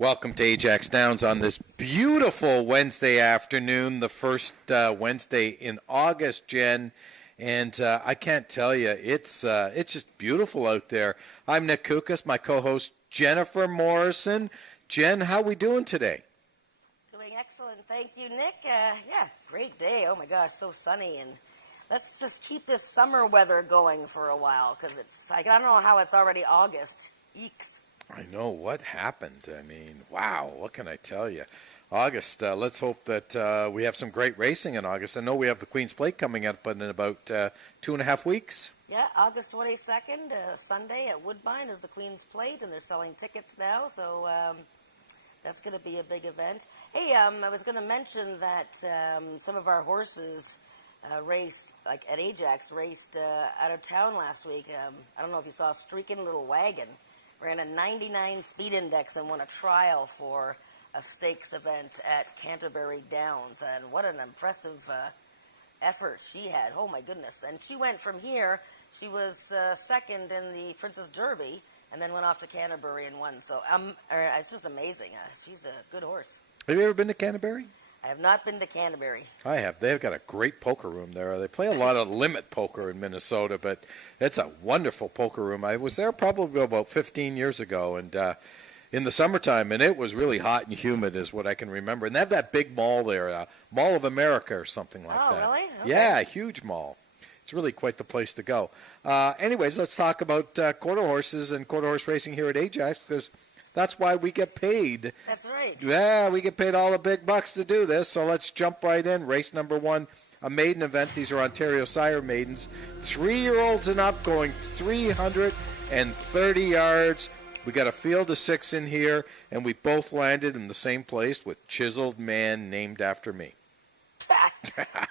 Welcome to AjaxDowns on this beautiful Wednesday afternoon, the first Wednesday in August, Jen. And I can't tell you, it's just beautiful out there. I'm Nick Kukas, my co-host Jennifer Morrison. Jen, how we doing today? Doing excellent. Thank you, Nick. Great day. Oh, my gosh, so sunny. And let's just keep this summer weather going for a while because it's like, I don't know how it's already August. Eeks. I know. What happened? I mean, wow, what can I tell you? August, let's hope that we have some great racing in August. I know we have the Queen's Plate coming up in about 2.5 weeks. Yeah, August 22nd, Sunday at Woodbine is the Queen's Plate, and they're selling tickets now, so that's going to be a big event. Hey, I was going to mention that some of our horses raced, like at Ajax, raced out of town last week. I don't know if you saw Streaking Little Wagon. Ran a 99 speed index and won a trial for a stakes event at Canterbury Downs. And what an impressive effort she had. Oh, my goodness. And she went from here. She was second in the Princess Derby and then went off to Canterbury and won. So it's just amazing. She's a good horse. Have you ever been to Canterbury? I have not been to Canterbury. I have. They've got a great poker room there. They play a lot of limit poker in Minnesota, but it's a wonderful poker room. I was there probably about 15 years ago, and in the summertime, and it was really hot and humid is what I can remember. And they have that big mall there, Mall of America or something like that. Oh, really? Okay. Yeah, a huge mall. It's really quite the place to go. Anyways, let's talk about quarter horses and quarter horse racing here at Ajax, because that's why we get paid. That's right. Yeah, we get paid all the big bucks to do this, so let's jump right in. Race number 1, a maiden event. These are Ontario Sire maidens. 3-year-olds and up going 330 yards. We got a field of 6 in here, and we both landed in the same place with Chiseled Man named after me.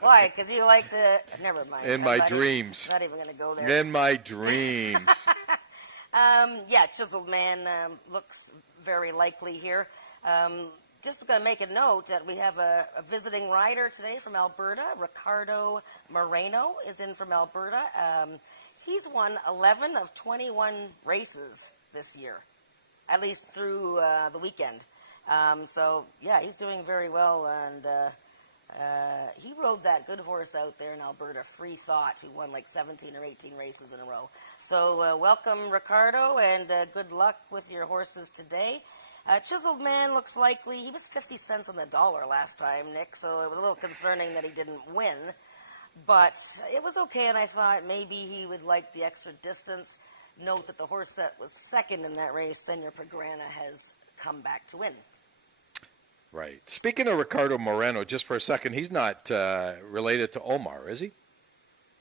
Why? Because you like to... Never mind. In my dreams. Not even going to go there. In my dreams. Chiseled Man looks very likely here. Just going to make a note that we have a visiting rider today from Alberta. Ricardo Moreno is in from Alberta. He's won 11 of 21 races this year, at least through the weekend. He's doing very well, and he rode that good horse out there in Alberta, Free Thought, who won like 17 or 18 races in a row. So welcome, Ricardo, and good luck with your horses today. Chiseled Man looks likely. He was 50 cents on the dollar last time, Nick, so it was a little concerning that he didn't win. But it was okay, and I thought maybe he would like the extra distance. Note that the horse that was second in that race, Senor Pagrana, has come back to win. Right. Speaking of Ricardo Moreno, just for a second, he's not related to Omar, is he?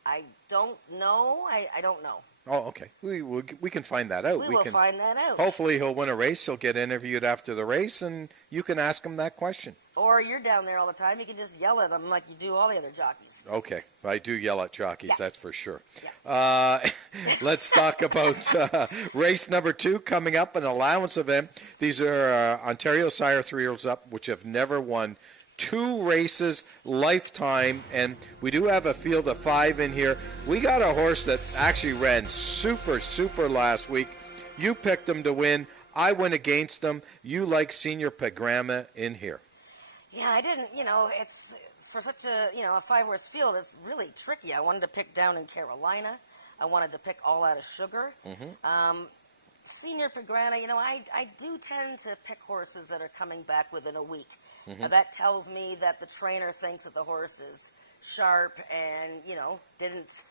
I don't know. I don't know. Oh, okay. We can find that out. We will find that out. Hopefully he'll win a race. He'll get interviewed after the race, and you can ask him that question. Or you're down there all the time. You can just yell at him like you do all the other jockeys. Okay. I do yell at jockeys, that's for sure. Yeah. Let's talk about race number 2 coming up, an allowance event. These are Ontario Sire 3-year-olds up, which have never won 2 races lifetime, and we do have a field of 5 in here. We got a horse that actually ran super last week. You picked him to win. I went against him. You like Senor Pagrana in here. Yeah, I didn't, it's for such a 5-horse field, it's really tricky. I wanted to pick Down in Carolina. I wanted to pick All Out of Sugar. Mm-hmm. Senor Pagrana, I do tend to pick horses that are coming back within a week. Mm-hmm. That tells me that the trainer thinks that the horse is sharp and, didn't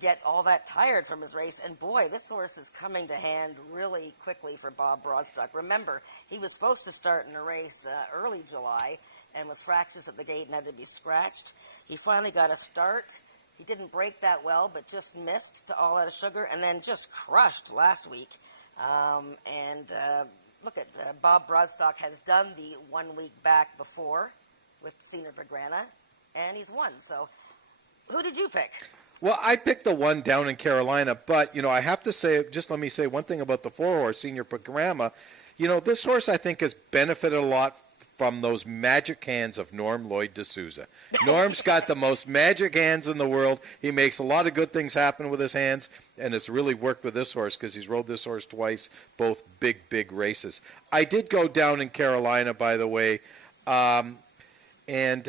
get all that tired from his race. And, boy, this horse is coming to hand really quickly for Bob Broadstock. Remember, he was supposed to start in a race early July and was fractious at the gate and had to be scratched. He finally got a start. He didn't break that well, but just missed to All Out of Sugar and then just crushed last week. Look at Bob Broadstock has done the 1 week back before with Senor Pagrana, and he's won. So who did you pick? Well, I picked the one Down in Carolina, but, I have to say, just let me say one thing about the 4-horse, Senor Pagrana. This horse, I think, has benefited a lot from those magic hands of Norm Lloyd D'Souza. Norm's got the most magic hands in the world. He makes a lot of good things happen with his hands, and it's really worked with this horse because he's rode this horse twice, both big races. I did go down in Carolina, by the way, and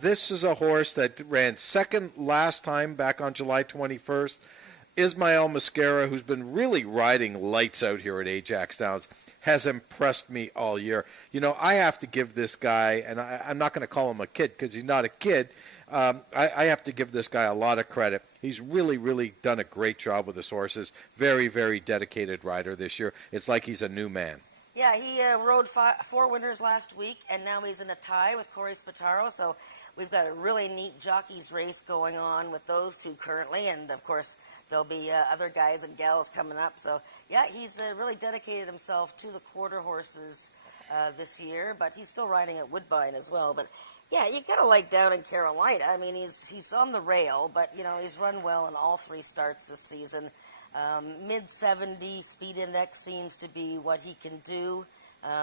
this is a horse that ran second last time back on July 21st. Ismael Mascara, who's been really riding lights out here at Ajax Downs, has impressed me all year. You know, I have to give this guy, and I'm not going to call him a kid because he's not a kid. I have to give this guy a lot of credit. He's really done a great job with his horses. Very dedicated rider this year. It's like he's a new man. Yeah, he rode 4 winners last week, and now he's in a tie with Corey Spataro. So we've got a really neat jockeys race going on with those two currently, and of course there'll be other guys and gals coming up. So yeah, he's really dedicated himself to the quarter horses this year, but he's still riding at Woodbine as well. But yeah, you gotta like down in Carolina. I mean, he's on the rail, but you know he's run well in all 3 starts this season. Mid-70 speed index seems to be what he can do.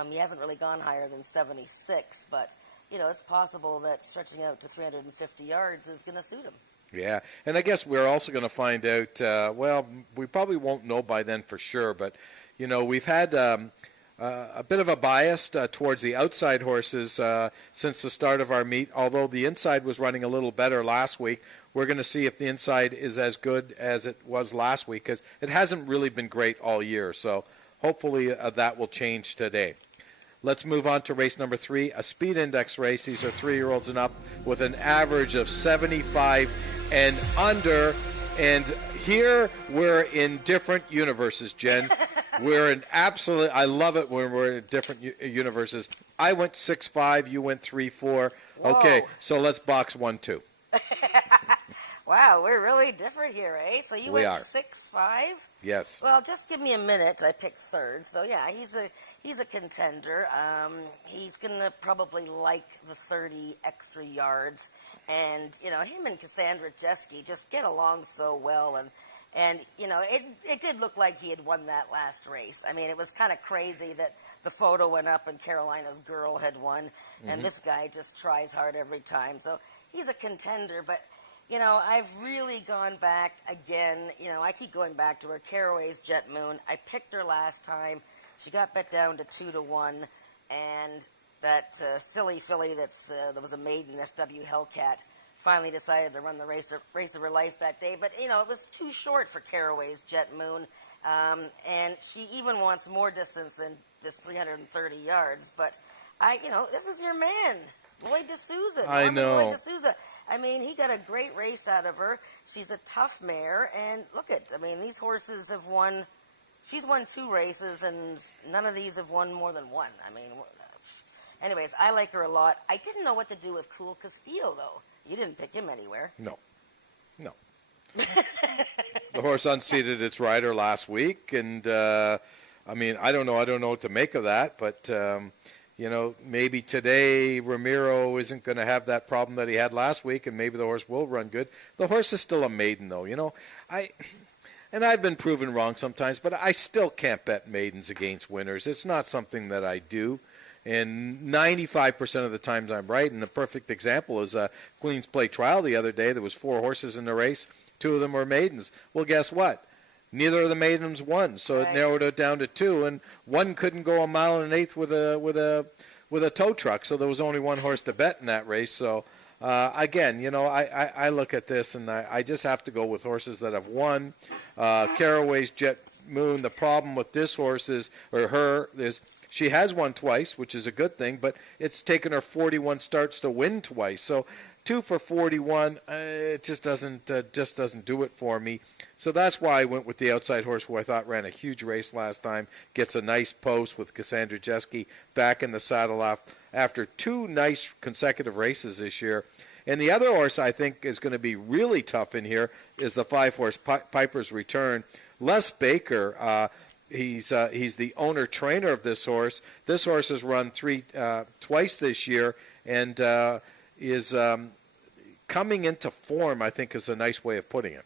He hasn't really gone higher than 76, but you know it's possible that stretching out to 350 yards is going to suit him. Yeah, and I guess we're also going to find out, well, we probably won't know by then for sure, but, you know, we've had a bit of a bias towards the outside horses since the start of our meet, although the inside was running a little better last week. We're going to see if the inside is as good as it was last week, because it hasn't really been great all year, so hopefully that will change today. Let's move on to race number 3, a speed index race. These are 3-year-olds and up with an average of 75 and under. And here we're in different universes, Jen. We're in absolute, I love it when we're in different universes. I went 6'5", you went 3'4". Okay, so let's box 1-2. Wow, we're really different here, eh? So you went 6'5"? Yes. Well, just give me a minute. I picked third. So yeah, he's a contender. He's gonna probably like the 30 extra yards, and you know him and Cassandra Jeske just get along so well, and you know it did look like he had won that last race. I mean, it was kind of crazy that the photo went up and Carolina's girl had won, and this guy just tries hard every time. So he's a contender, but. You know, I've really gone back again. You know, I keep going back to her. Caraway's Jet Moon. I picked her last time. She got bet down to 2-1. And that silly filly that was a maiden, SW Hellcat, finally decided to run the race of her life that day. But, you know, it was too short for Caraway's Jet Moon. And she even wants more distance than this 330 yards. But, you know, this is your man, Lloyd D'Souza. I know. Lloyd D'Souza. I mean, he got a great race out of her. She's a tough mare, and I mean, these horses have won. She's won 2 races, and none of these have won more than 1. I mean, anyways, I like her a lot. I didn't know what to do with Cool Castillo, though. You didn't pick him anywhere. No. The horse unseated its rider last week, and I mean, I don't know what to make of that, but. You know, maybe today Ramiro isn't going to have that problem that he had last week, and maybe the horse will run good. The horse is still a maiden, though. You know, I've been proven wrong sometimes, but I still can't bet maidens against winners. It's not something that I do, and 95% of the times I'm right. And the perfect example is Queen's Play Trial the other day. There was 4 horses in the race. 2 of them were maidens. Well, guess what? Neither of the maidens won, so it narrowed it down to 2, and one couldn't go 1 1/8 with a tow truck, so there was only 1 horse to bet in that race. So again, you know, I look at this and I just have to go with horses that have won. Caraway's Jet Moon. The problem with this horse is she has won twice, which is a good thing, but it's taken her 41 starts to win twice. So 2 for 41, it just doesn't do it for me. So that's why I went with the outside horse, who I thought ran a huge race last time. Gets a nice post with Cassandra Jeske back in the saddle after 2 nice consecutive races this year. And the other horse I think is going to be really tough in here is the 5-horse Piper's Return. Les Baker, he's the owner-trainer of this horse. This horse has run twice this year and is coming into form, I think is a nice way of putting it.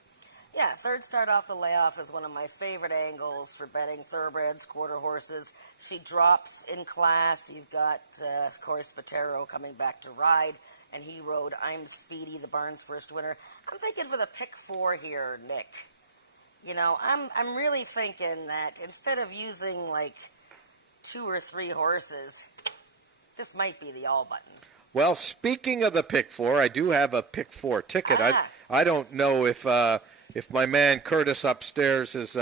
Yeah, third start off the layoff is one of my favorite angles for betting thoroughbreds, quarter horses. She drops in class. You've got Corey Spatero coming back to ride, and he rode I'm Speedy, the barn's first winner. I'm thinking for the pick 4 here, Nick. You know, I'm really thinking that instead of using like 2 or 3 horses, this might be the all button. Well, speaking of the pick 4, I do have a pick 4 ticket. I don't know if my man Curtis upstairs has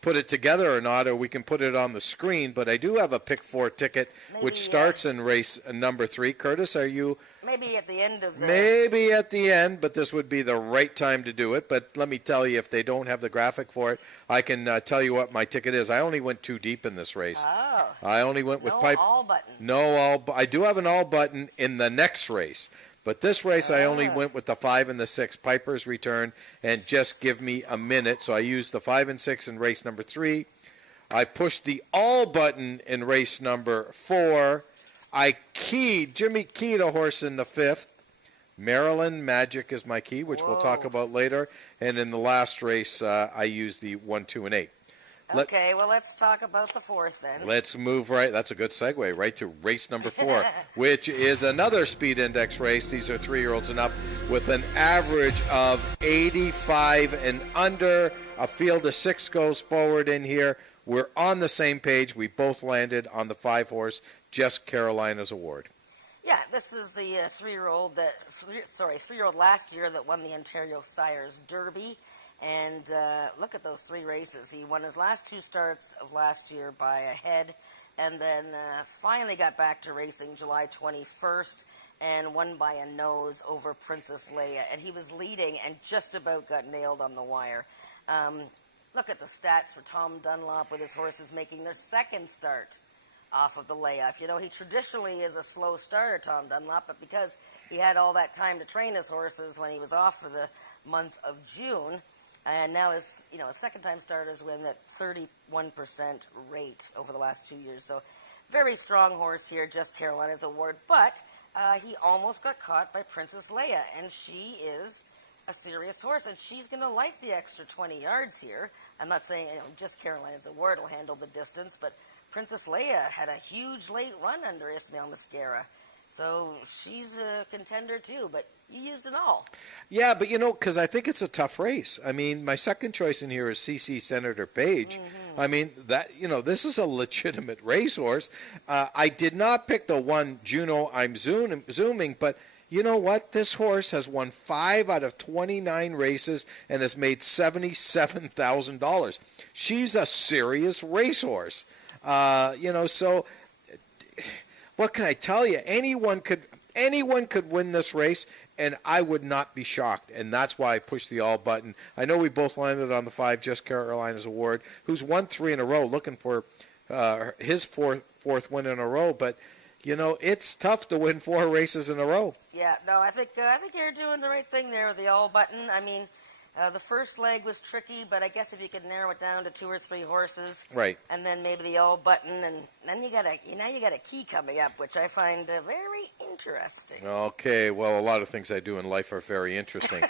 put it together or not, or we can put it on the screen, but I do have a pick 4 ticket, which starts in race number 3. Curtis, are you... Maybe at the end of the... Maybe at the end, but this would be the right time to do it. But let me tell you, if they don't have the graphic for it, I can tell you what my ticket is. I only went too deep in this race. Oh. I only went with No all button. I do have an all button in the next race. But this race, I only went with the 5 and the 6, Piper's Return, and just give me a minute. So I used the 5 and 6 in race number 3. I pushed the all button in race number 4. Jimmy keyed a horse in the 5th. Maryland Magic is my key, which we'll talk about later. And in the last race, I used the 1, 2, and 8. Okay, well, let's talk about the 4th then. Let's move right. That's a good segue right to race number 4, which is another speed index race. These are 3-year-olds and up with an average of 85 and under. A field of 6 goes forward in here. We're on the same page. We both landed on the 5-horse, Just Carolina's Award. Yeah, this is the 3-year-old last year that won the Ontario Sires Derby. And look at those 3 races. He won his last 2 starts of last year by a head, and then finally got back to racing July 21st and won by a nose over Princess Leia. And he was leading and just about got nailed on the wire. Look at the stats for Tom Dunlop with his horses making their 2nd start off of the layoff. You know, he traditionally is a slow starter, Tom Dunlop, but because he had all that time to train his horses when he was off for the month of June, and now his second-time starters win at 31% rate over the last 2 years. So very strong horse here, Just Carolina's Award. But he almost got caught by Princess Leia, and she is a serious horse, and she's going to like the extra 20 yards here. I'm not saying Just Carolina's Award will handle the distance, but Princess Leia had a huge late run under Ismail Mascara. So she's a contender too, but you used it all. Yeah, but because I think it's a tough race. I mean, my second choice in here is CC Senator Page. Mm-hmm. I mean, this is a legitimate racehorse. I did not pick the 1 Juno I'm Zooming, but you know what? This horse has won 5 out of 29 races and has made $77,000. She's a serious racehorse. So what can I tell you? Anyone could win this race, and I would not be shocked. And that's why I pushed the all button. I know we both landed on the 5, Just Carolina's Award, who's won 3 in a row, looking for his fourth win in a row. But it's tough to win 4 races in a row. Yeah, no, I think you're doing the right thing there with the all button. I mean, the first leg was tricky, but I guess if you could narrow it down to 2 or 3 horses, right, and then maybe the all button, and then you got a key coming up, which I find very interesting. Okay, well, a lot of things I do in life are very interesting.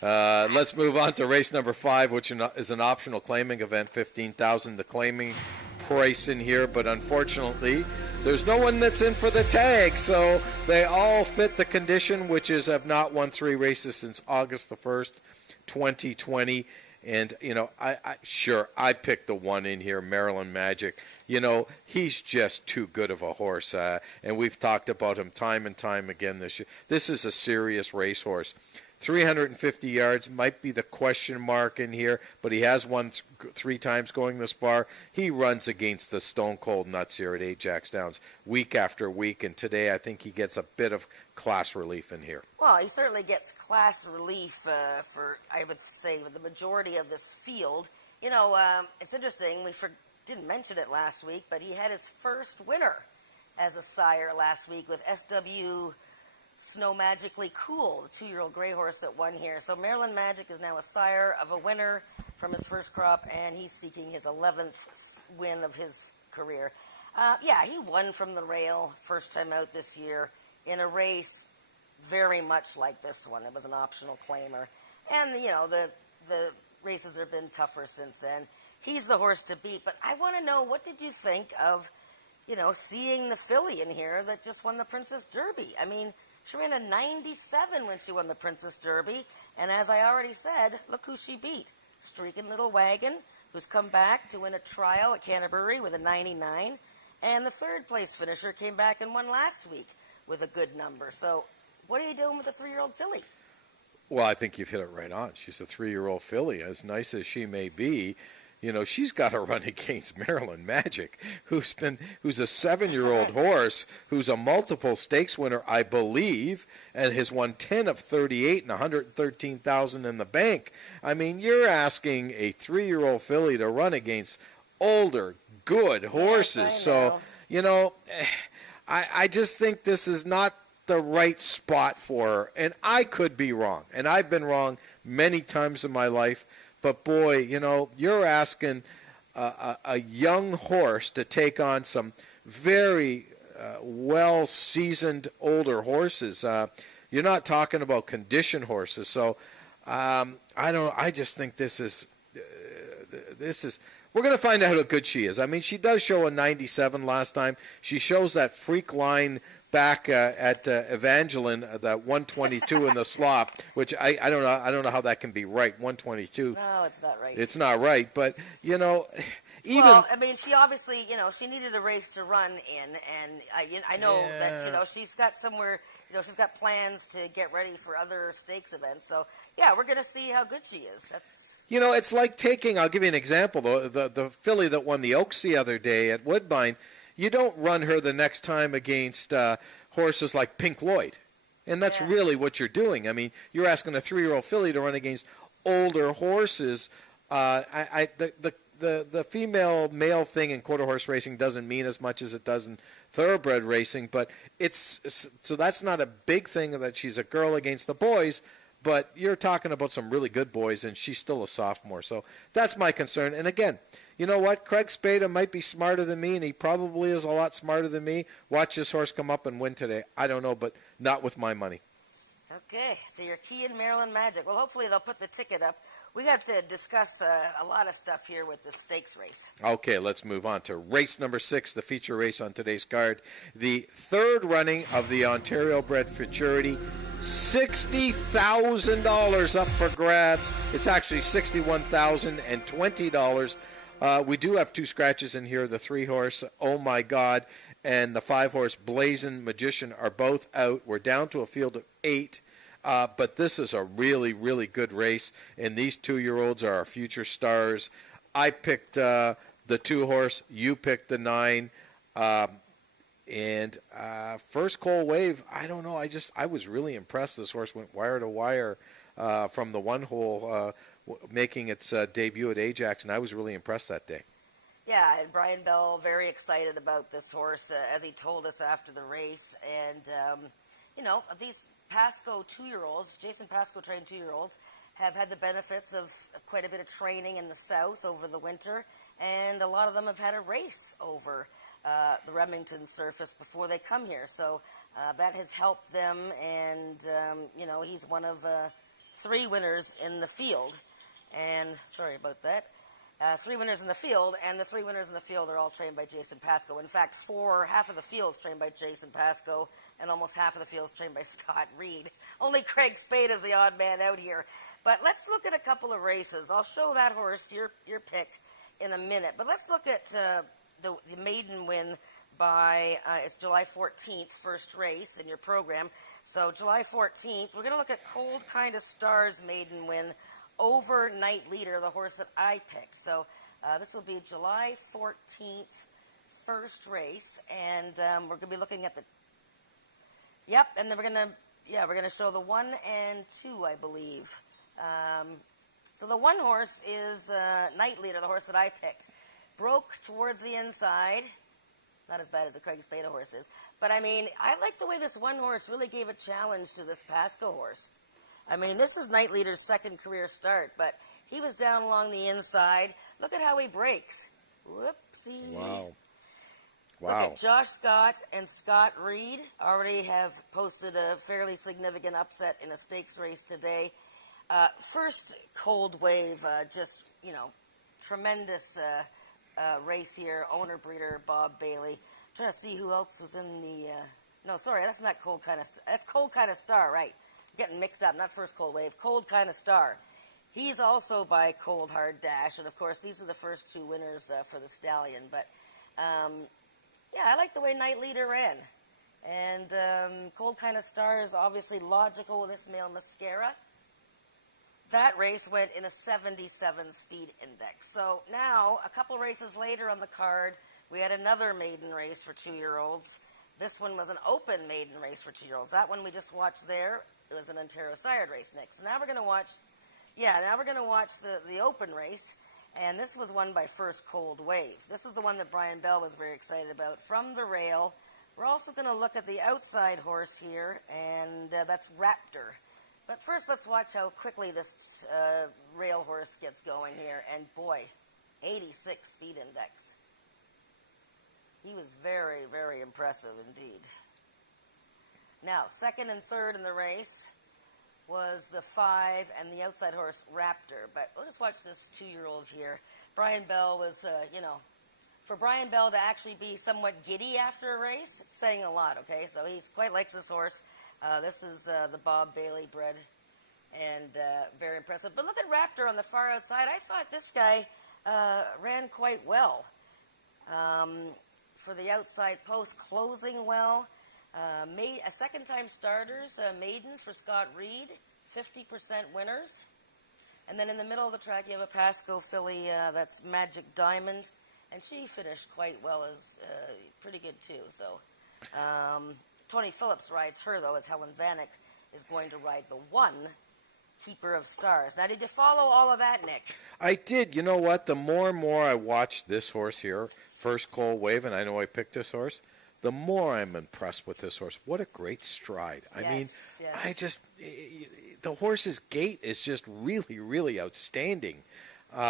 Let's move on to race number 5, which is an optional claiming event, $15,000 the claiming price in here, but unfortunately, there's no one that's in for the tag, so they all fit the condition, which is have not won 3 races since August the 1st. 2020, and I picked the 1 in here, Maryland Magic. He's just too good of a horse, and we've talked about him time and time again this year. This is a serious racehorse. 350 yards might be the question mark in here, but he has won 3 times going this far. He runs against the stone cold nuts here at AjaxDowns week after week, and today I think he gets a bit of class relief in here. Well, he certainly gets class relief for, I would say, the majority of this field. It's interesting, we didn't mention it last week, but he had his first winner as a sire last week with SW Snow Magically Cool, the 2-year-old gray horse that won here. So Maryland Magic is now a sire of a winner from his first crop, and he's seeking his 11th win of his career. He won from the rail first time out this year in a race very much like this one. It was an optional claimer. And, the races have been tougher since then. He's the horse to beat. But I want to know, what did you think of, seeing the filly in here that just won the Princess Derby? I mean, she ran a 97 when she won the Princess Derby. And as I already said, look who she beat. Streaking Little Wagon, who's come back to win a trial at Canterbury with a 99. And the third place finisher came back and won last week with a good number. So what are you doing with the 3-year-old filly? Well, I think you've hit it right on. She's a 3-year-old filly. As nice as she may be, she's got to run against Maryland Magic, who's a 7-year-old horse, who's a multiple stakes winner, I believe, and has won 10 of 38 and 113,000 in the bank. I mean, you're asking a 3-year-old filly to run against older, good horses. Yes, So, I just think this is not the right spot for her. And I could be wrong. And I've been wrong many times in my life. But, boy, you're asking a young horse to take on some very well-seasoned older horses. You're not talking about condition horses. So, I just think this is we're going to find out how good she is. I mean, she does show a 97 last time. She shows that freak line back at Evangeline, that 122 in the slop, which I don't know. I don't know how that can be right. 122. No, it's not right. It's not right. But even well, I mean, she obviously, she needed a race to run in, and I know that she's got somewhere. She's got plans to get ready for other stakes events. So yeah, we're going to see how good she is. That's. It's like I'll give you an example, the filly that won the Oaks the other day at Woodbine, you don't run her the next time against horses like Pink Lloyd. And that's really what you're doing. I mean, you're asking a 3-year-old filly to run against older horses. The female-male thing in quarter horse racing doesn't mean as much as it does in thoroughbred racing, but so that's not a big thing that she's a girl against the boys. But you're talking about some really good boys, and she's still a sophomore. So that's my concern. And again, you know what? Craig Spada might be smarter than me, and he probably is a lot smarter than me. Watch this horse come up and win today. I don't know, but not with my money. Okay, so you're keying Maryland Magic. Well, hopefully they'll put the ticket up. We got to discuss a lot of stuff here with the stakes race. Okay, let's move on to race number 6, the feature race on today's card. The third running of the Ontario Bred Futurity. $60,000 up for grabs. It's actually $61,020. We do have 2 scratches in here. The 3-horse, Oh My God, and the 5-horse, Blazing Magician, are both out. We're down to a field of 8. But this is a really, really good race, and these 2-year-olds are our future stars. I picked the 2-horse. You picked the 9. And First Coal Wave, I don't know. I was really impressed. This horse went wire to wire from the 1-hole, making its debut at Ajax, and I was really impressed that day. Yeah, and Brian Bell very excited about this horse, as he told us after the race. And these Pasco 2-year-olds, Jason Pasco trained 2-year-olds, have had the benefits of quite a bit of training in the South over the winter, and a lot of them have had a race over the Remington surface before they come here. So that has helped them, and, he's one of 3 winners in the field. And, sorry about that. 3 winners in the field, and the 3 winners in the field are all trained by Jason Pasco. In fact, half of the field's trained by Jason Pasco, and almost half of the field's trained by Scott Reed. Only Craig Spade is the odd man out here. But let's look at a couple of races. I'll show that horse, your pick, in a minute. But let's look at the maiden win by, it's July 14th, first race in your program. So July 14th, we're going to look at Cold Kind of Stars maiden win over Night Leader, the horse that I picked. So this will be July 14th, first race, and we're going to be looking at the. Yep, and then we're going to show the 1 and 2, I believe. So the 1 horse is Night Leader, the horse that I picked. Broke towards the inside. Not as bad as the Craig Spada horse is. But, I mean, I like the way this 1 horse really gave a challenge to this Pasco horse. I mean, this is Night Leader's second career start, but he was down along the inside. Look at how he breaks. Whoopsie. Wow. Look at Josh Scott and Scott Reed already have posted a fairly significant upset in a stakes race today. First cold wave, just, tremendous race here. Owner breeder Bob Bailey. Trying to see who else was in the. No, sorry, that's not Cold Kind of. That's Cold Kind of Star, right? Getting mixed up. Not First Cold Wave. Cold Kind of Star. He's also by Cold Hard Dash, and of course these are the first two winners for the stallion. But yeah, I like the way Night Leader ran, and Cold Kind of Star is obviously logical with this male Mascara. That race went in a 77 speed index. So now, a couple races later on the card, we had another maiden race for 2-year-olds. This one was an open maiden race for 2-year-olds. That one we just watched there, it was an Ontario Sired race, Nick. So now we're going to watch, the open race, and this was won by First Cold Wave. This is the one that Brian Bell was very excited about. From the rail, we're also going to look at the outside horse here, and that's Raptor. But first, let's watch how quickly this rail horse gets going here. And boy, 86 speed index. He was very, very impressive indeed. Now, second and third in the race was the 5 and the outside horse Raptor. But we'll just watch this 2-year-old here. Brian Bell was, for Brian Bell to actually be somewhat giddy after a race, it's saying a lot, okay? So he quite likes this horse. This is the Bob Bailey bred, and very impressive. But look at Raptor on the far outside. I thought this guy ran quite well. For the outside post, closing well. A second-time starters, maidens for Scott Reed, 50% winners. And then in the middle of the track, you have a Pasco filly, that's Magic Diamond, and she finished quite well, as pretty good too. So. Tony Phillips rides her, though, as Helen Vanek is going to ride the 1 Keeper of Stars. Now, did you follow all of that, Nick? I did. You know what? The more and more I watch this horse here, First Cold Wave, and I know I picked this horse, the more I'm impressed with this horse. What a great stride. Yes. The horse's gait is just really, really outstanding. I'm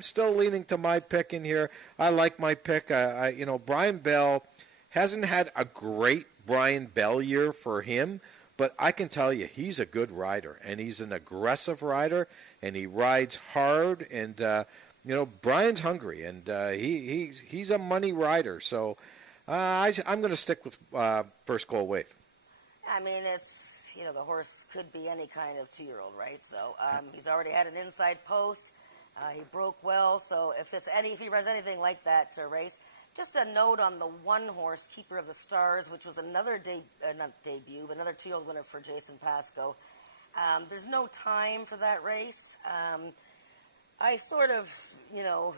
still leaning to my pick in here. I like my pick. Brian Bell hasn't had a great Brian Bell year for him, but I can tell you he's a good rider, and he's an aggressive rider, and he rides hard, and Brian's hungry, and he's a money rider. So I'm going to stick with First Cold Wave. I mean, it's. The horse could be any kind of 2-year-old, right? So he's already had an inside post. He broke well. So if he runs anything like that race, just a note on the 1 horse, Keeper of the Stars, which was another not debut, but another 2-year-old winner for Jason Pascoe. There's no time for that race. I sort of,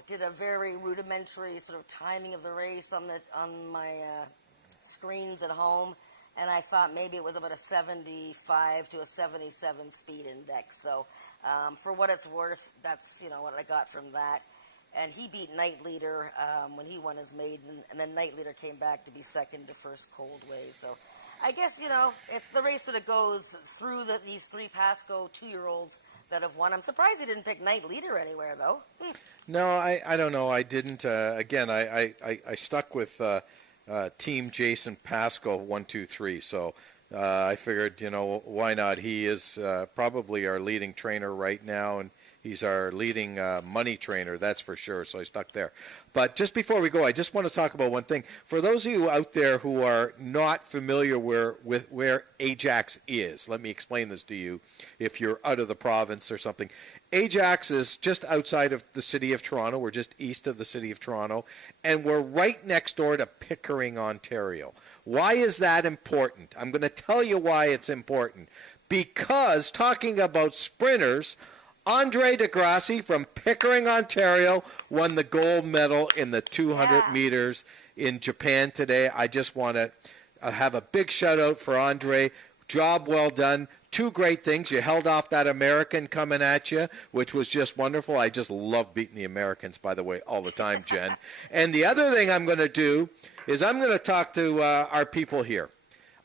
did a very rudimentary sort of timing of the race on my screens at home. And I thought maybe it was about a 75 to a 77 speed index. So for what it's worth, that's, what I got from that. And he beat Night Leader when he won his maiden. And then Night Leader came back to be second to First Cold Wave. So I guess, if the race sort of goes through these 3 Pasco 2-year-olds that have won, I'm surprised he didn't pick Night Leader anywhere, though. No, I don't know. I didn't. Again, I stuck with... Team Jason Pascoe 1, 2, 3. So I figured, why not? He is probably our leading trainer right now, and he's our leading money trainer, that's for sure. So I stuck there. But just before we go, I just want to talk about one thing. For those of you out there who are not familiar with where Ajax is, let me explain this to you if you're out of the province or something. Ajax is just outside of the city of Toronto. We're just east of the city of Toronto, and we're right next door to Pickering, Ontario. Why is that important? I'm going to tell you why it's important. Because, talking about sprinters, Andre DeGrassi from Pickering, Ontario, won the gold medal in the 200 meters in Japan today. I just want to have a big shout-out for Andre. Job well done. 2 great things. You held off that American coming at you, which was just wonderful. I just love beating the Americans, by the way, all the time, Jen. And the other thing I'm going to do is I'm going to talk to our people here.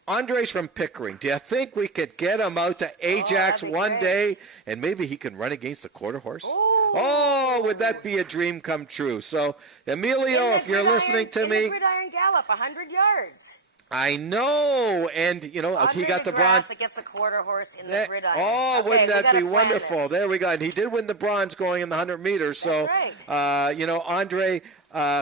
Andre's from Pickering. Do you think we could get him out to Ajax one day, and maybe he can run against a quarter horse? Oh, would that be a dream come true? So, Emilio, if you're listening to me. Gridiron Gallop, 100 yards. I know, and he Andre got the DeGrasse bronze. Gets a quarter horse in the gridiron. Oh, Okay, wouldn't we that gotta be plan wonderful? this. There we go. And he did win the bronze going in the 100 meters. So, That's Andre,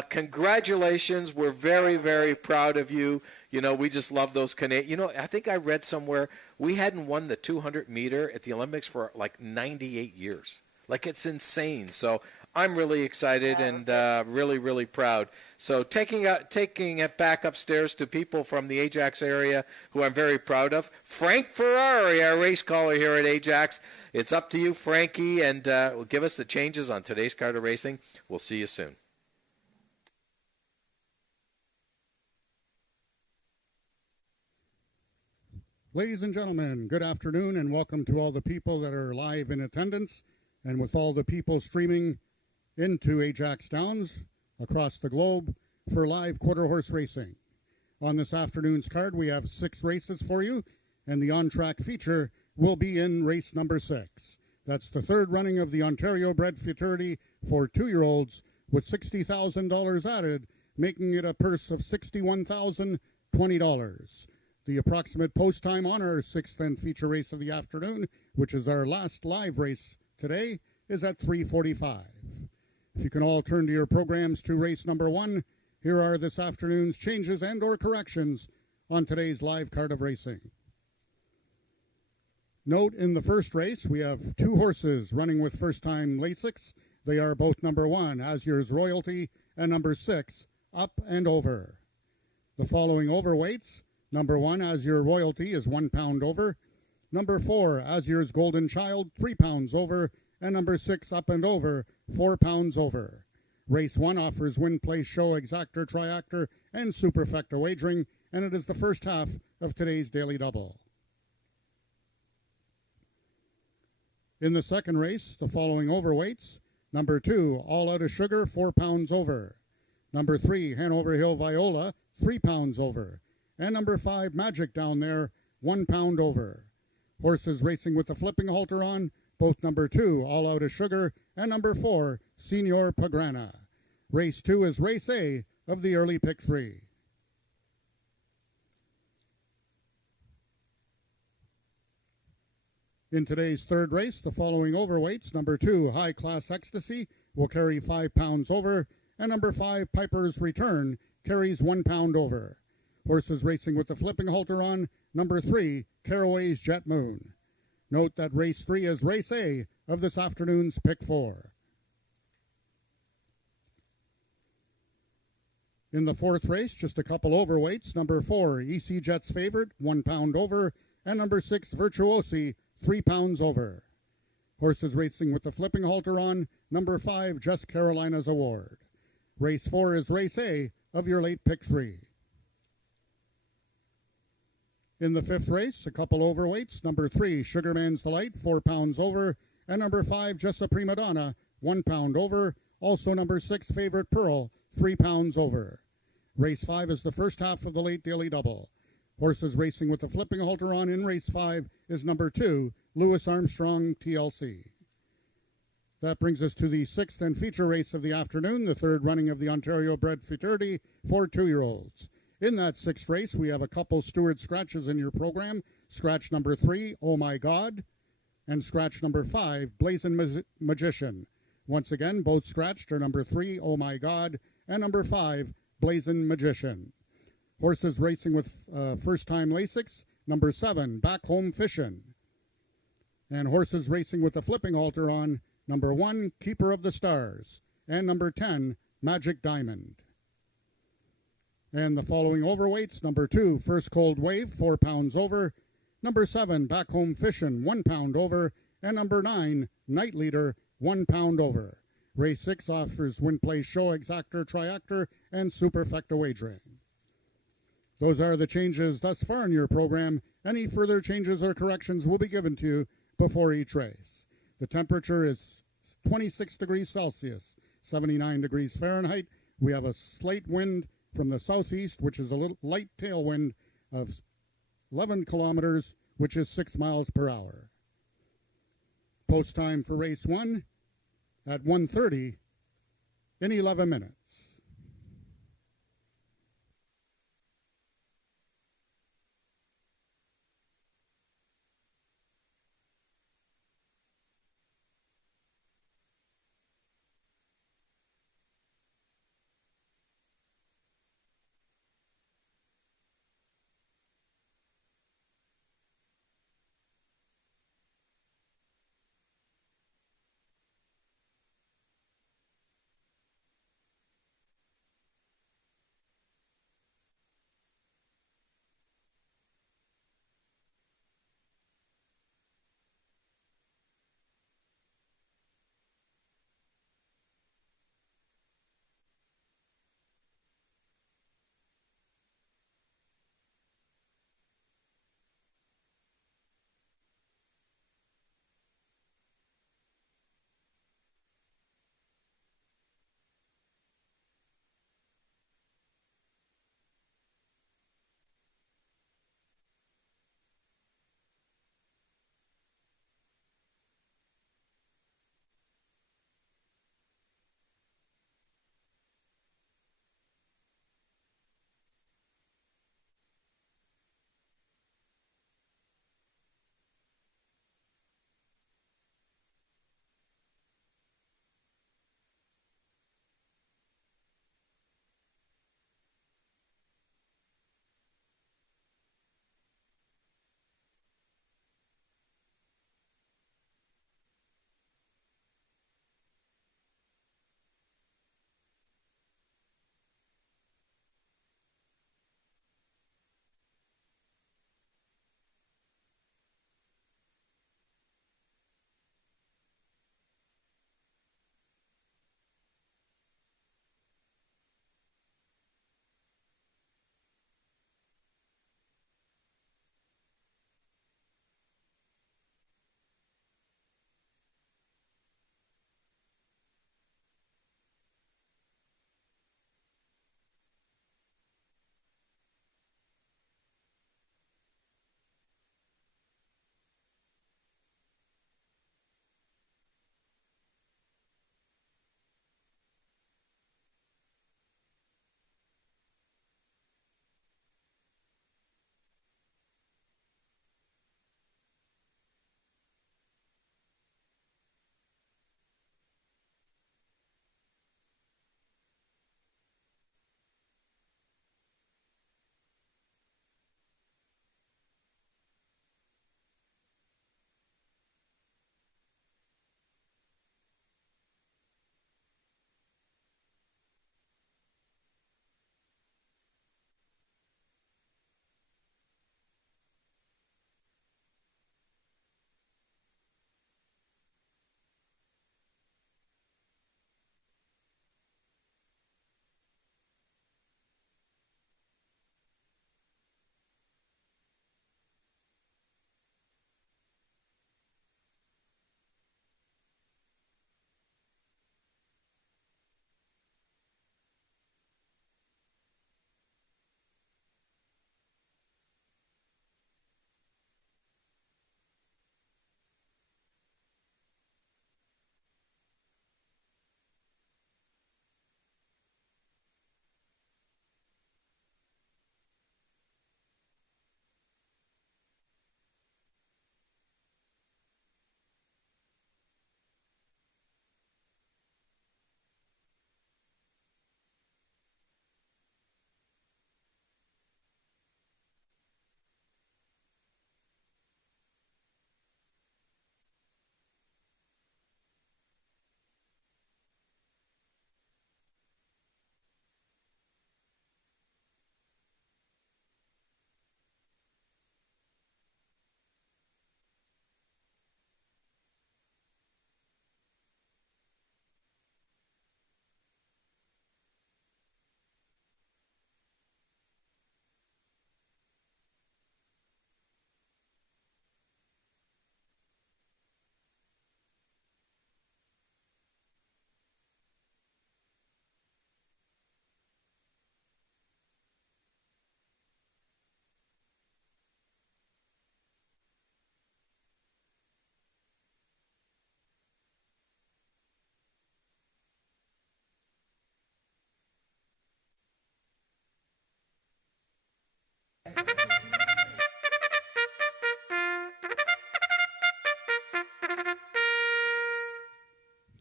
congratulations. We're very, very proud of you. We just love those Canadian. I think I read somewhere we hadn't won the 200 meter at the Olympics for like 98 years. Like, it's insane. So I'm really excited and really, really proud. So taking it back upstairs to people from the Ajax area who I'm very proud of. Frank Ferrari, our race caller here at Ajax. It's up to you, Frankie, and give us the changes on today's card of racing. We'll see you soon. Ladies and gentlemen, good afternoon and welcome to all the people that are live in attendance and with all the people streaming into AjaxDowns across the globe for live quarter horse racing. On this afternoon's card, we have 6 races for you, and the on-track feature will be in race number 6. That's the third running of the Ontario Bred Futurity for 2-year-olds with $60,000 added, making it a purse of $61,020. The approximate post time on our 6th and feature race of the afternoon, which is our last live race today, is at 3:45. If you can all turn to your programs to race number 1, here are this afternoon's changes and or corrections on today's live card of racing. Note in the first race, we have 2 horses running with first-time Lasix. They are both number 1, Azur's Royalty, and number 6, Up and Over. The following overweights: number 1, Azure Royalty, is 1 pound over. Number 4, Azur's Golden Child, 3 pounds over. And number 6, Up and Over, 4 pounds over. Race 1 offers win, place, show, exactor, triactor, and superfecta wagering, and it is the first half of today's daily double. In the second race, the following overweights: number 2, All Out of Sugar, 4 pounds over. Number 3, Hanover Hill Viola, 3 pounds over. And number 5, Magic Down There, 1 pound over. Horses racing with the flipping halter on, both number 2, All Out of Sugar, and number 4, Senor Pagrana. Race 2 is race A of the early pick 3. In today's third race, the following overweights: number 2, High Class Ecstasy, will carry 5 pounds over, and number 5, Piper's Return, carries 1 pound over. Horses racing with the flipping halter on, number 3, Caraway's Jet Moon. Note that race 3 is race A of this afternoon's pick 4. In the fourth race, just a couple overweights: number 4, EC Jet's Favorite, 1 pound over, and number 6, Virtuosi, 3 pounds over. Horses racing with the flipping halter on, number 5, Just Carolina's Award. Race 4 is race A of your late pick 3. In the fifth race, a couple overweights: number 3, Sugarman's Delight, 4 pounds over, and number 5, Just a Prima Donna, 1 pound over. Also number 6, Favorite Pearl, 3 pounds over. Race 5 is the first half of the late daily double. Horses racing with the flipping halter on in race 5 is number 2, Louis Armstrong TLC. That brings us to the 6th and feature race of the afternoon, the third running of the Ontario Bred Futurity for 2-year-olds. In that 6th race, we have a couple steward scratches in your program: scratch number 3, Oh My God, and scratch number 5, Blazing Magician. Once again, both scratched are number 3, Oh My God, and number 5, Blazing Magician. Horses racing with first-time Lasix, number 7, Back Home Fishin'. And horses racing with the flipping halter on, number 1, Keeper of the Stars, and number 10, Magic Diamond. And the following overweights: number 2, First Cold Wave, 4 pounds over. Number 7, Back Home Fishin', 1 pound over. And number 9, Night Leader, 1 pound over. Race 6 offers win, place, show, exactor, triactor, and superfecta wagering. Those are the changes thus far in your program. Any further changes or corrections will be given to you before each race. The temperature is 26 degrees Celsius, 79 degrees Fahrenheit. We have a slight wind from the southeast, which is a little light tailwind of 11 kilometers, which is 6 miles per hour. Post time for race 1 at 1:30 in 11 minutes.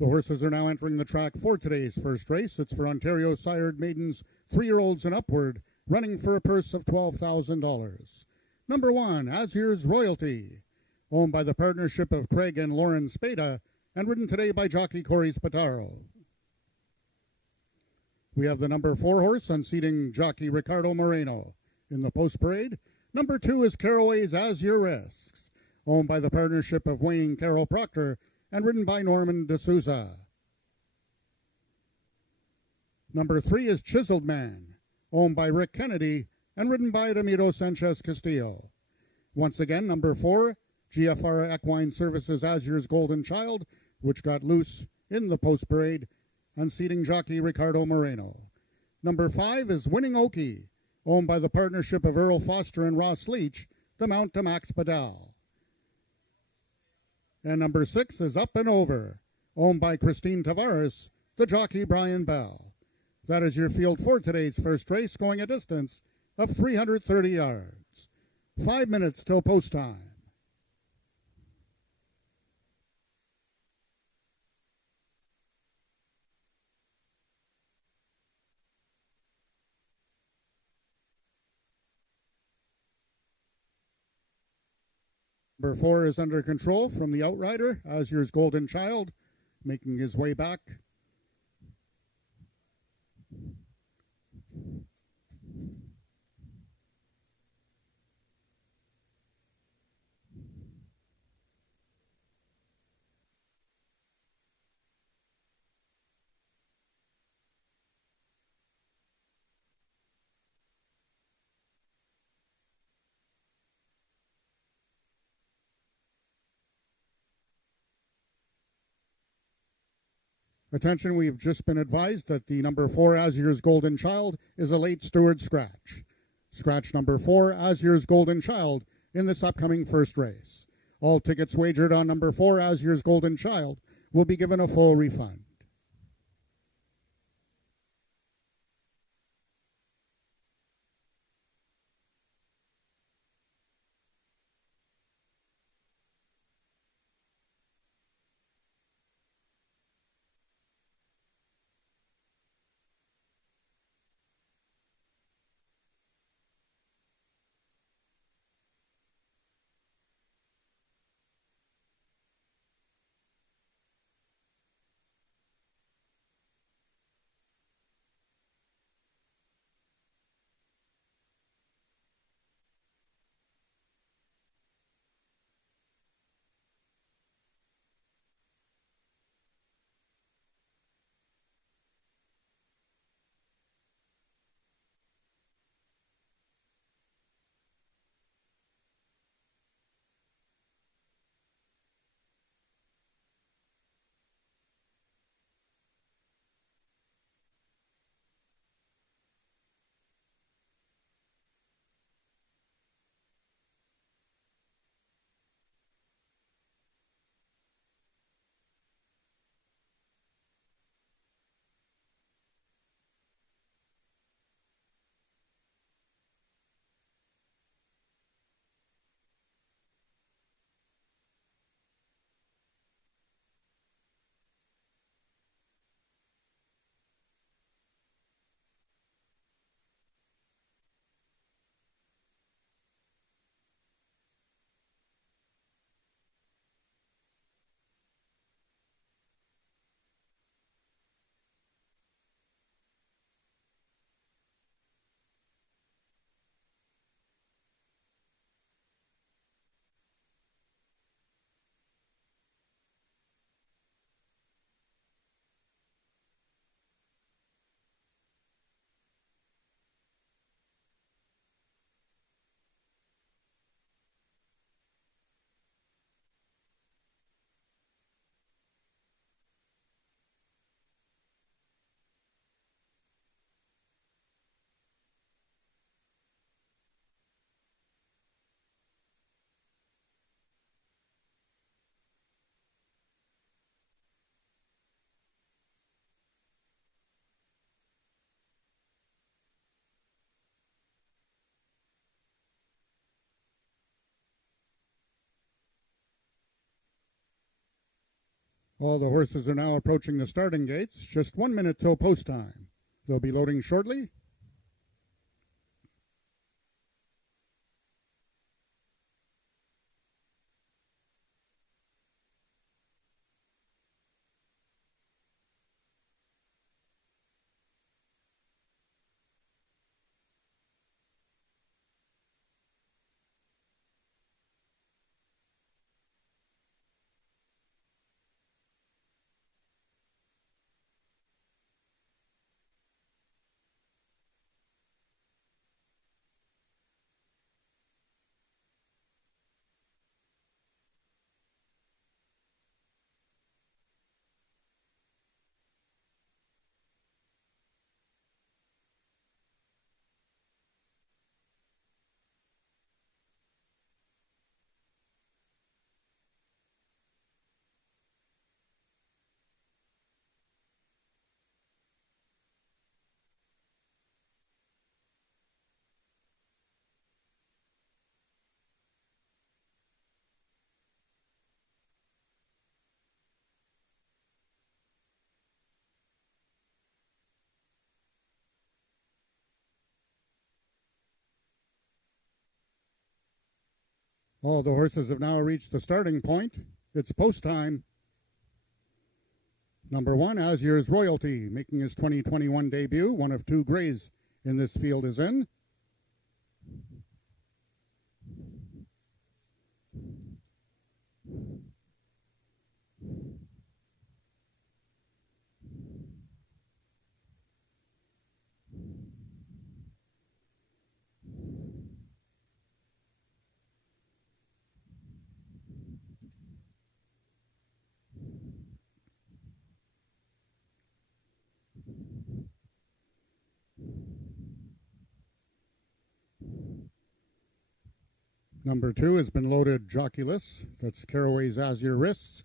The horses are now entering the track for today's first race. It's for Ontario sired maidens, 3-year-olds and upward, running for a purse of $12,000. Number 1, Azur's Royalty, owned by the partnership of Craig and Lauren Spada, and ridden today by jockey Corey Spataro. We have the number 4 horse unseating jockey Ricardo Moreno. In the post parade, number 2 is Caraway's As Your Risks, owned by the partnership of Wayne Carroll Proctor and ridden by Norman D'Souza. Number 3 is Chiseled Man, owned by Rick Kennedy and ridden by Ramiro Sanchez Castillo. Once again, number 4, GFR Equine Services Azur's Golden Child, which got loose in the post parade, unseating jockey Ricardo Moreno. Number 5 is Winning Okie, owned by the partnership of Earl Foster and Ross Leach, the mount to Max Padal. And number 6 is Up and Over, owned by Christine Tavares, the jockey Brian Bell. That is your field for today's first race, going a distance of 330 yards. 5 minutes till post time. Number 4 is under control from the outrider, Azur's Golden Child, making his way back. Attention, we've just been advised that the number 4 Azur's Golden Child is a late steward scratch. Scratch number 4 Azur's Golden Child in this upcoming first race. All tickets wagered on number 4 Azur's Golden Child will be given a full refund. All the horses are now approaching the starting gates. Just 1 minute till post time. They'll be loading shortly. All the horses have now reached the starting point. It's post time. Number 1, Azur's Royalty, making his 2021 debut. One of 2 grays in this field is in. Number 2 has been loaded jockeyless. That's Caraway's Azure Wrists,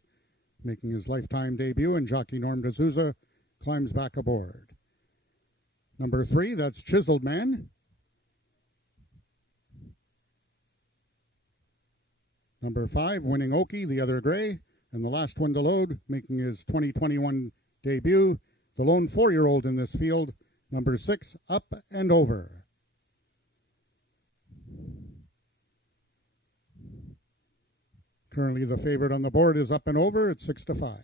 making his lifetime debut, and jockey Norm D'Souza climbs back aboard. Number 3, that's Chiseled Man. Number 5, Winning Okie, the other gray. And the last one to load, making his 2021 debut, the lone 4-year-old in this field, number 6, Up and Over. Currently the favorite on the board is Up and Over at 6-5.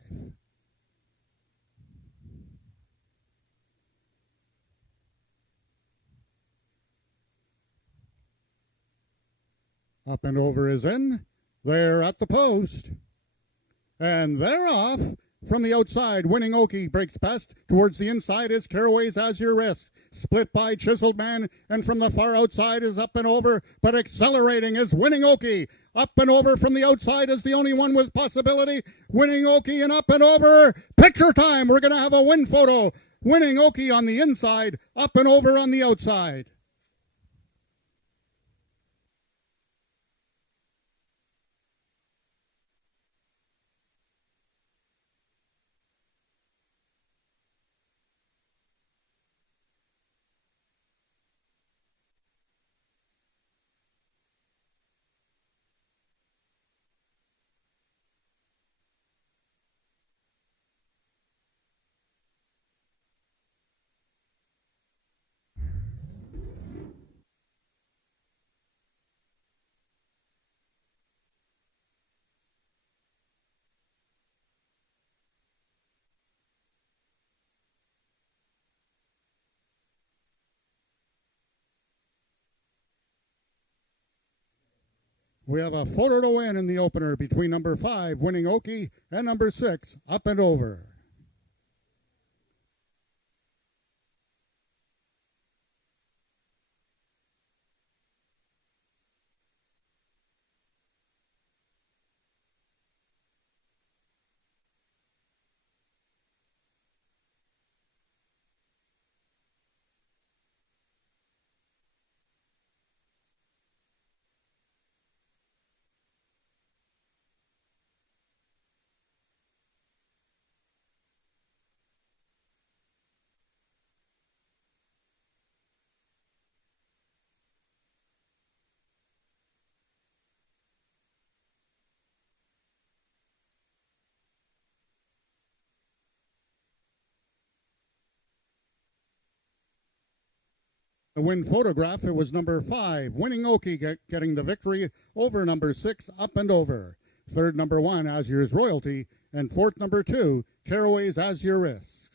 Up and Over is in. They're at the post. And they're off. From the outside, Winning Okie breaks best. Towards the inside is Caraway's Azure Wrist. Split by Chiseled Man. And from the far outside is Up and Over. But accelerating is Winning Okie. Up and Over from the outside is the only one with possibility. Winning Okie and Up and Over. Picture time. We're going to have a win photo. Winning Okie on the inside. Up and Over on the outside. We have a photo to win in the opener between number 5, Winning Okie, and number 6, Up and Over. The win photograph, it was number 5, Winning Okie, getting the victory over number 6, Up and Over. Third, number 1, Azur's Royalty. And fourth, number 2, Caraway's Azure Risks.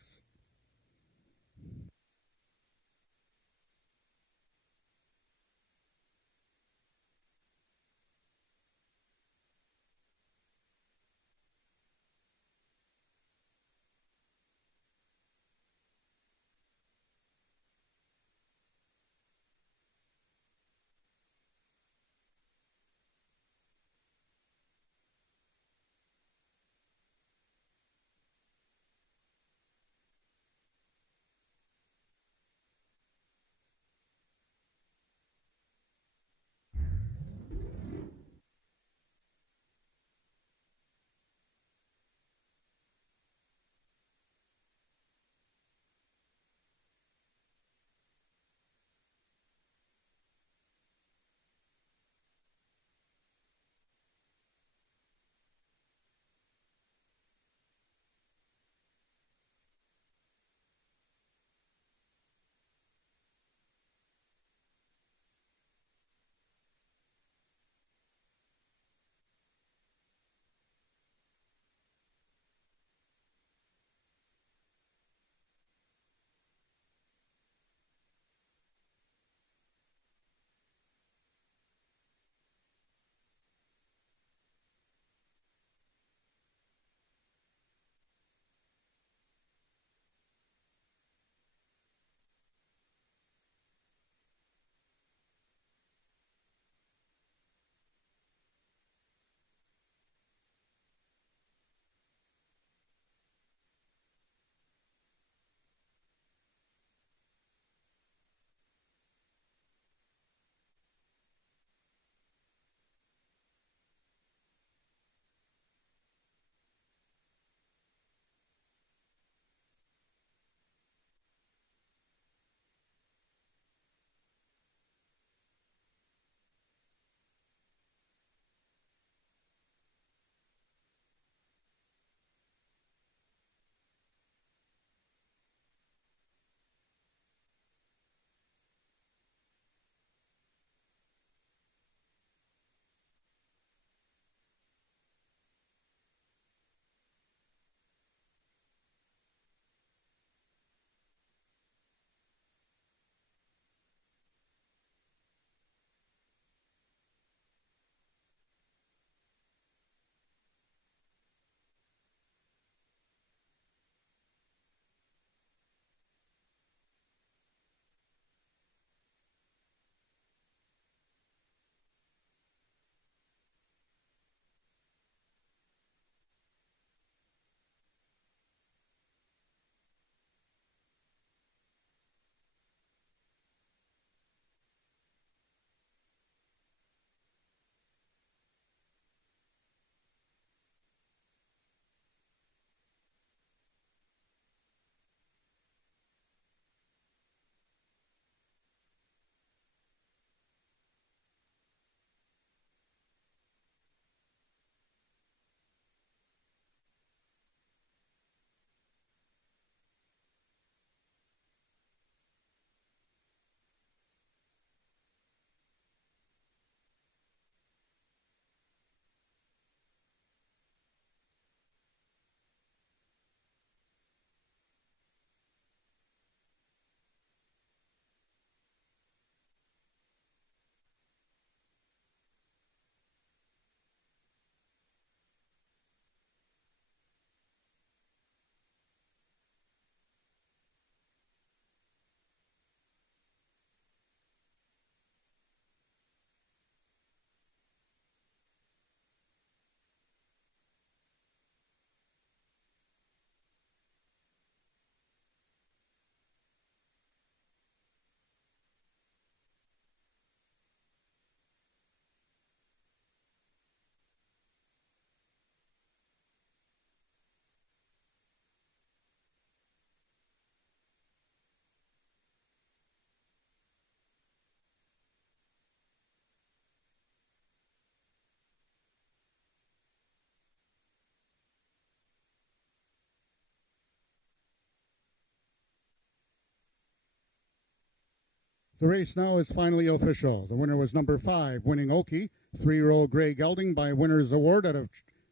The race now is finally official. The winner was number 5, Winning Okie, 3-year-old Grey Gelding by Winner's Award out of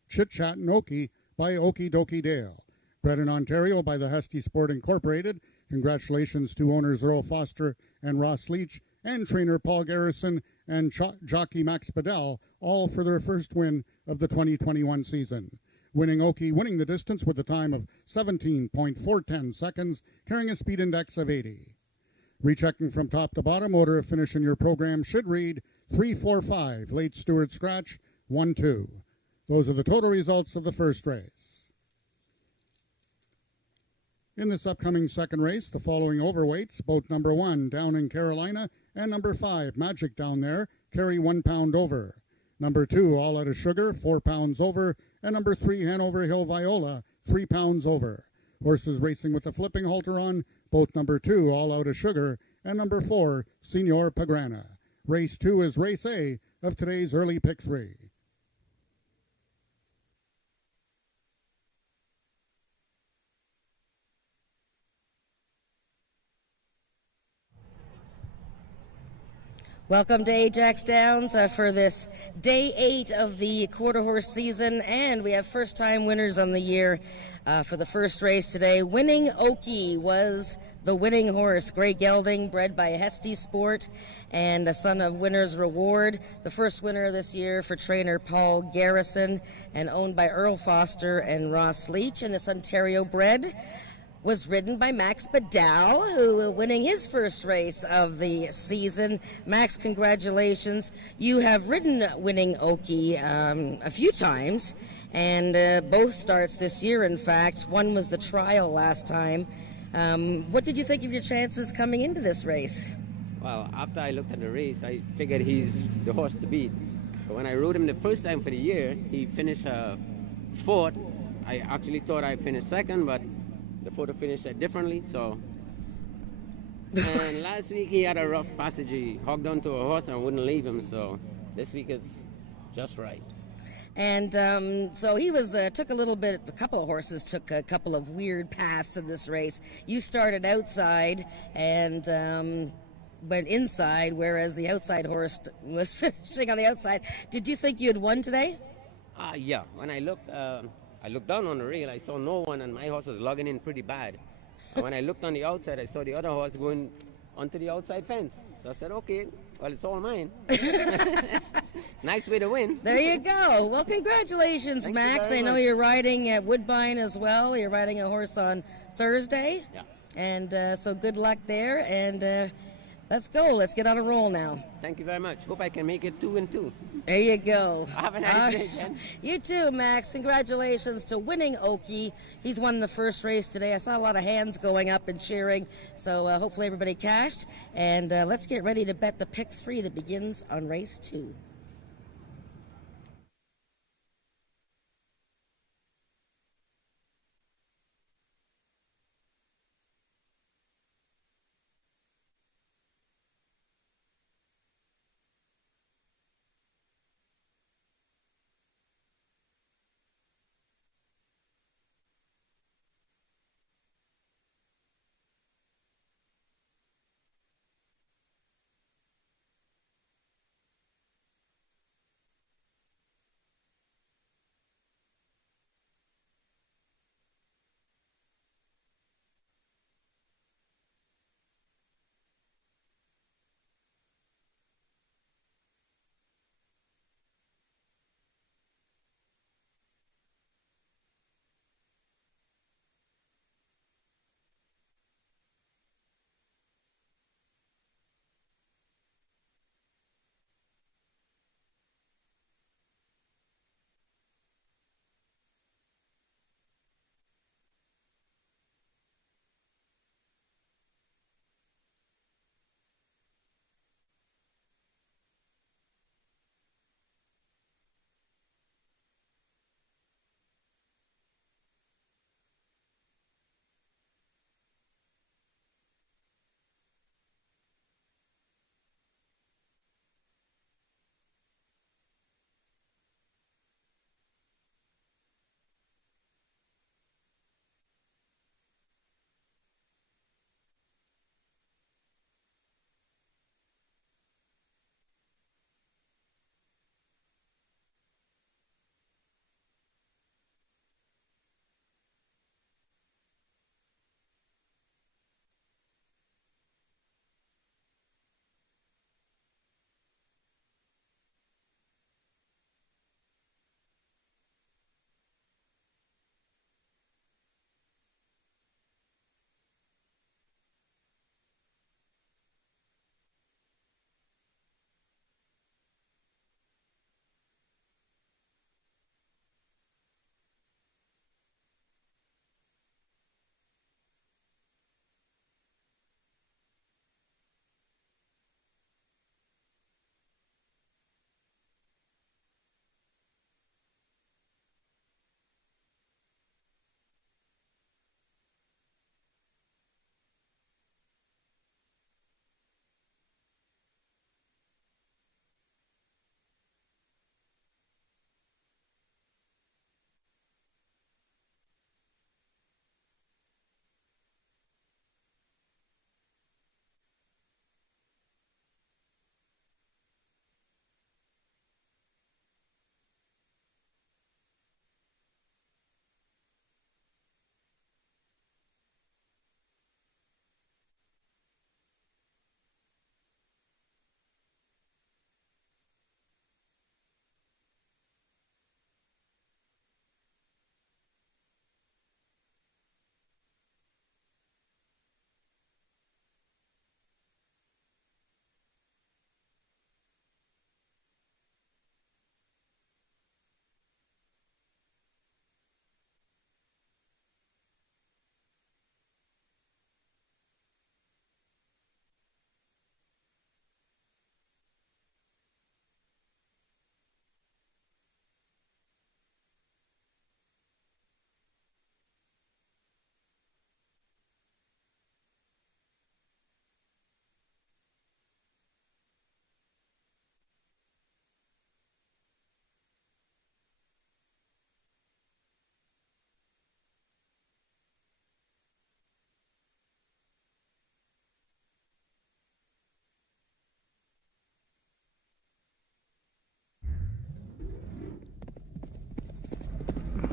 Chit Chat and Okie by Okie Dokie Dale. Bred in Ontario by the Husky Sport Incorporated. Congratulations to owners Earl Foster and Ross Leach and trainer Paul Garrison and jockey Max Bedell, all for their first win of the 2021 season. Winning Okie winning the distance with a time of 17.410 seconds, carrying a speed index of 80. Rechecking from top to bottom, order of finish in your program should read 3-4-5, late Stewart Scratch, 1-2. Those are the total results of the first race. In this upcoming second race, the following overweights, both number 1, Down in Carolina, and number 5, Magic Down There, carry 1 pound over. Number 2, All Out of Sugar, 4 pounds over, and number 3, Hanover Hill Viola, 3 pounds over. Horses racing with the flipping halter on, both number 2, All Out of Sugar, and number 4, Senor Pagrana. Race 2 is Race A of today's early pick 3. Welcome to AjaxDowns for this day 8 of the quarter horse season, and we have first-time winners on the year for the first race today. Winning Okie was the winning horse. Grey Gelding, bred by Husky Sport and a son of Winner's Reward. The first winner this year for trainer Paul Garrison and owned by Earl Foster and Ross Leach. And this Ontario bred was ridden by Max Bedell, who winning his first race of the season. Max, congratulations. You have ridden Winning Okie a few times, and both starts this year, in fact. One was the trial last time. What did you think of your chances coming into this race? Well, after I looked at the race, I figured he's the horse to beat. But when I rode him the first time for the year, he finished fourth. I actually thought I finished second, but the photo finished differently, so. And last week he had a rough passage. He hogged onto a horse and wouldn't leave him, so this week it's just right. And so he was took a couple of horses took a couple of weird paths in this race. You started outside and went inside, whereas the outside horse was finishing on the outside. Did you think you had won today? Yeah, when I looked down on the rail, I saw no one, and my horse was lugging in pretty bad. And when I looked on the outside, I saw the other horse going onto the outside fence. So I said, okay, well, it's all mine. Nice way to win. There you go. Well, congratulations, Thank Max. you very I know much. you're riding at Woodbine as well. You're riding a horse on Thursday. Yeah. And so good luck there. And let's go. Let's get on a roll now. Thank you very much. Hope I can make it 2-2. There you go. Have a nice day, Jen. You too, Max. Congratulations to Winning Okie. He's won the first race today. I saw a lot of hands going up and cheering, so hopefully everybody cashed. And let's get ready to bet the pick 3 that begins on race 2.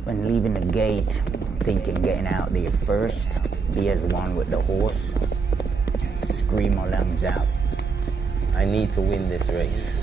When leaving the gate, thinking getting out there first, be as one with the horse, scream my lungs out. I need to win this race.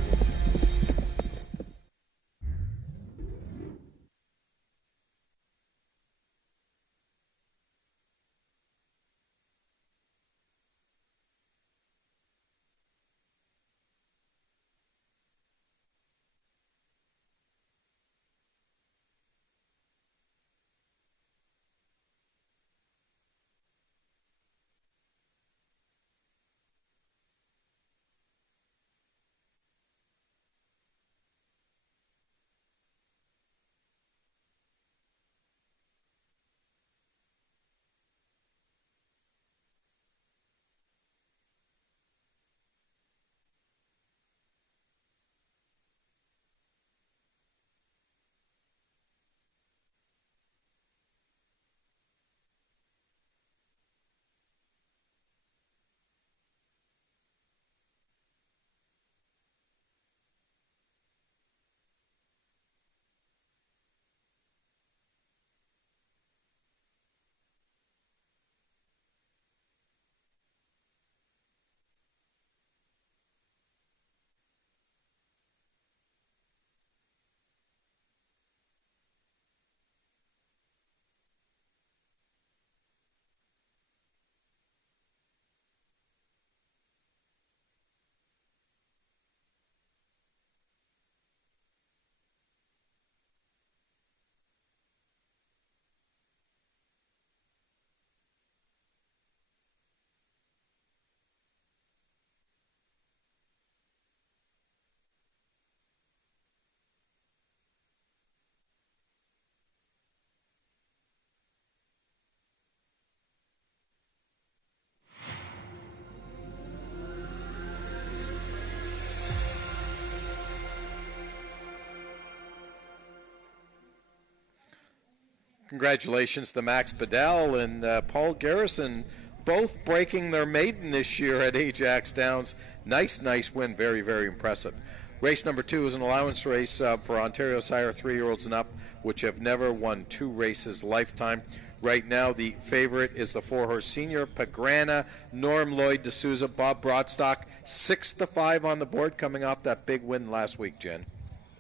Congratulations to Max Bedell and Paul Garrison, both breaking their maiden this year at Ajax Downs. Nice win. Very, very impressive. Race number 2 is an allowance race for Ontario Sire 3-year-olds and up, which have never won 2 races lifetime. Right now, the favorite is the 4-horse Senior Pagrana, Norm Lloyd D'Souza, Bob Broadstock, 6-5 on the board, coming off that big win last week, Jen.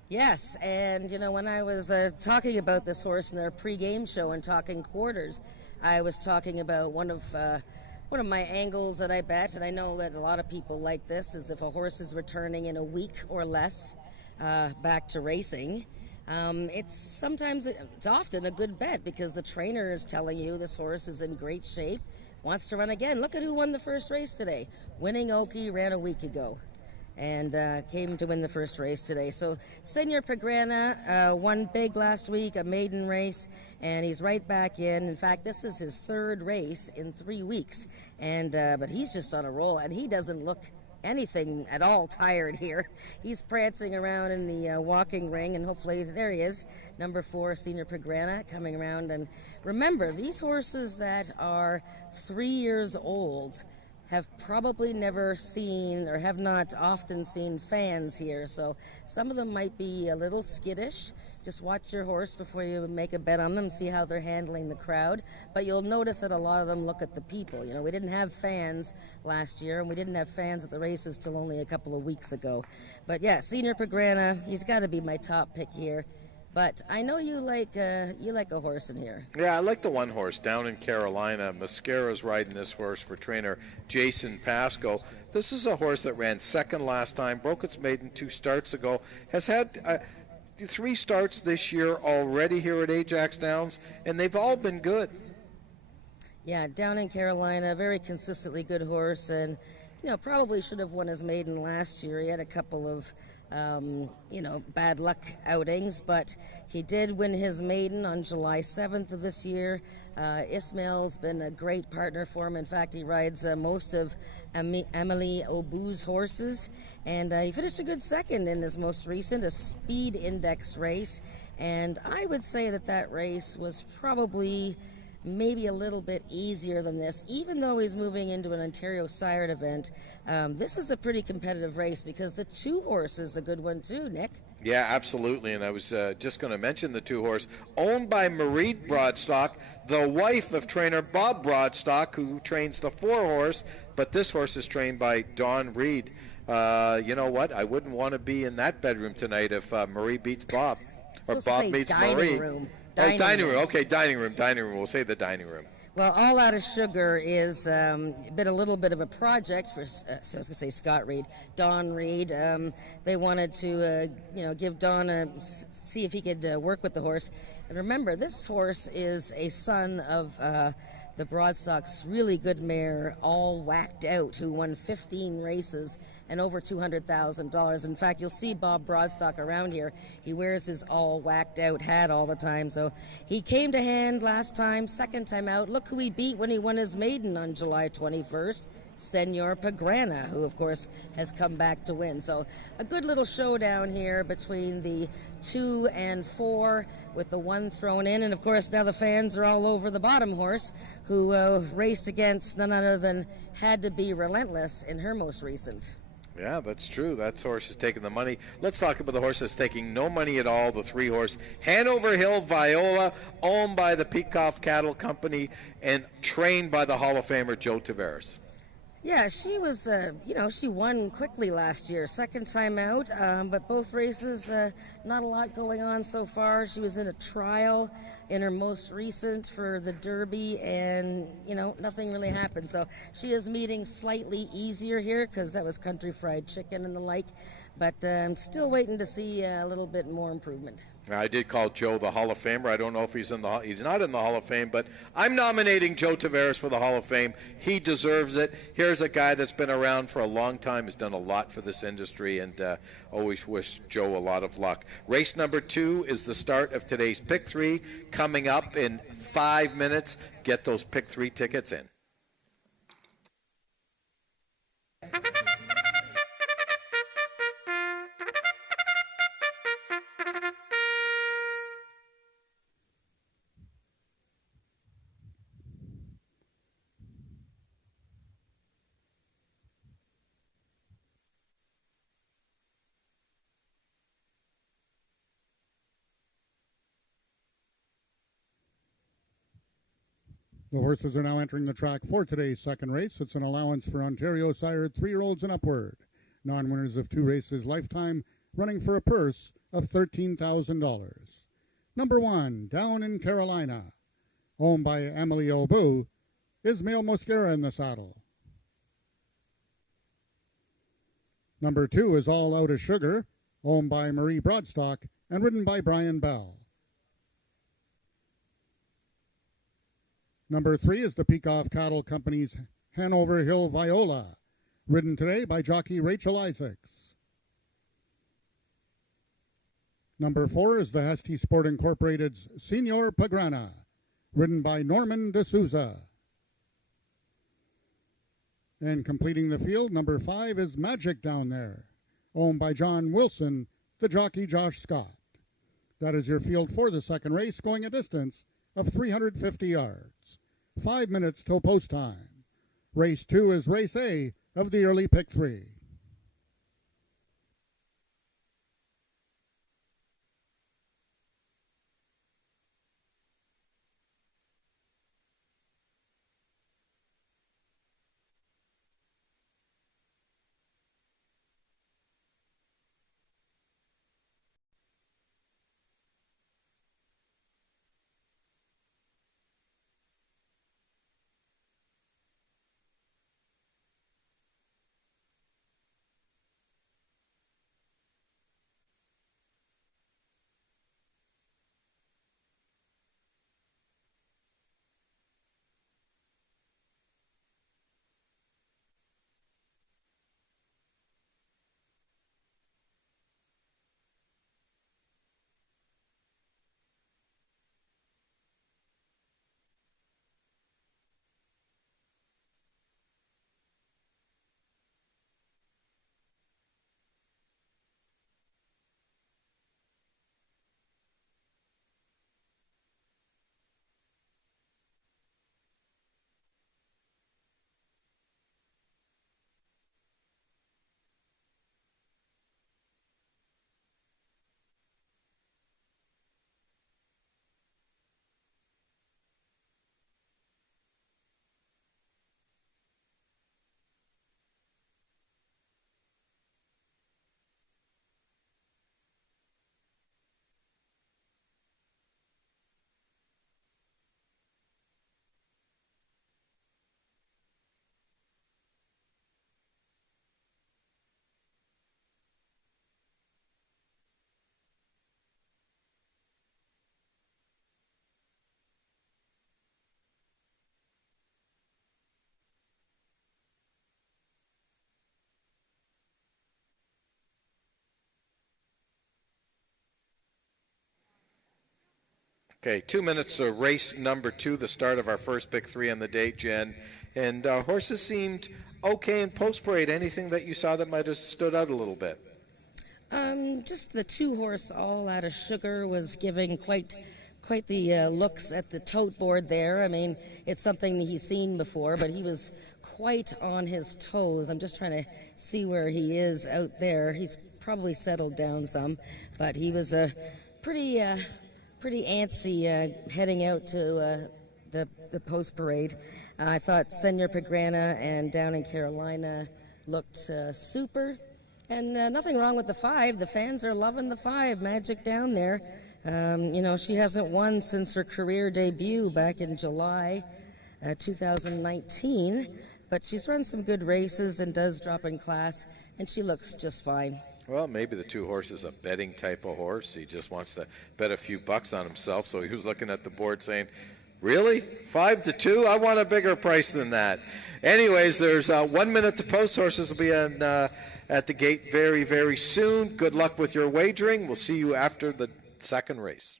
Yes, and when I was talking about this horse in their pre-game show and talking quarters, I was talking about one of my angles that I bet, and I know that a lot of people like this, is if a horse is returning in a week or less back to racing, it's often a good bet because the trainer is telling you this horse is in great shape, wants to run again. Look at who won the first race today. Winning Oki ran a week ago and came to win the first race today. So Senior Pagrana won big last week, a maiden race, and he's right back in. In fact, this is his 3rd race in 3 weeks, and but he's just on a roll, and he doesn't look anything at all tired here. He's prancing around in the walking ring, and hopefully there he is, number 4, Senior Pagrana, coming around. And remember, these horses that are 3 years old have probably never seen or have not often seen fans here, so some of them might be a little skittish. Just watch your horse before you make a bet on them, see how they're handling the crowd. But you'll notice that a lot of them look at the people. We didn't have fans last year, and we didn't have fans at the races till only a couple of weeks ago. But yeah, Senior Pagrana, he's got to be my top pick here. But I know you like a horse in here. Yeah, I like the one horse down in Carolina. Mascara's riding this horse for trainer Jason Pascoe. This is a horse that ran 2nd last time, broke its maiden 2 starts ago, has had 3 starts this year already here at Ajax Downs, and they've all been good. Yeah, down in Carolina, very consistently good horse, and probably should have won his maiden last year. He had a couple of bad luck outings, but he did win his maiden on July 7th of this year. Ismail's been a great partner for him. In fact, he rides most of Emily Obu's horses, and he finished a good 2nd in his most recent, a speed index race, and I would say that race was probably maybe a little bit easier than this, even though he's moving into an Ontario Sired event. This is a pretty competitive race because the 2 horse is a good one too, Nick. Yeah, absolutely. And I was just going to mention the two horse owned by Marie Broadstock, the wife of trainer Bob Broadstock, who trains the 4 horse. But this horse is trained by Don Reed. You know what? I wouldn't want to be in that bedroom tonight if Marie beats Bob, or Supposed to Bob say beats dining Marie. room. Oh, dining room. Okay, dining room. Dining room. We'll say the dining room. Well, All Out of Sugar is been a little bit of a project for, so I was going to say Scott Reed, Don Reed. They wanted to, give Don see if he could work with the horse. And remember, this horse is a son of the Broadstock's really good mare, All Whacked Out, who won 15 races and over $200,000. In fact, you'll see Bob Broadstock around here. He wears his All Whacked Out hat all the time. So he came to hand last time, second time out. Look who he beat when he won his maiden on July 21st. Senor Pagrana, who of course has come back to win. So a good little showdown here between the 2 and 4 with the 1 thrown in. And of course now the fans are all over the bottom horse, who raced against none other than Had to Be Relentless in her most recent. Yeah, that's true. That horse is taking the money. Let's talk about the horse that's taking no money at all, the 3 horse. Hanover Hill Viola, owned by the Peacock Cattle Company and trained by the Hall of Famer Joe Tavares. Yeah, she was, she won quickly last year, second time out, but both races, not a lot going on so far. She was in a trial in her most recent for the Derby, and, nothing really happened. So she is meeting slightly easier here because that was Country Fried Chicken and the like, but I'm still waiting to see a little bit more improvement. I did call Joe the Hall of Famer. I don't know if he's not in the Hall of Fame, but I'm nominating Joe Tavares for the Hall of Fame. He deserves it. Here's a guy that's been around for a long time, has done a lot for this industry, and always wish Joe a lot of luck. Race number 2 is the start of today's Pick 3, coming up in 5 minutes. Get those Pick 3 tickets in. The horses are now entering the track for today's second race. It's an allowance for Ontario sired 3-year-olds and upward. Non-winners of 2 races lifetime, running for a purse of $13,000. Number 1, Down in Carolina, owned by Emily Obu, Ismail Mosquera in the saddle. Number 2 is All Out of Sugar, owned by Marie Broadstock and ridden by Brian Bell. Number 3 is the Peacock Cattle Company's Hanover Hill Viola, ridden today by jockey Rachel Isaacs. Number 4 is the Hesty Sport Incorporated's Senor Pagrana, ridden by Norman D'Souza. And completing the field, number 5 is Magic Down There, owned by John Wilson, the jockey Josh Scott. That is your field for the second race, going a distance of 350 yards. 5 minutes till post time. Race 2 is race A of the early Pick 3. Okay, 2 minutes to race number 2, the start of our first big 3 on the day, Jen. And horses seemed okay in post parade. Anything that you saw that might have stood out a little bit? Just the 2-horse All Out of Sugar was giving quite the looks at the tote board there. I mean, it's something that he's seen before, but he was quite on his toes. I'm just trying to see where he is out there. He's probably settled down some, but he was pretty antsy heading out to the post parade. I thought Senor Pagrana and Down in Carolina looked super, and nothing wrong with the 5. The fans are loving the 5, Magic Down there. She hasn't won since her career debut back in July 2019, but she's run some good races and does drop in class, and she looks just fine. Well, maybe the 2-horse is a betting type of horse. He just wants to bet a few bucks on himself, so he was looking at the board saying, really? 5-2? I want a bigger price than that. Anyways, there's 1 minute to post. Horses will be at the gate very, very soon. Good luck with your wagering. We'll see you after the second race.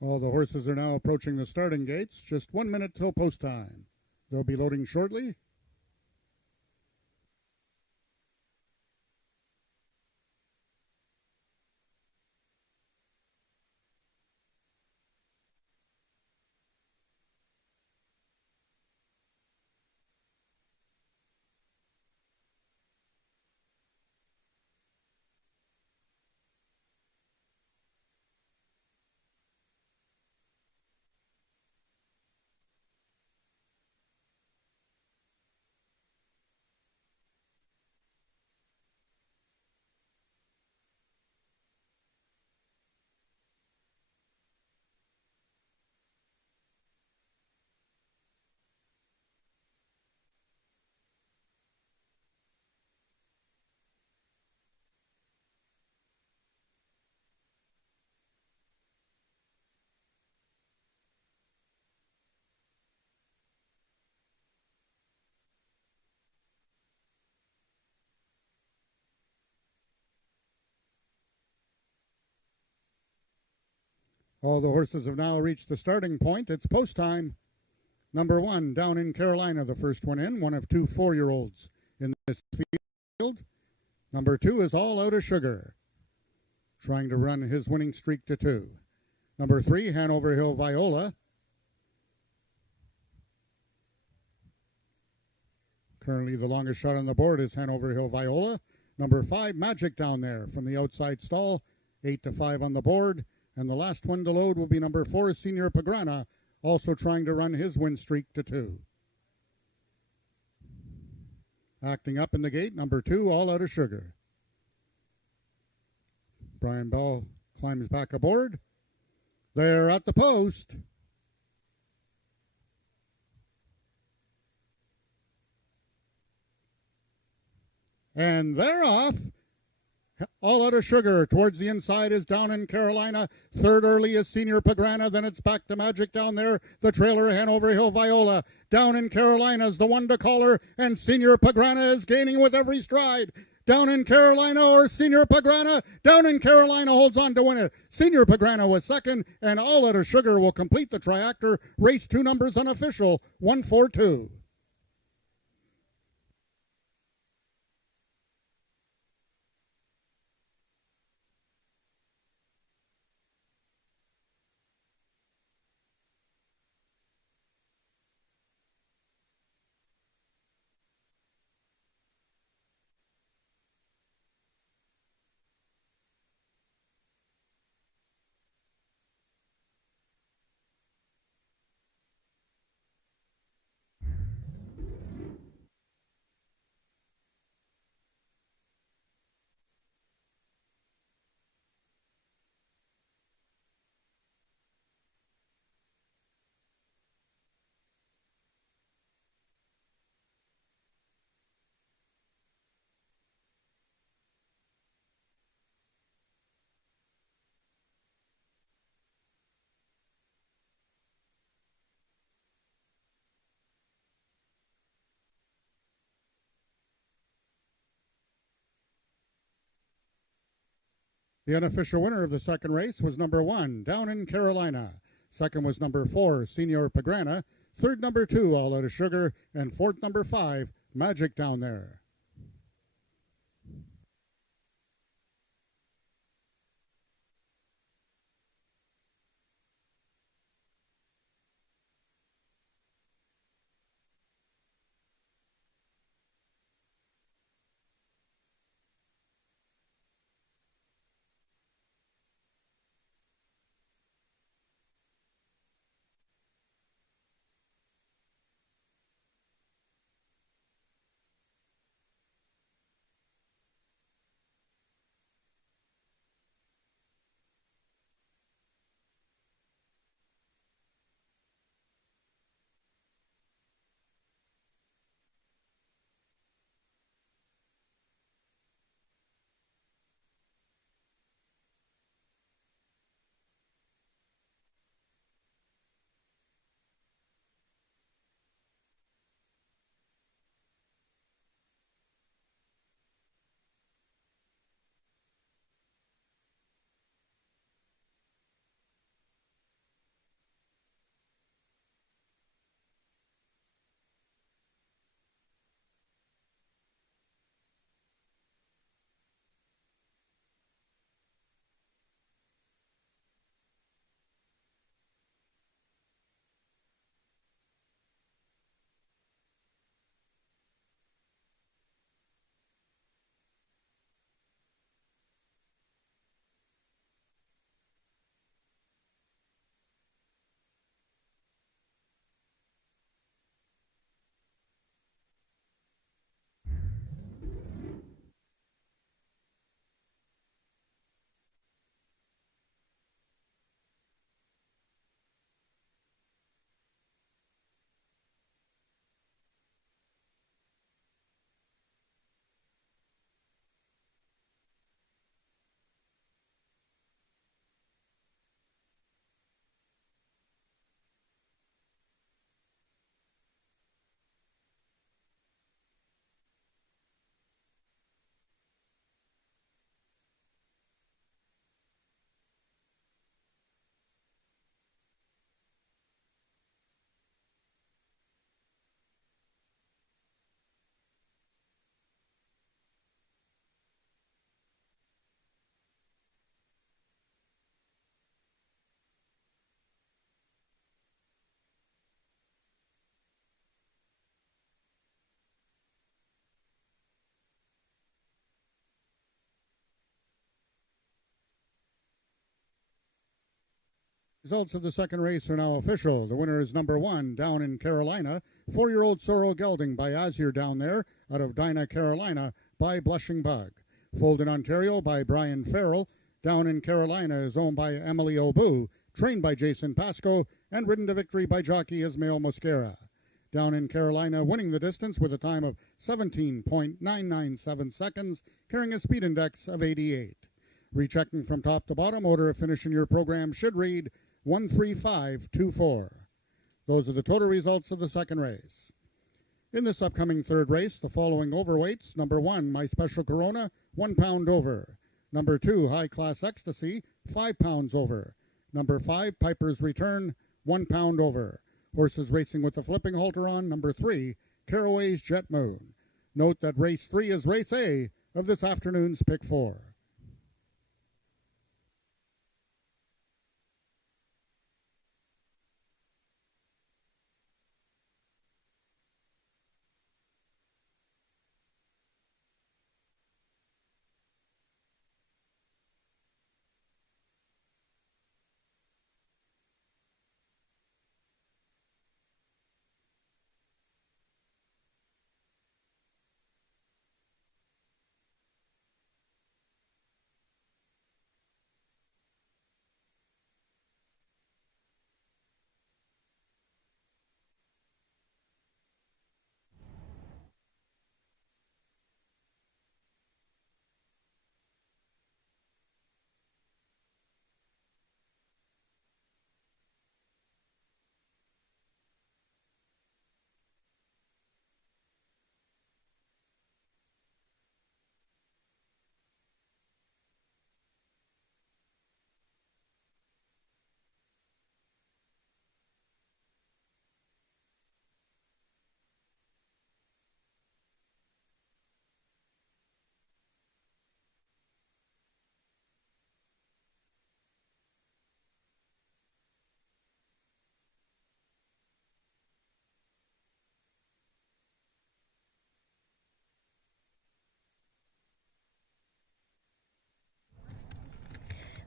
All the horses are now approaching the starting gates. Just 1 minute till post time. They'll be loading shortly. All the horses have now reached the starting point. It's post time. Number 1, Down in Carolina, the first one in, one of 2 4-year-olds in this field. Number 2 is All Out of Sugar, trying to run his winning streak to 2. Number 3, Hanover Hill Viola. Currently the longest shot on the board is Hanover Hill Viola. Number 5, Magic Down there from the outside stall, 8-5 on the board. And the last one to load will be number 4, Senor Pagrana, also trying to run his win streak to 2. Acting up in the gate, number 2, All Out of Sugar. Brian Bell climbs back aboard. They're at the post. And they're off. All Out of Sugar towards the inside is Down in Carolina. Third early is Senor Pagrana. Then it's back to Magic Down there. The trailer, Hanover Hill Viola. Down in Carolina is the one to call her. And Senor Pagrana is gaining with every stride. Down in Carolina or Senor Pagrana. Down in Carolina holds on to win it. Senor Pagrana was second. And All Out of Sugar will complete the triactor. Race 2 numbers unofficial. 1-4-2. The unofficial winner of the second race was number 1, Down in Carolina. Second was number 4, Senior Pagrana. Third, number 2, All Out of Sugar. And fourth, number 5, Magic Down There. Results of the second race are now official. The winner is number 1, Down in Carolina. 4-year-old Sorrel Gelding by Azure Down There, out of Dinah, Carolina, by Blushing Bug. Foaled in Ontario by Brian Farrell. Down in Carolina is owned by Emily Obu, trained by Jason Pasco, and ridden to victory by jockey Ismael Mosquera. Down in Carolina, winning the distance with a time of 17.997 seconds, carrying a speed index of 88. Rechecking from top to bottom, order of finish in your program should read 13524. Those are the total results of the second race. In this upcoming third race, the following overweights: number 1, My Special Corona, 1 pound over. Number 2, High Class Ecstasy, 5 pounds over. Number 5, Piper's Return, 1 pound over. Horses racing with the flipping halter on: number 3, Caraway's Jet Moon. Note that race 3 is race A of this afternoon's Pick 4.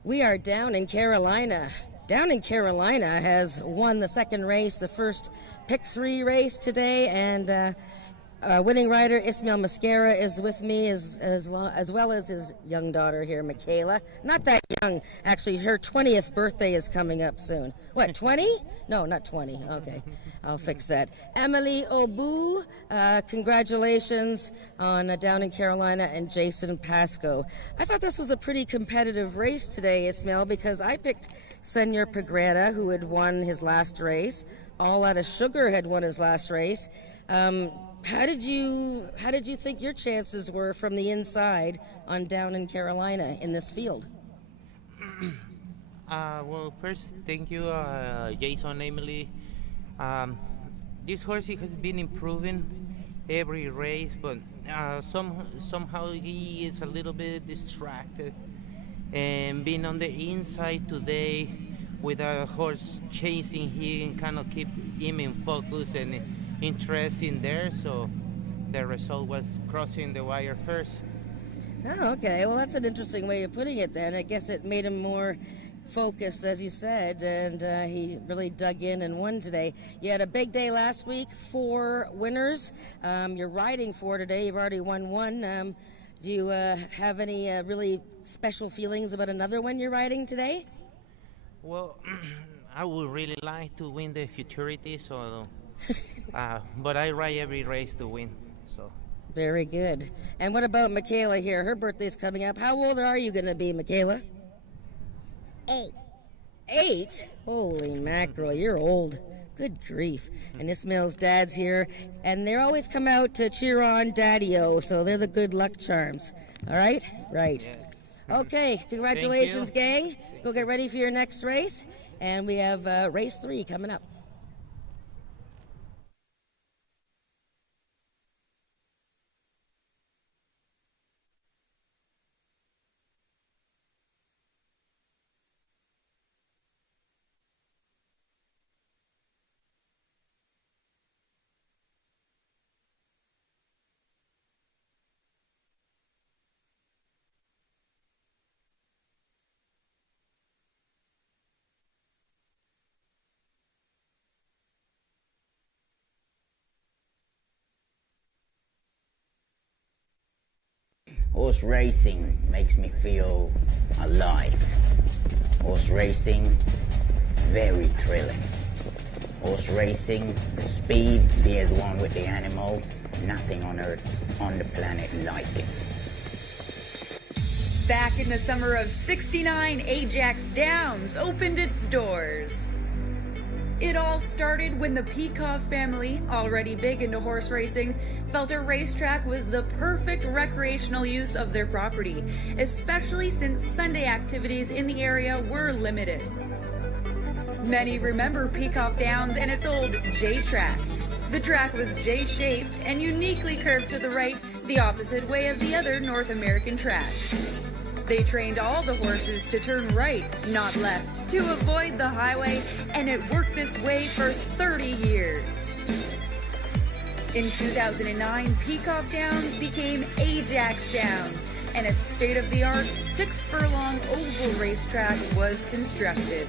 We are down in Carolina. Down in Carolina has won the second race, the first pick 3 race today, and winning rider Ismail Mascara is with me as well as his young daughter here, Michaela. Not that young, actually. Her 20th birthday is coming up soon. What, 20? No, not 20. Okay, I'll fix that. Emily Obu, congratulations on down in Carolina, and Jason Pasco. I thought this was a pretty competitive race today, Ismail, because I picked Senor Pagrana, who had won his last race. All Out of Sugar had won his last race. How did you think your chances were from the inside on down in Carolina in this field? Well, first, thank you, Jason, Emily. This horse he has been improving every race, but somehow he is a little bit distracted. And being on the inside today with a horse chasing him, kind of keep him in focus and interest in there, so the result was crossing the wire first. Oh, okay. Well, that's an interesting way of putting it then. I guess it made him more focused, as you said, and he really dug in and won today. You had a big day last week, 4 winners. You're riding 4 today. You've already won 1. Do you have any really special feelings about another one you're riding today? Well, I would really like to win the Futurity, so but I ride every race to win. So very good. And what about Michaela here? Her birthday's coming up. How old are you going to be, Michaela? 8. 8? Holy mackerel, you're old. Good grief. And Ismail's dad's here, and they always come out to cheer on Daddy-O, so they're the good luck charms. All right? Right. yeah. Okay, congratulations, gang. Go get ready for your next race, and we have race 3 coming up. Horse racing makes me feel alive. Horse racing, very thrilling. Horse racing, the speed, be as one with the animal, nothing on earth, on the planet like it. Back in the summer of '69, AjaxDowns opened its doors. It all started when the Peikoff family, already big into horse racing, felt a racetrack was the perfect recreational use of their property, especially since Sunday activities in the area were limited. Many remember Peikoff Downs and its old J-track. The track was J-shaped and uniquely curved to the right, the opposite way of the other North American tracks. They trained all the horses to turn right, not left, to avoid the highway, and it worked this way for 30 years. In 2009, Peikoff Downs became AjaxDowns, and a state-of-the-art 6-furlong oval racetrack was constructed.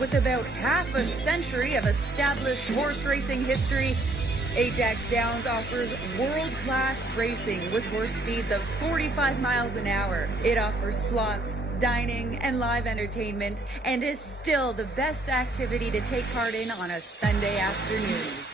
With about half a century of established horse racing history, AjaxDowns offers world-class racing with horse speeds of 45 miles an hour. It offers slots, dining, and live entertainment, and is still the best activity to take part in on a Sunday afternoon.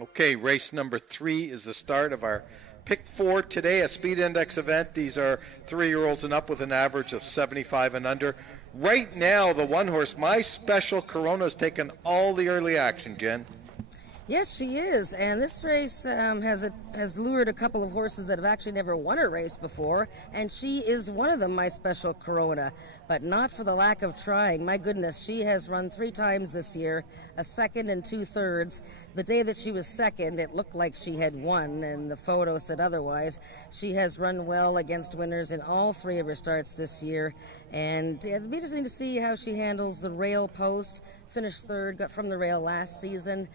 Okay, race number 3 is the start of our Pick 4 today, a speed index event. These are 3-year-olds and up with an average of 75 and under. Right now, the one horse, My Special Corona, has taken all the early action, Jen. Yes, she is, and this race has lured a couple of horses that have actually never won a race before, and she is one of them, My Special Corona, but not for the lack of trying. My goodness, she has run 3 times this year, a second and 2/3. The day that she was second, it looked like she had won, and the photo said otherwise. She has run well against winners in all 3 of her starts this year, and it'll be interesting to see how she handles the rail post. Finished 3rd, got from the rail last season.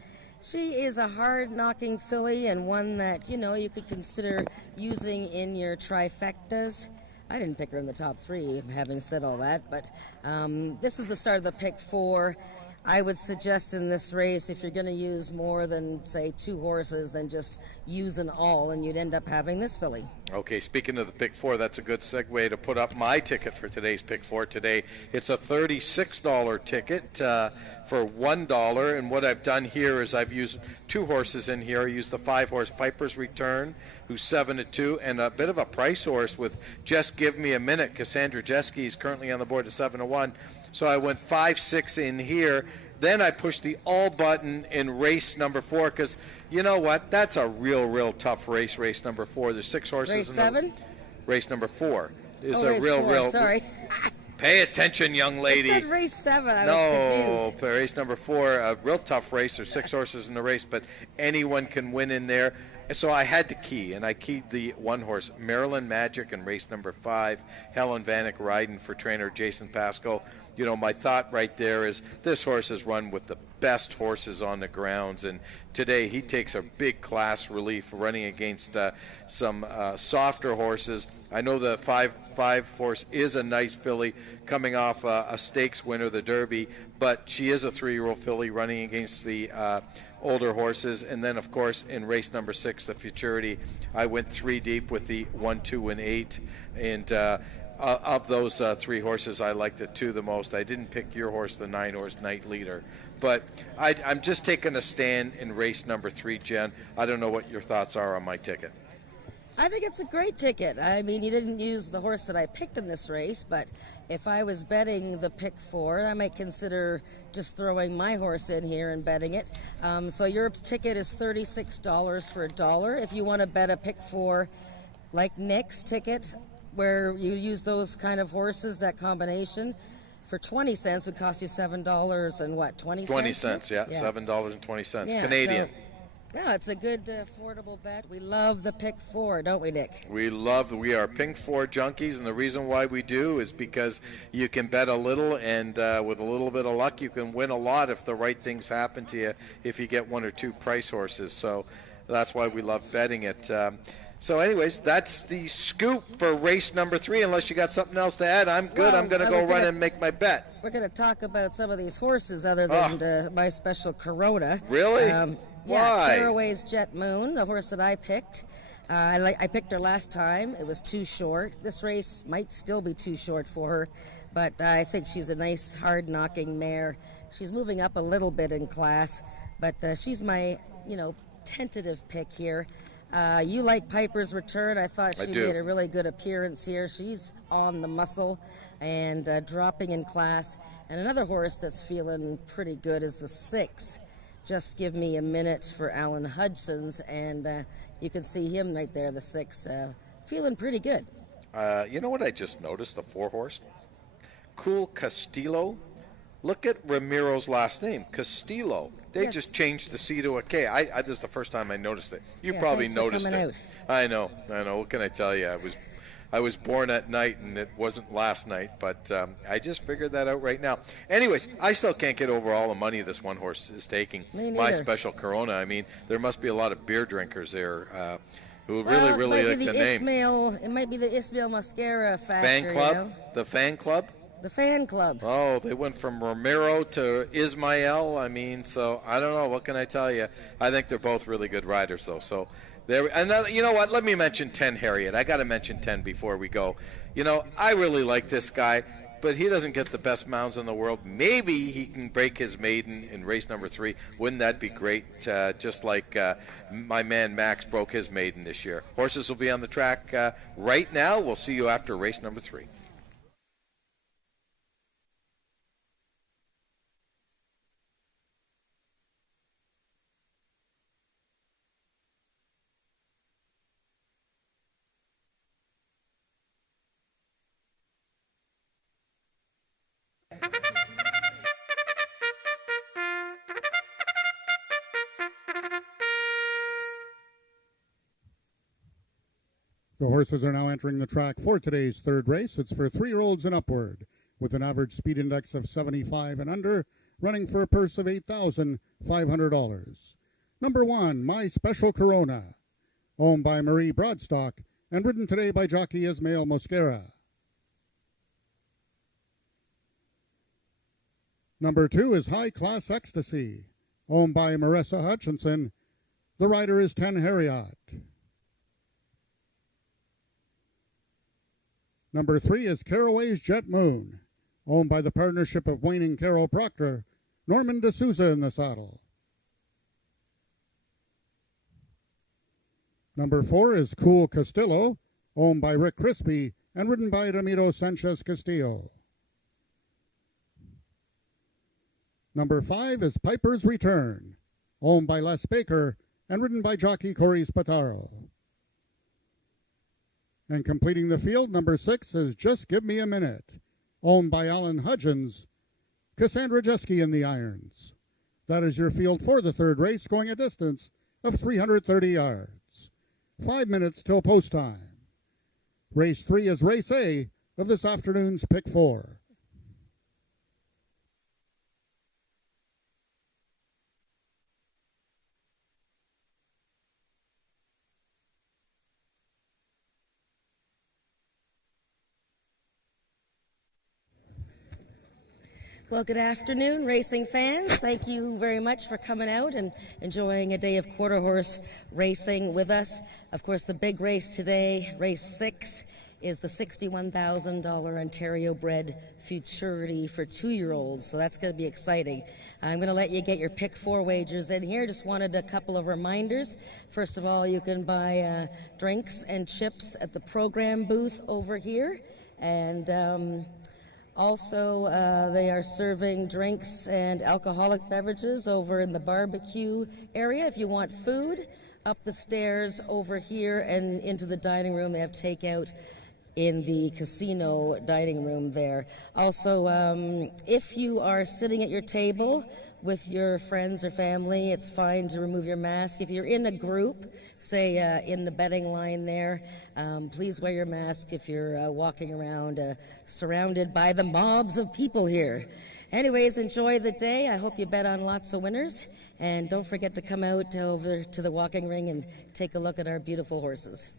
She is a hard-knocking filly and one that, you could consider using in your trifectas. I didn't pick her in the top 3, having said all that, but this is the start of the Pick 4. I would suggest in this race, if you're going to use more than, say, 2 horses, then just use an all, and you'd end up having this filly. Okay, speaking of the Pick 4, that's a good segue to put up my ticket for today's Pick 4 today. It's a $36 ticket for $1, and what I've done here is I've used 2 horses in here. I used the 5-horse Piper's Return, who's 7-2, and a bit of a price horse with Just Give Me a Minute. Cassandra Jeske is currently on the board at 7-1. So I went 5-6 in here. Then I pushed the all button in race number 4 because you know what? That's a real tough race. Race number 4. There's 6 horses. Race in 7. Race number 4 is a race real 4, Sorry. Pay attention, young lady. It said race 7. I was confused. Race number 4, a real tough race. There's 6 horses in the race, but anyone can win in there. So I had to key, and I keyed the 1 horse, Maryland Magic, in race number 5. Helen Vanek riding for trainer Jason Pascoe. My thought right there is this horse has run with the best horses on the grounds, and today he takes a big class relief running against some softer horses. I know the 5 horse is a nice filly coming off a stakes winner, the Derby, but she is a 3-year-old filly running against the older horses. And then, of course, in race number 6, the Futurity, I went 3 deep with the 1, 2, and 8, and of those 3 horses, I liked the 2 the most. I didn't pick your horse, the 9-horse Night Leader. But I'm just taking a stand in race number 3, Jen. I don't know what your thoughts are on my ticket. I think it's a great ticket. I mean, you didn't use the horse that I picked in this race, but if I was betting the Pick 4, I might consider just throwing my horse in here and betting it. So your ticket is $36 for $1. If you want to bet a Pick 4 like Nick's ticket, where you use those kind of horses, that combination, for 20 cents would cost you $7 and what, 20 cents? 20 cents, yeah. $7.20 Yeah, Canadian. Yeah, it's a good affordable bet. We love the Pick 4, don't we, Nick? We are Pick 4 junkies, and the reason why we do is because you can bet a little, and with a little bit of luck, you can win a lot if the right things happen to you, if you get 1 or 2 price horses. So that's why we love betting it. So anyways, that's the scoop for race number 3. Unless you got something else to add, I'm good. Well, I'm going to go run and make my bet. We're going to talk about some of these horses other than My Special Corona. Really? Yeah, Why? Caraway's Jet Moon, the horse that I picked. I picked her last time. It was too short. This race might still be too short for her, but I think she's a nice, hard-knocking mare. She's moving up a little bit in class, but she's my, tentative pick here. You like Piper's Return. I thought she made a really good appearance here. She's on the muscle and dropping in class. And another horse that's feeling pretty good is the 6. Just Give Me a Minute for Alan Hudson's. And you can see him right there, the 6, feeling pretty good. You know what I just noticed? The 4 horse? Cool Castillo. Look at Ramiro's last name, Castillo. They just changed the C to a K. This is the first time I noticed it. You probably noticed it. Out. I know. What can I tell you? I was born at night, and it wasn't last night, but I just figured that out right now. Anyways, I still can't get over all the money this 1 horse is taking. My Special Corona. I mean, there must be a lot of beer drinkers there who really like the name. It might be the Ismail Mascara factor. Fan club? The fan club? The fan club. Oh, they went from Ramiro to Ismael. I mean, so I don't know. What can I tell you? I think they're both really good riders, though. So there. And you know what? Let me mention 10 Harriet. I got to mention 10 before we go. I really like this guy. but he doesn't get the best mounds in the world. Maybe he can break his maiden in race number 3. Wouldn't that be great? Just like my man Max broke his maiden this year. Horses will be on the track right now. We'll see you after race number 3. The horses are now entering the track for today's third race. It's for 3-year-olds and upward, with an average speed index of 75 and under, running for a purse of $8,500. Number 1, My Special Corona, owned by Marie Broadstock and ridden today by jockey Ismael Mosquera. Number 2 is High Class Ecstasy, owned by Marissa Hutchinson. The rider is 10 Harriot. Number 3 is Caraway's Jet Moon, owned by the partnership of Wayne and Carol Proctor, Norman D'Souza in the saddle. Number 4 is Cool Castillo, owned by Rick Crispy and ridden by Ramiro Sanchez Castillo. Number 5 is Piper's Return, owned by Les Baker and ridden by jockey Corey Spataro. And completing the field, number 6 is Just Give Me a Minute, owned by Alan Hudgens, Cassandra Jeske in the irons. That is your field for the third race, going a distance of 330 yards. 5 minutes till post time. Race 3 is race A of this afternoon's Pick 4. Well, good afternoon, racing fans. Thank you very much for coming out and enjoying a day of quarter horse racing with us. Of course, the big race today, race 6, is the $61,000 Ontario bred Futurity for 2-year-olds. So that's going to be exciting. I'm going to let you get your pick 4 wagers in here. Just wanted a couple of reminders. First of all, you can buy drinks and chips at the program booth over here. And also, they are serving drinks and alcoholic beverages over in the barbecue area. If you want food, up the stairs over here and into the dining room. They have takeout in the casino dining room there. Also, if you are sitting at your table with your friends or family, it's fine to remove your mask. If you're in a group, say in the betting line there, please wear your mask if you're walking around surrounded by the mobs of people here. Anyways, enjoy the day. I hope you bet on lots of winners. And don't forget to come out over to the walking ring and take a look at our beautiful horses.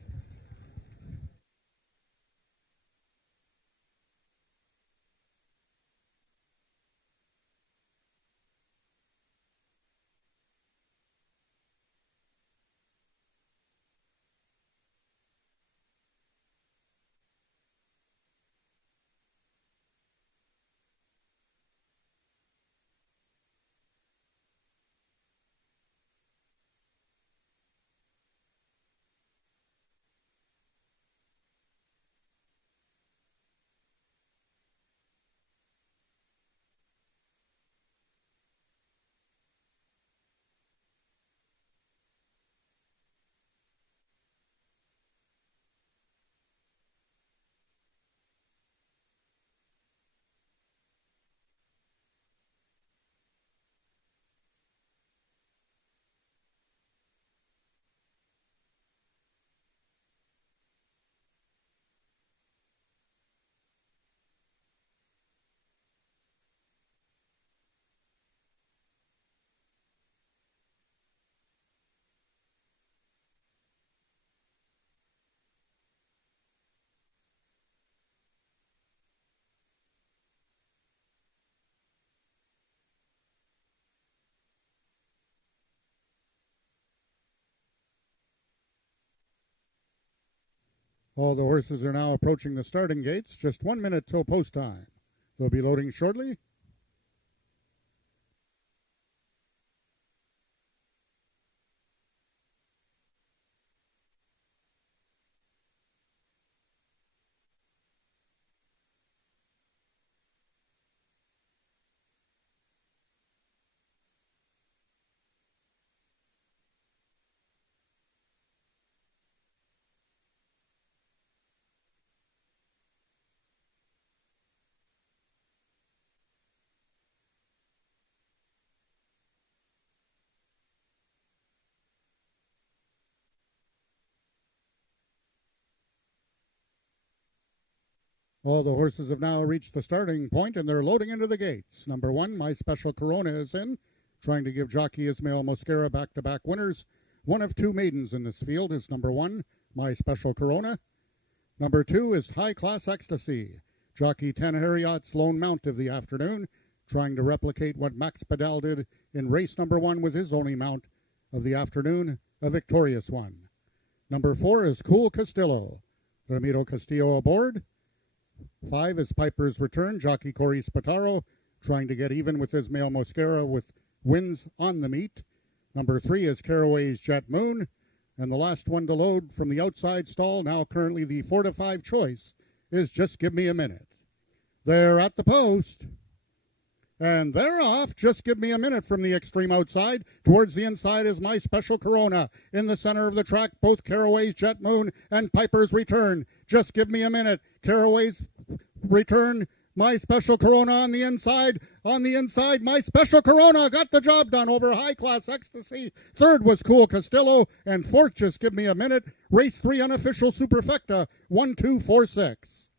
All the horses are now approaching the starting gates, just 1 minute till post time. They'll be loading shortly. All the horses have now reached the starting point and they're loading into the gates. Number 1, My Special Corona is in, trying to give jockey Ismael Mosquera back-to-back winners. One of 2 maidens in this field is number 1, My Special Corona. Number 2 is High Class Ecstasy. Jockey Ten Harriot's lone mount of the afternoon, trying to replicate what Max Padal did in race number 1 with his only mount of the afternoon, a victorious one. Number 4 is Cool Castillo. Ramiro Castillo aboard. 5 is Piper's Return, jockey Corey Spataro, trying to get even with Ismael Mosquera with wins on the meet. Number 3 is Caraway's Jet Moon. And the last one to load from the outside stall, now currently the 4 to 5 choice, is Just Give Me a Minute. They're at the post. And they're off. Just Give Me a Minute from the extreme outside. Towards the inside is My Special Corona. In the center of the track, both Caraway's Jet Moon and Piper's Return. Just Give Me a Minute. Caraway's Return. My Special Corona on the inside. On the inside, My Special Corona got the job done over High Class Ecstasy. Third was Cool Castillo. And fourth, Just Give Me a Minute. Race 3 unofficial Superfecta. 1, 2, 4, 6.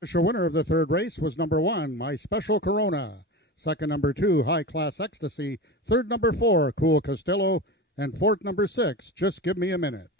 Official winner of the third race was number 1, My Special Corona. Second, number 2, High Class Ecstasy. Third, number 4, Cool Castillo. And fourth, number 6, Just Give Me a Minute.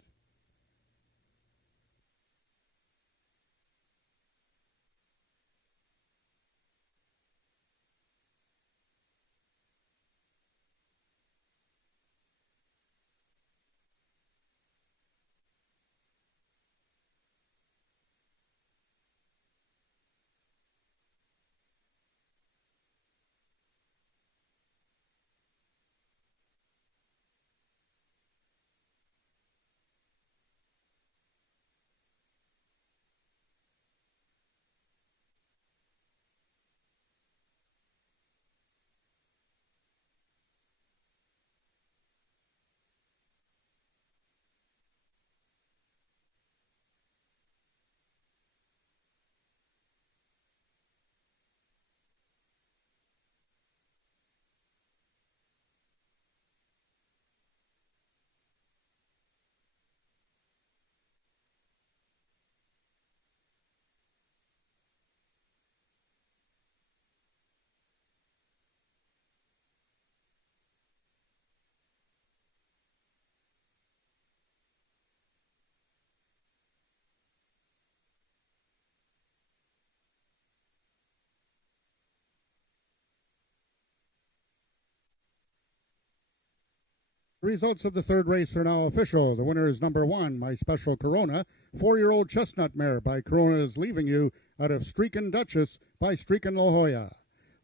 The results of the third race are now official. The winner is number 1, My Special Corona, 4-year-old chestnut mare by Corona is Leaving You out of Streakin' Duchess by Streakin' La Jolla.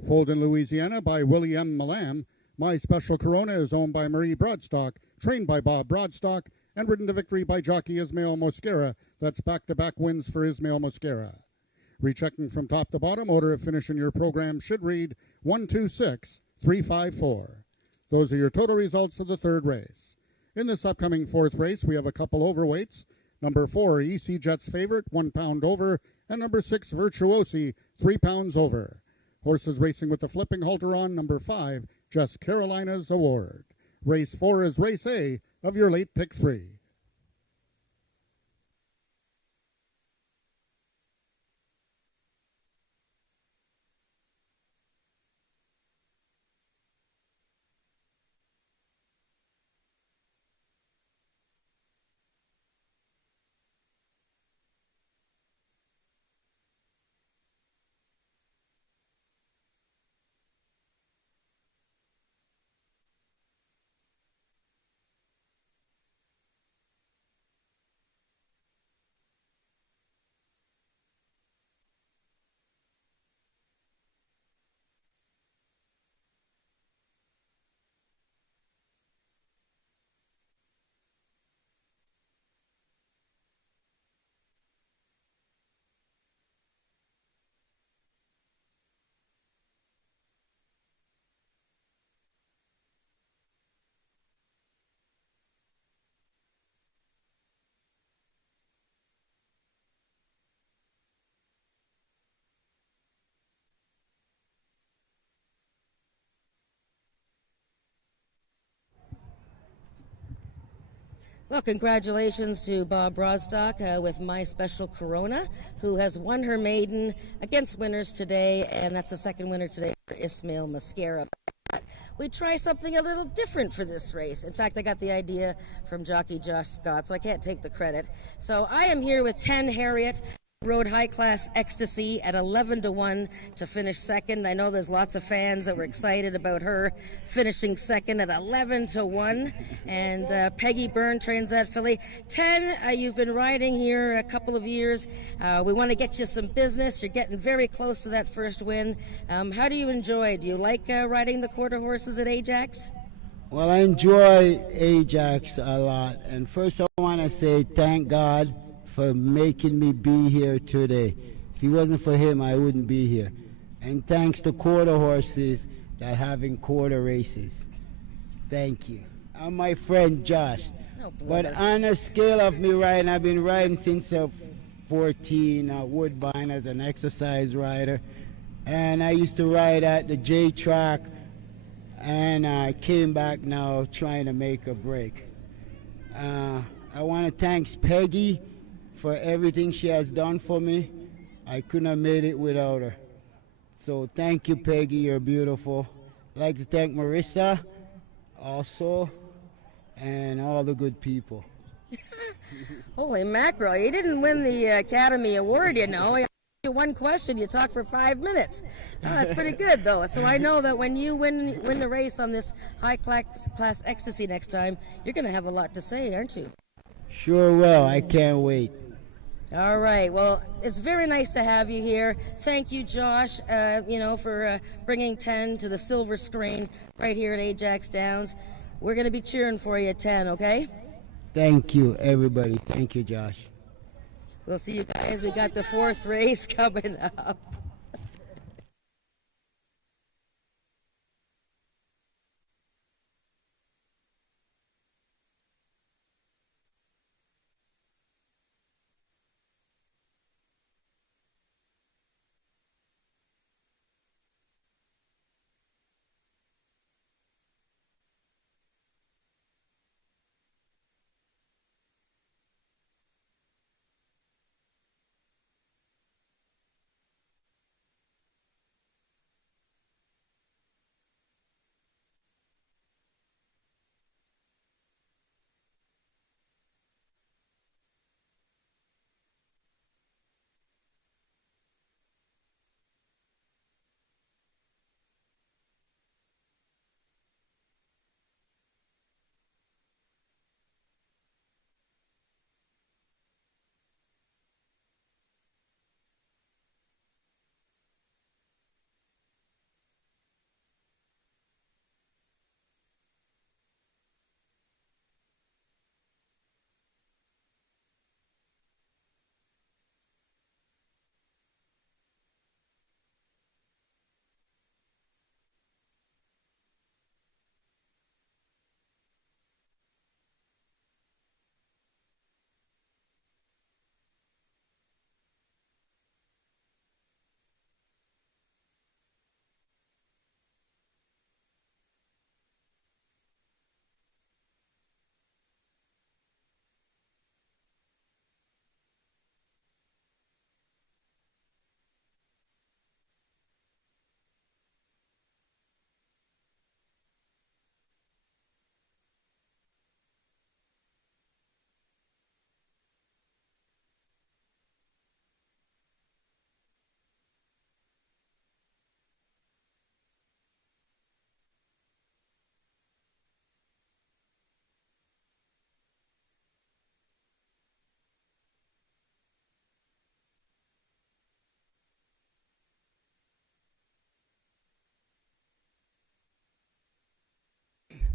Fold Louisiana by Willie M. Malam. My Special Corona is owned by Marie Broadstock, trained by Bob Broadstock, and ridden to victory by jockey Ismail Mosquera. That's back-to-back wins for Ismail Mosquera. Rechecking from top to bottom, order of finish in your program should read 1, 2, 6, 3, 5, 4. Those are your total results of the third race. In this upcoming fourth race, we have a couple overweights. Number 4, EC Jet's Favorite, 1 pound over, and number 6, Virtuosi, 3 pounds over. Horses racing with the flipping halter on. Number 5, Just Carolina's Award. Race 4 is Race A of your late pick 3. Well, congratulations to Bob Broadstock with My Special Corona, who has won her maiden against winners today, and that's the second winner today for Ismail Mosquera. We try something a little different for this race. In fact, I got the idea from jockey Josh Scott, so I can't take the credit. So I am here with 10 Harriet. Rode High Class Ecstasy at 11-1 to finish second. I know there's lots of fans that were excited about her finishing second at 11-1. And Peggy Byrne trains that filly. 10, you've been riding here a couple of years. We want to get you some business. You're getting very close to that first win. How do you enjoy? Do you like riding the quarter horses at Ajax? Well, I enjoy Ajax a lot. And first I want to say thank God for making me be here today. If it wasn't for him, I wouldn't be here. And thanks to quarter horses that having quarter races. Thank you. I'm my friend Josh. But on a scale of me riding, I've been riding since 14 at Woodbine as an exercise rider. And I used to ride at the J track, and I came back now trying to make a break. I want to thank Peggy for everything she has done for me. I couldn't have made it without her. So thank you, Peggy. You're beautiful. I'd like to thank Marissa also, and all the good people. Holy mackerel, you didn't win the Academy Award, you know. I asked you one question, you talk for 5 minutes. Oh, that's pretty good, though. So I know that when you win the race on this High Class Ecstasy next time, you're going to have a lot to say, aren't you? Sure will. I can't wait. All right. Well, it's very nice to have you here. Thank you, Josh, for bringing 10 to the silver screen right here at Ajax Downs. We're going to be cheering for you at 10, okay? Thank you, everybody. Thank you, Josh. We'll see you guys. We got the fourth race coming up.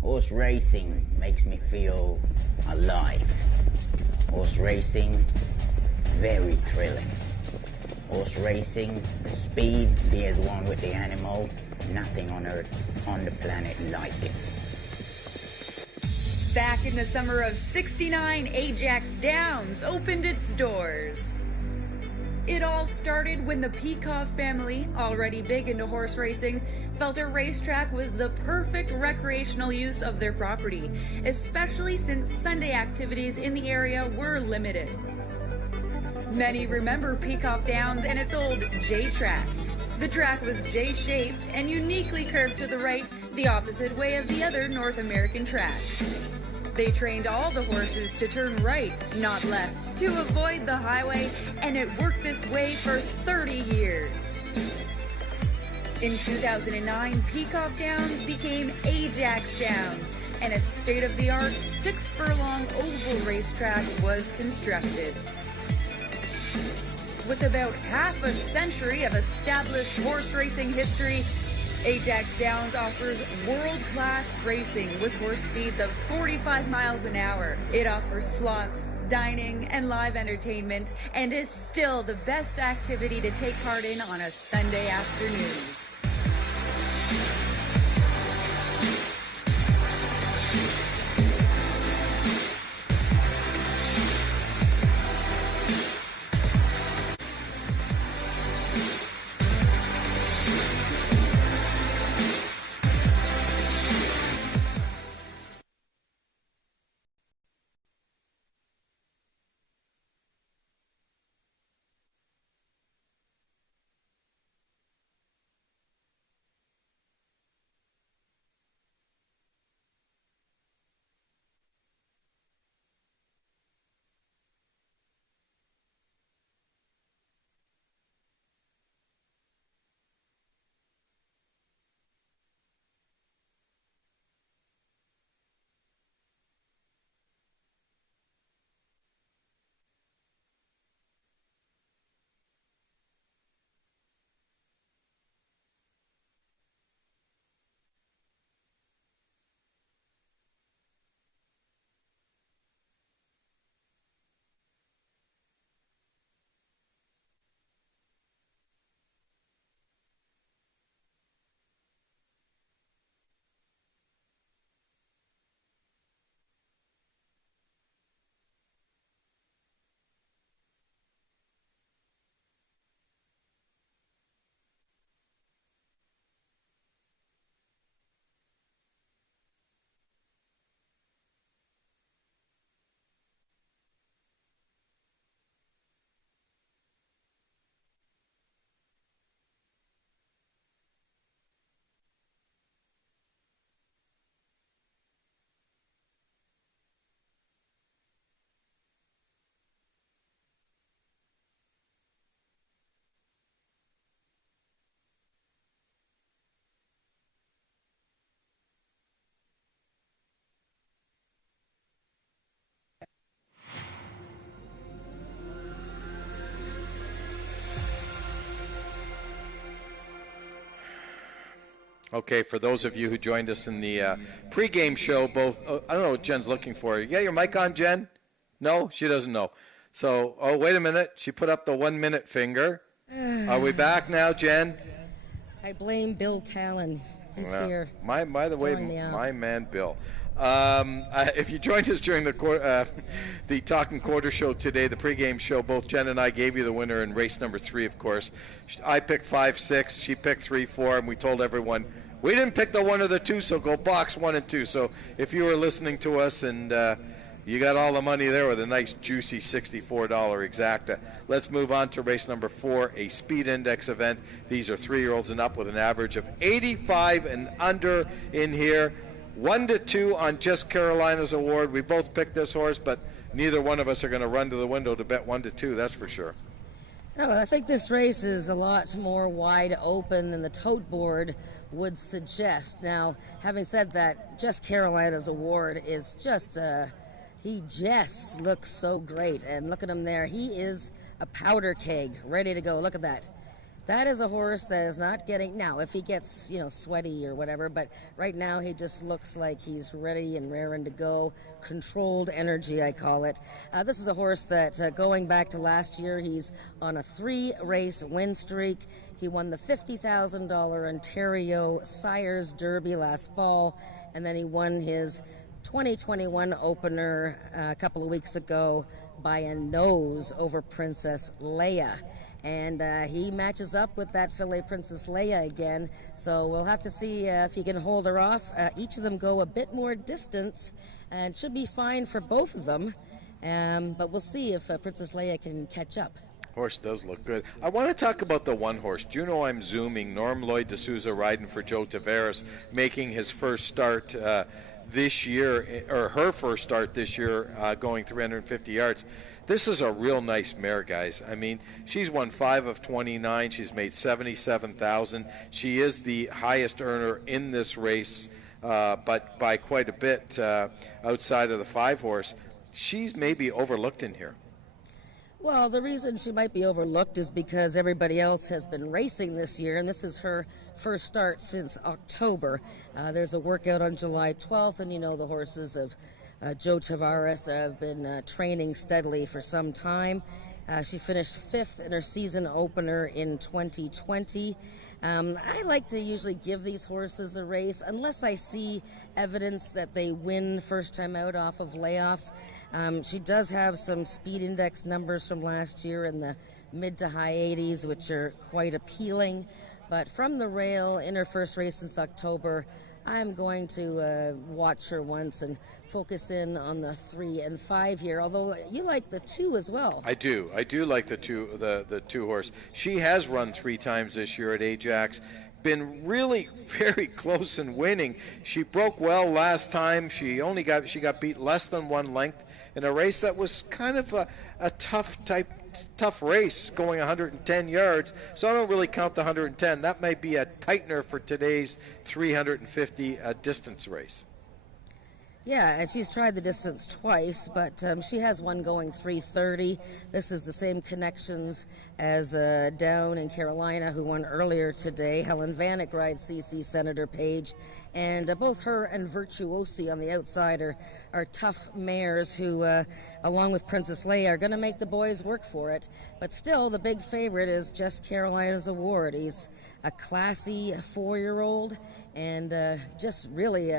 Horse racing makes me feel alive. Horse racing, very thrilling. Horse racing, the speed, be as one with the animal, nothing on earth, on the planet like it. Back in the summer of '69, AjaxDowns opened its doors. It all started when the Peacock family, already big into horse racing, felt a racetrack was the perfect recreational use of their property, especially since Sunday activities in the area were limited. Many remember Peacock Downs and its old J track. The track was J-shaped and uniquely curved to the right, the opposite way of the other North American tracks. They trained all the horses to turn right, not left, to avoid the highway, and it worked this way for 30 years. In 2009, Peacock Downs became AjaxDowns, and a state-of-the-art 6-furlong oval racetrack was constructed. With about half a century of established horse racing history, AjaxDowns offers world-class racing with horse speeds of 45 miles an hour. It offers slots, dining, and live entertainment, and is still the best activity to take part in on a Sunday afternoon. Okay, for those of you who joined us in the pregame show, both, I don't know what Jen's looking for. Yeah, your mic on, Jen? No, she doesn't know. So, oh, wait a minute. She put up the 1 minute finger. Are we back now, Jen? I blame Bill Talon. He's here. By the way, my man Bill. If you joined us during the Talking Quarter show today, the pregame show, both Jen and I gave you the winner in race number 3, of course. I picked 5, 6. She picked 3, 4, and we told everyone we didn't pick the 1 or the 2, so go box 1 and 2. So if you were listening to us and you got all the money there with a nice juicy $64 exacta. Let's move on to race number 4, a speed index event. These are 3-year-olds and up with an average of 85 and under in here. 1 to 2 on Just Carolina's award. We both picked this horse, but neither one of us are going to run to the window to bet 1 to 2. That's for sure. No, I think this race is a lot more wide open than the tote board would suggest. Now, having said that, Just Carolina's award is just he just looks so great. And look at him there. He is a powder keg, ready to go. Look at that. That is a horse that is not getting, now if he gets, sweaty or whatever, but right now he just looks like he's ready and raring to go. Controlled energy, I call it. This is a horse that, going back to last year, he's on a 3-race win streak. He won the $50,000 Ontario Sires Derby last fall, and then he won his 2021 opener a couple of weeks ago by a nose over Princess Leia. And he matches up with that filly Princess Leia again, so we'll have to see if he can hold her off. Each of them go a bit more distance, and should be fine for both of them, but we'll see if Princess Leia can catch up. Horse does look good. I want to talk about the one horse. Juno, I'm zooming. Norm Lloyd D'Souza riding for Joe Tavares, making his first start this year, or her first start this year, going 350 yards. This is a real nice mare, guys. I mean, she's won 5 of 29. She's made $77,000. She is the highest earner in this race, but by quite a bit outside of the 5-horse. She's maybe overlooked in here. Well, the reason she might be overlooked is because everybody else has been racing this year, and this is her first start since October. There's a workout on July 12th, and the horses of Joe Tavares have been training steadily for some time. She finished 5th in her season opener in 2020. I like to usually give these horses a race unless I see evidence that they win first time out off of layoffs. She does have some speed index numbers from last year in the mid to high 80s, which are quite appealing. But from the rail in her first race since October, I'm going to watch her once and focus in on the 3 and 5 here, although you like the 2 as well. I do like the two horse. She has run 3 times this year at Ajax, been really very close in winning. She broke well last time. She got beat less than 1 length in a race that was kind of a tough race, going 110 yards, so I don't really count the 110. That might be a tightener for today's 350 distance race. Yeah, and she's tried the distance twice, but she has one going 3:30. This is the same connections as down in Carolina, who won earlier today. Helen Vanek rides CC Senator Page, and both her and Virtuosi on the outside are tough mares who, along with Princess Leia, are going to make the boys work for it. But still, the big favorite is Just Carolina's Award. He's a classy 4-year-old and just really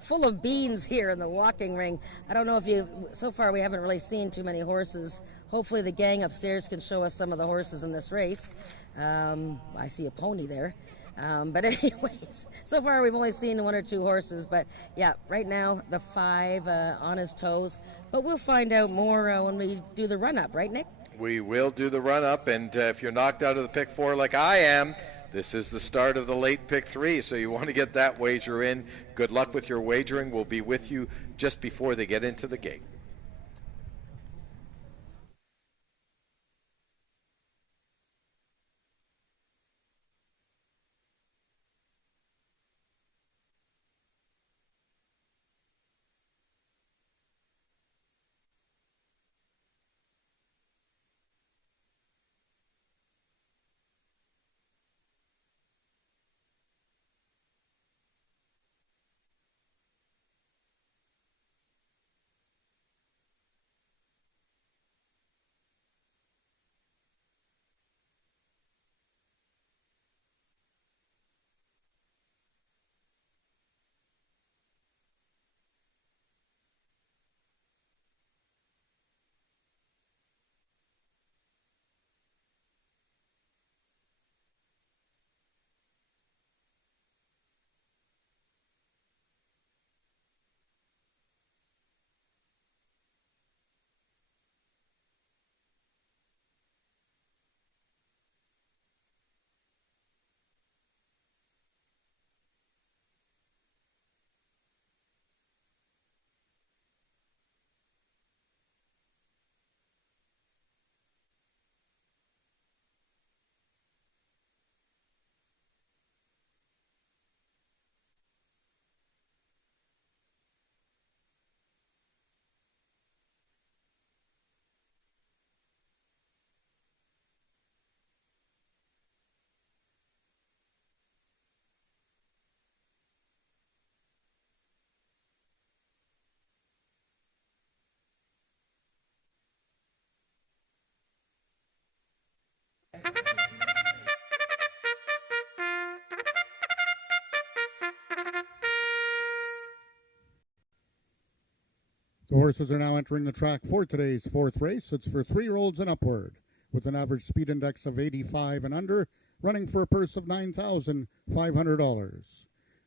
full of beans here in the walking ring. I don't know if so far we haven't really seen too many horses. Hopefully the gang upstairs can show us some of the horses in this race. I see a pony there. But anyways, so far we've only seen 1 or 2 horses. But yeah, right now the 5 on his toes. But we'll find out more when we do the run-up, right, Nick? We will do the run-up, and if you're knocked out of the pick 4 like I am, this is the start of the late pick 3, so you want to get that wager in. Good luck with your wagering. We'll be with you just before they get into the gate. The horses are now entering the track for today's fourth race. It's for 3-year-olds and upward, with an average speed index of 85 and under, running for a purse of $9,500.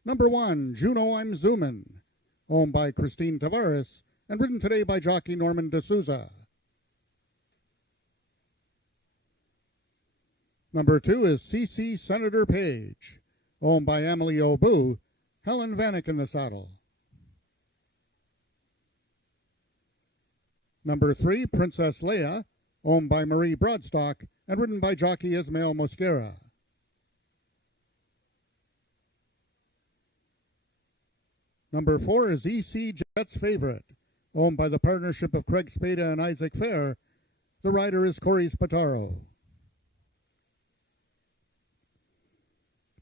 Number 1, Juno I'm Zoomin', owned by Christine Tavares, and ridden today by jockey Norman D'Souza. Number 2 is CC Senator Page, owned by Emily Obu, Helen Vanek in the saddle. Number 3, Princess Leia, owned by Marie Broadstock, and ridden by jockey Ismael Mosquera. Number 4 is EC Jet's Favorite, owned by the partnership of Craig Spada and Isaac Fair. The rider is Corey Spataro.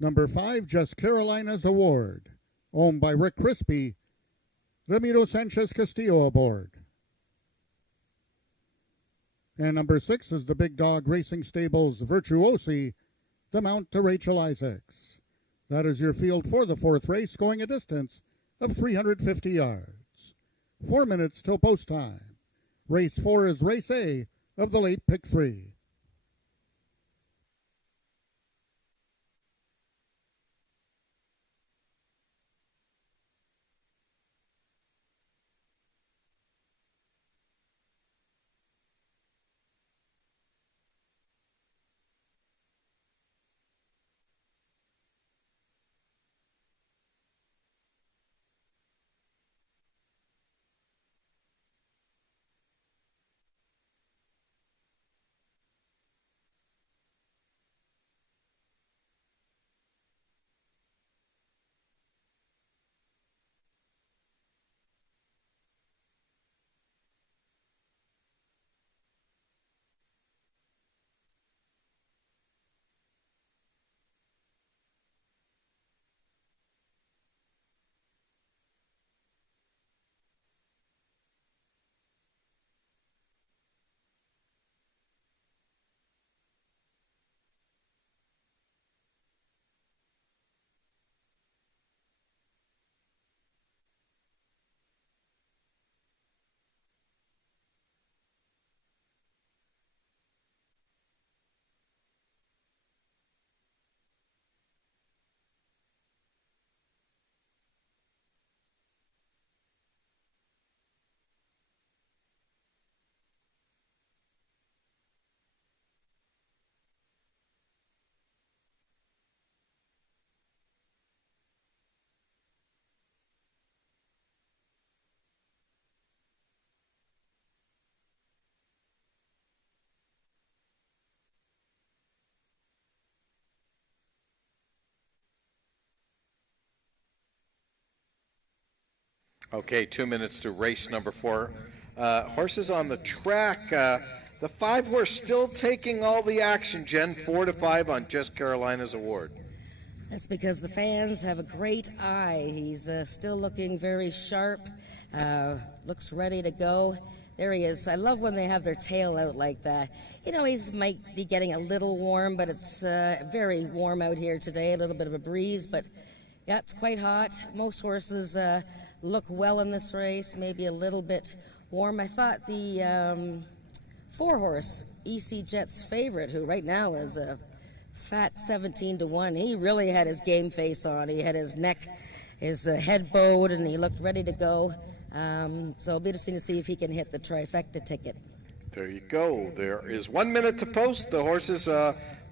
Number 5, Just Carolina's Award, owned by Rick Crispy, Ramiro Sanchez Castillo aboard. And number 6 is the Big Dog Racing Stables Virtuosi, the mount to Rachel Isaacs. That is your field for the fourth race, going a distance of 350 yards. 4 minutes till post time. Race 4 is race A of the late pick 3. Okay, 2 minutes to race number 4. Horses on the track. The 5-horse still taking all the action, Jen. 4-5 on Just Carolina's Award. That's because the fans have a great eye. He's still looking very sharp, looks ready to go. There he is. I love when they have their tail out like that. You know, he's might be getting a little warm, but it's very warm out here today, a little bit of a breeze, but yeah, it's quite hot. Most horses look well in this race, maybe a little bit warm. I thought the 4-horse, EC Jet's Favorite, who right now is a fat 17-1, he really had his game face on. He had his neck, his head bowed, and he looked ready to go. So it'll be interesting to see if he can hit the trifecta ticket. There you go. There is 1 minute to post. The horses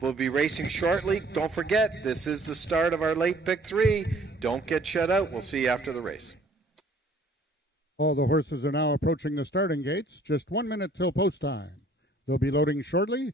will be racing shortly. Don't forget, this is the start of our late pick 3. Don't get shut out. We'll see you after the race. All the horses are now approaching the starting gates. Just 1 minute till post time. They'll be loading shortly.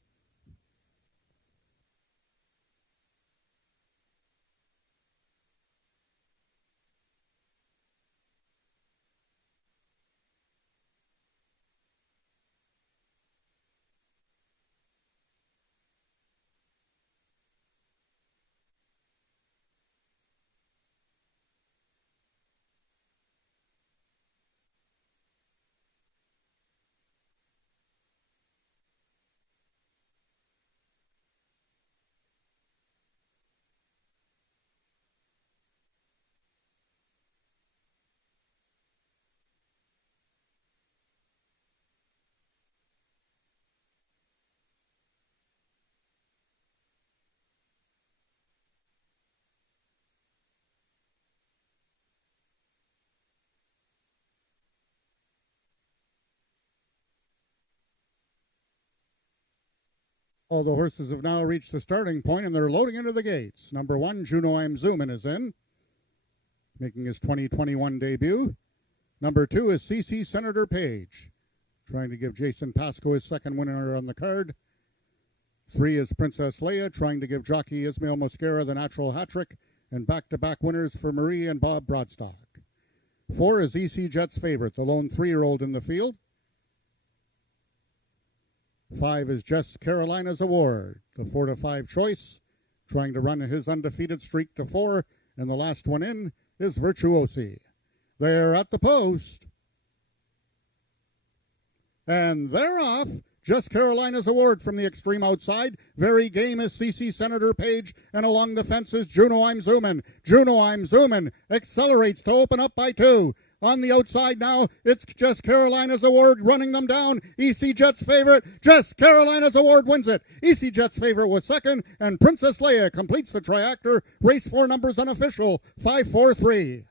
All the horses have now reached the starting point and they're loading into the gates. Number 1, Juno I'm Zoomin' is in, making his 2021 debut. Number 2 is CC Senator Page, trying to give Jason Pasco his second winner on the card. 3 is Princess Leia, trying to give jockey Ismail Mosquera the natural hat-trick and back-to-back winners for Marie and Bob Broadstock. 4 is EC Jet's Favorite, the lone 3-year-old in the field. 5 is Jess Carolina's Award, the 4-5 choice, trying to run his undefeated streak to 4, and the last one in is Virtuosi. They're at the post. And they're off. Jess Carolina's Award from the extreme outside. Very game is CC Senator Page, and along the fence is Juno I'm Zoomin'. Juno I'm Zoomin' accelerates to open up by 2. On the outside now, it's Jess Carolina's Award running them down. EC Jet's Favorite. Jess Carolina's Award wins it. EC Jet's Favorite was second, and Princess Leia completes the triactor. Race 4 numbers unofficial, 5-4-3.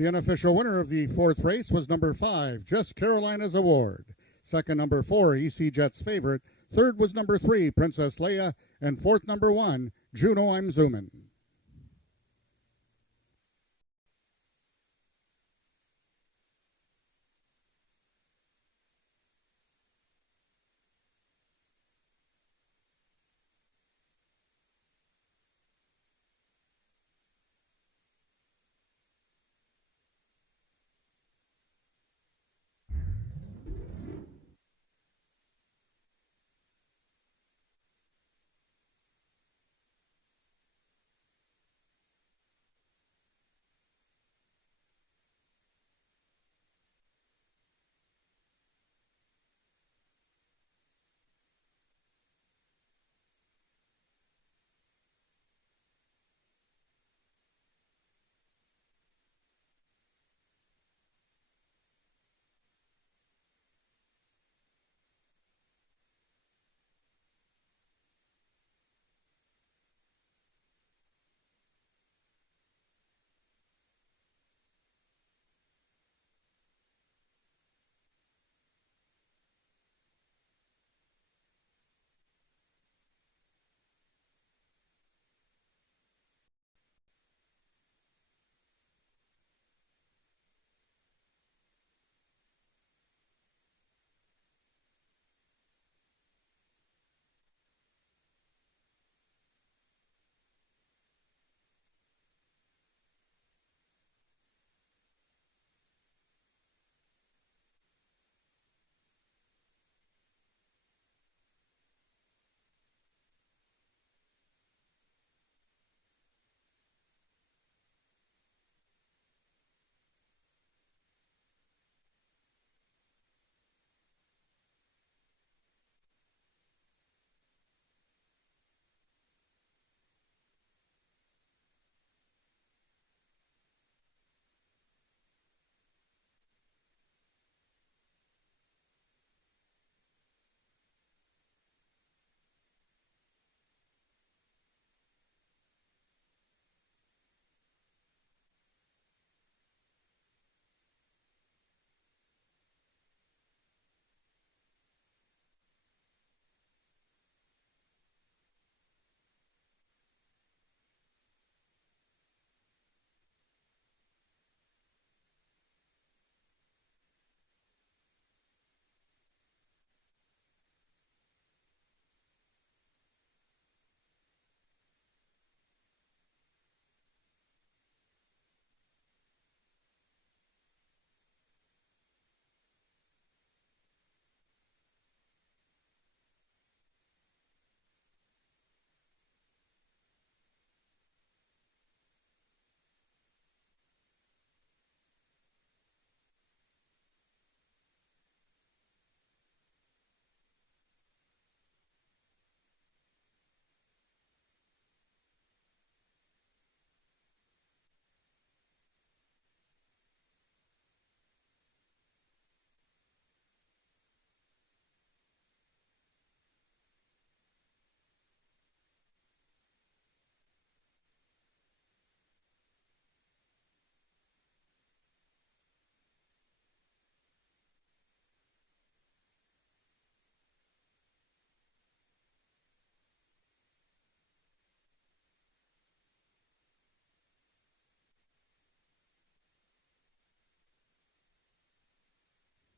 The unofficial winner of the 4th race was number 5, Jess Carolina's Award. Second, number 4, EC Jet's Favorite. Third was number 3, Princess Leia. And fourth, number 1, Juno I'm Zoomin'.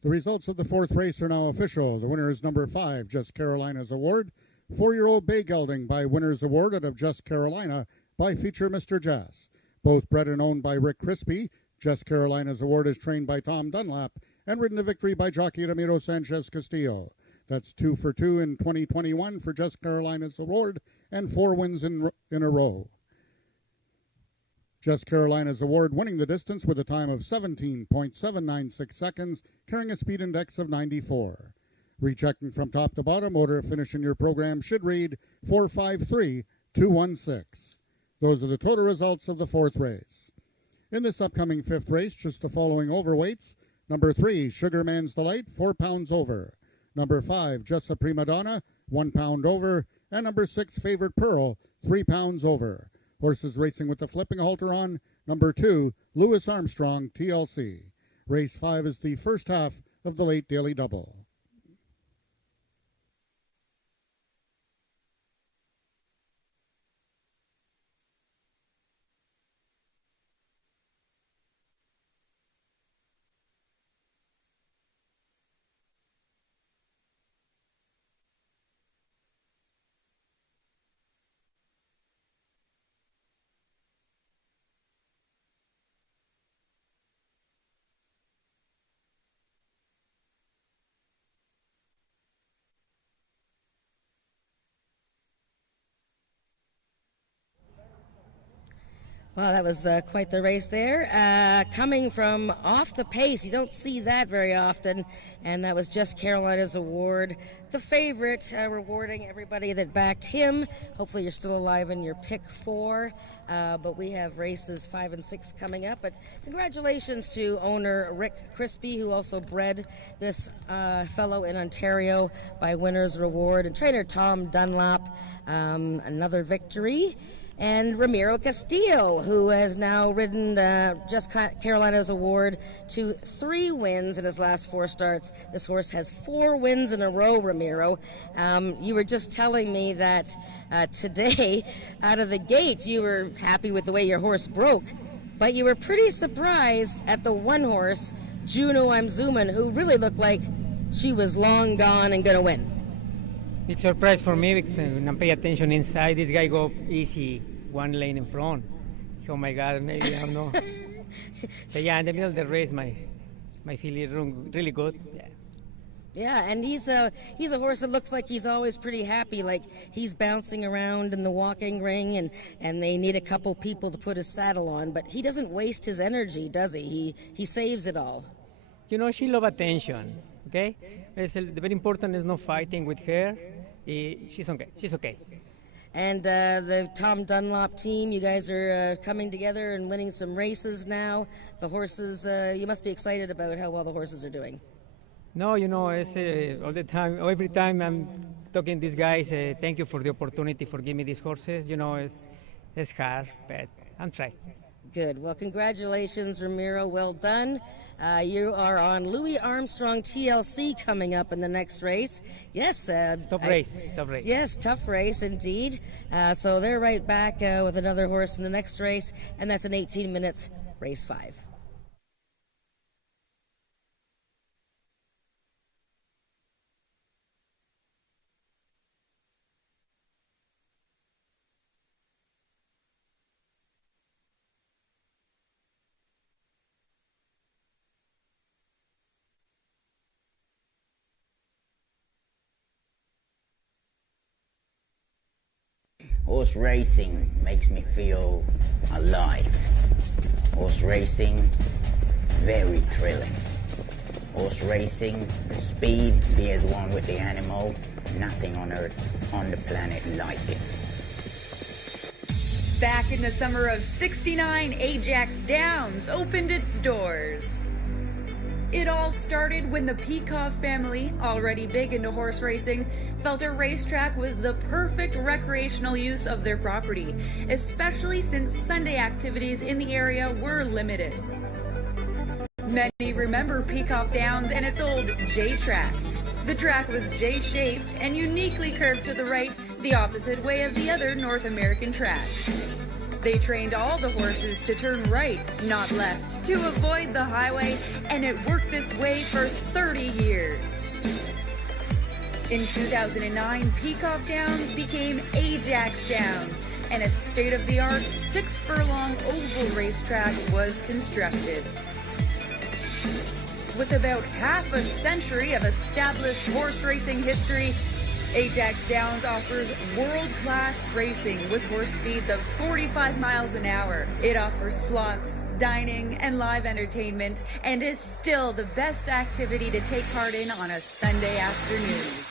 The results of the fourth race are now official. The winner is number 5, Just Carolina's Award. 4-year-old bay gelding by Winner's Award out of Just Carolina by Feature Mr. Jazz. Both bred and owned by Rick Crispy. Just Carolina's Award is trained by Tom Dunlap and ridden to victory by jockey Ramiro Sanchez Castillo. That's 2 for 2 in 2021 for Just Carolina's Award and 4 wins in a row. Just Carolina's Award winning the distance with a time of 17.796 seconds, carrying a speed index of 94. Rechecking from top to bottom, order of finish in your program should read 453-216. Those are the total results of the fourth race. In this upcoming fifth race, just the following overweights. Number 3, Sugarman's Delight, 4 pounds over. Number 5, Just a Prima Donna, 1 pound over. And number 6, Favorite Pearl, 3 pounds over. Horses racing with the flipping halter on. Number 2, Louis Armstrong, TLC. Race 5 is the first half of the late daily double. Wow, that was quite the race there. Coming from off the pace, you don't see that very often, and that was Just Carolina's Award. The favorite, rewarding everybody that backed him. Hopefully you're still alive in your pick 4, but we have races 5 and 6 coming up. But congratulations to owner Rick Crispy, who also bred this fellow in Ontario by Winner's Reward, and trainer Tom Dunlap, another victory. And Ramiro Castillo, who has now ridden Just Carolina's Award to 3 wins in his last 4 starts. This horse has 4 wins in a row, Ramiro. You were just telling me that today, out of the gate, you were happy with the way your horse broke, but you were pretty surprised at the one horse, Juno I'm Zoomin', who really looked like she was long gone and going to win. Big surprise for me because when I pay attention inside, this guy go easy 1 lane in front. Oh my God, maybe I don't know. So yeah, in the middle of the race, my feeling really good. Yeah. Yeah, and he's a horse that looks like he's always pretty happy, like he's bouncing around in the walking ring, and they need a couple people to put his saddle on, but he doesn't waste his energy, does he? He saves it all. You know, she love attention. Okay, the very important is not fighting with her. She's okay. She's okay. And the Tom Dunlop team, you guys are coming together and winning some races now. The horses, you must be excited about how well the horses are doing. No, you know, it's all the time. Every time I'm talking to these guys, thank you for the opportunity for giving me these horses. You know, it's hard, but I'm trying. Good. Well, congratulations, Ramiro. Well done. You are on Louis Armstrong TLC coming up in the next race. Yes. Tough race. Yes, tough race indeed. So they're right back with another horse in the next race, and that's an 18 minutes, race 5. Horse racing makes me feel alive. Horse racing, very thrilling. Horse racing, the speed, be as one with the animal, nothing on earth, on the planet like it. Back in the summer of '69, AjaxDowns opened its doors. It all started when the Peacock family, already big into horse racing, felt a racetrack was the perfect recreational use of their property, especially since Sunday activities in the area were limited. Many remember Peacock Downs and its old J-track. The track was J-shaped and uniquely curved to the right, the opposite way of the other North American tracks. They trained all the horses to turn right, not left, to avoid the highway, and it worked this way for 30 years. In 2009, Peacock Downs became AjaxDowns, and a state-of-the-art 6-furlong oval racetrack was constructed. With about half a century of established horse racing history, AjaxDowns offers world-class racing with horse speeds of 45 miles an hour. It offers slots, dining, and live entertainment, and is still the best activity to take part in on a Sunday afternoon.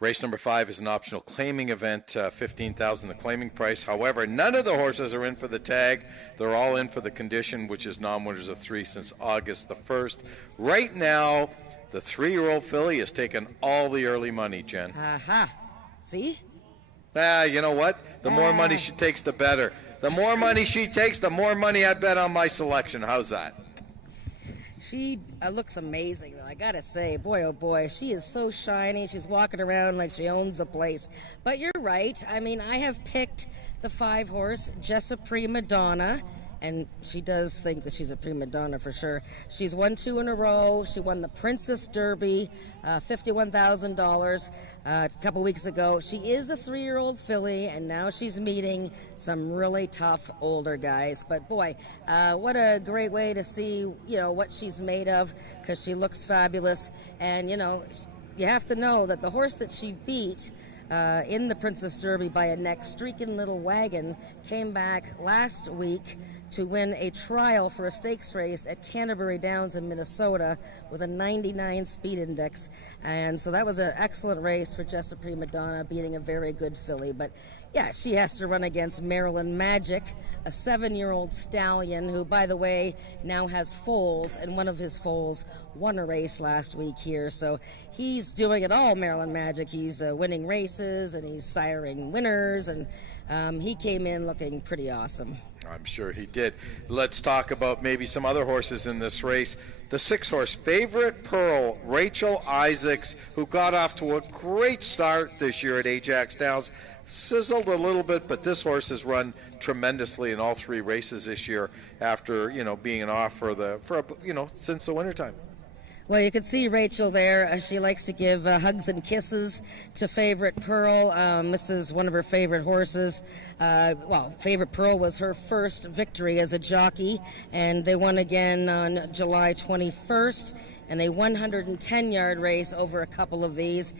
Race number 5 is an optional claiming event, $15,000 the claiming price. However, none of the horses are in for the tag. They're all in for the condition, which is non-winners of 3 since August the 1st. Right now, The 3-year-old filly has taken all the early money, Jen. Aha. See? You know what? The more money she takes, the better. The more money she takes, the more money I bet on my selection. How's that? She looks amazing, though. I gotta say, boy, oh boy, she is so shiny. She's walking around like she owns the place. But you're right. I mean, I have picked the 5-horse Jessa Prima Donna, and she does think that she's a prima donna for sure. She's won 2 in a row. She won the Princess Derby, $51,000 a couple weeks ago. She is a 3-year-old filly, and now she's meeting some really tough older guys. But boy, what a great way to see, what she's made of, because she looks fabulous. And, you have to know that the horse that she beat in the Princess Derby by a neck, Streaking Little Wagon, came back last week to win a trial for a stakes race at Canterbury Downs in Minnesota with a 99 speed index. And so that was an excellent race for Jessa Prima Donna, beating a very good filly. But yeah, she has to run against Maryland Magic, a 7-year-old stallion who, by the way, now has foals, and one of his foals won a race last week here. So he's doing it all, Maryland Magic. He's winning races, and he's siring winners, and he came in looking pretty awesome. I'm sure he did. Let's talk about maybe some other horses in this race. The 6-horse Favorite Pearl, Rachel Isaacs, who got off to a great start this year at Ajax Downs, sizzled a little bit, but this horse has run tremendously in all 3 races this year after, being off since the wintertime. Well, you can see Rachel there. She likes to give hugs and kisses to Favorite Pearl. This is one of her favorite horses. Favorite Pearl was her first victory as a jockey, and they won again on July 21st, and a 110-yard race over a couple of these.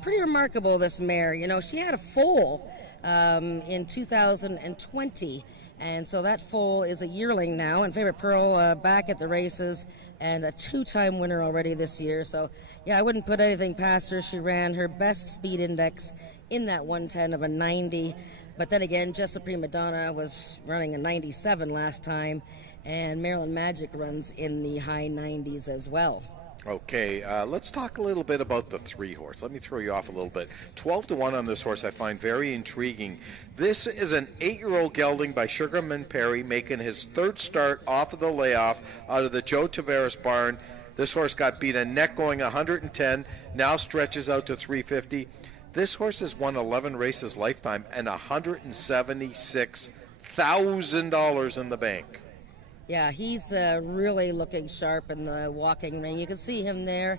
Pretty remarkable, this mare. She had a foal in 2020. And so that foal is a yearling now, and Favorite Pearl back at the races, and a 2-time winner already this year. So, yeah, I wouldn't put anything past her. She ran her best speed index in that 110 of a 90. But then again, Jessa Prima Donna was running a 97 last time, and Maryland Magic runs in the high 90s as well. Okay, let's talk a little bit about the 3-horse. Let me throw you off a little bit. 12-1 on this horse I find very intriguing. This is an 8-year-old gelding by Sugarman Perry, making his 3rd start off of the layoff out of the Joe Tavares barn. This horse got beat a neck going 110, now stretches out to 350. This horse has won 11 races lifetime and $176,000 in the bank. Yeah, he's really looking sharp in the walking ring. You can see him there,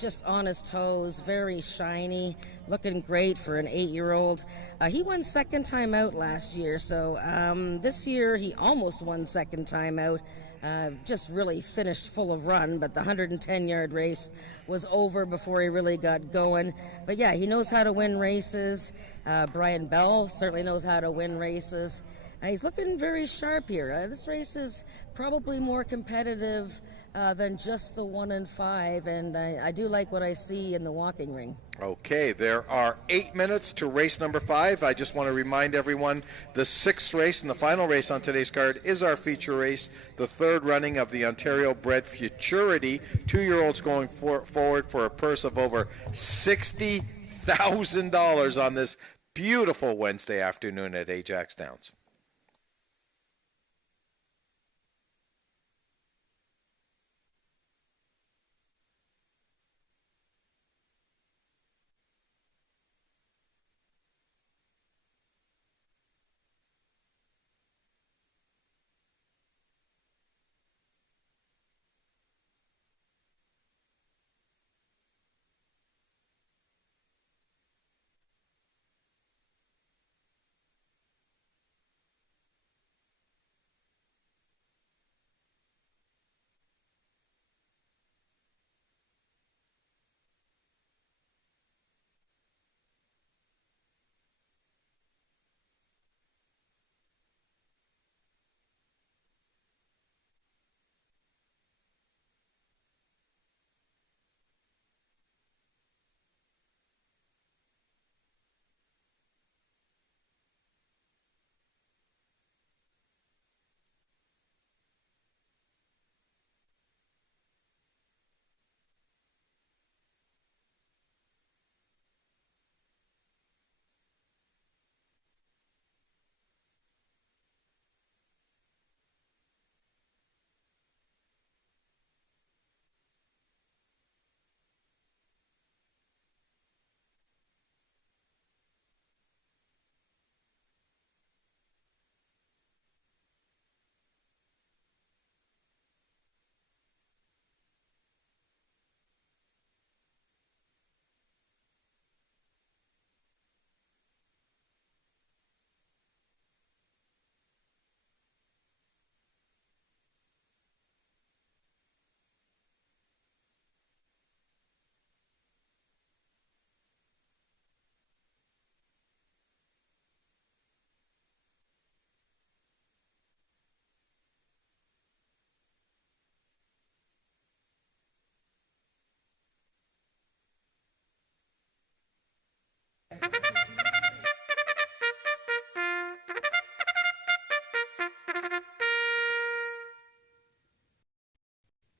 just on his toes, very shiny, looking great for an 8-year-old. He won second time out last year, so this year he almost won second time out. Just really finished full of run, but the 110-yard race was over before he really got going. But yeah, he knows how to win races. Brian Bell certainly knows how to win races. He's looking very sharp here. This race is probably more competitive than just the 1 and 5, and I do like what I see in the walking ring. Okay, there are 8 minutes to race number 5. I just want to remind everyone the 6th race and the final race on today's card is our feature race, the 3rd running of the Ontario bred Futurity. 2-year-olds going forward for a purse of over $60,000 on this beautiful Wednesday afternoon at Ajax Downs.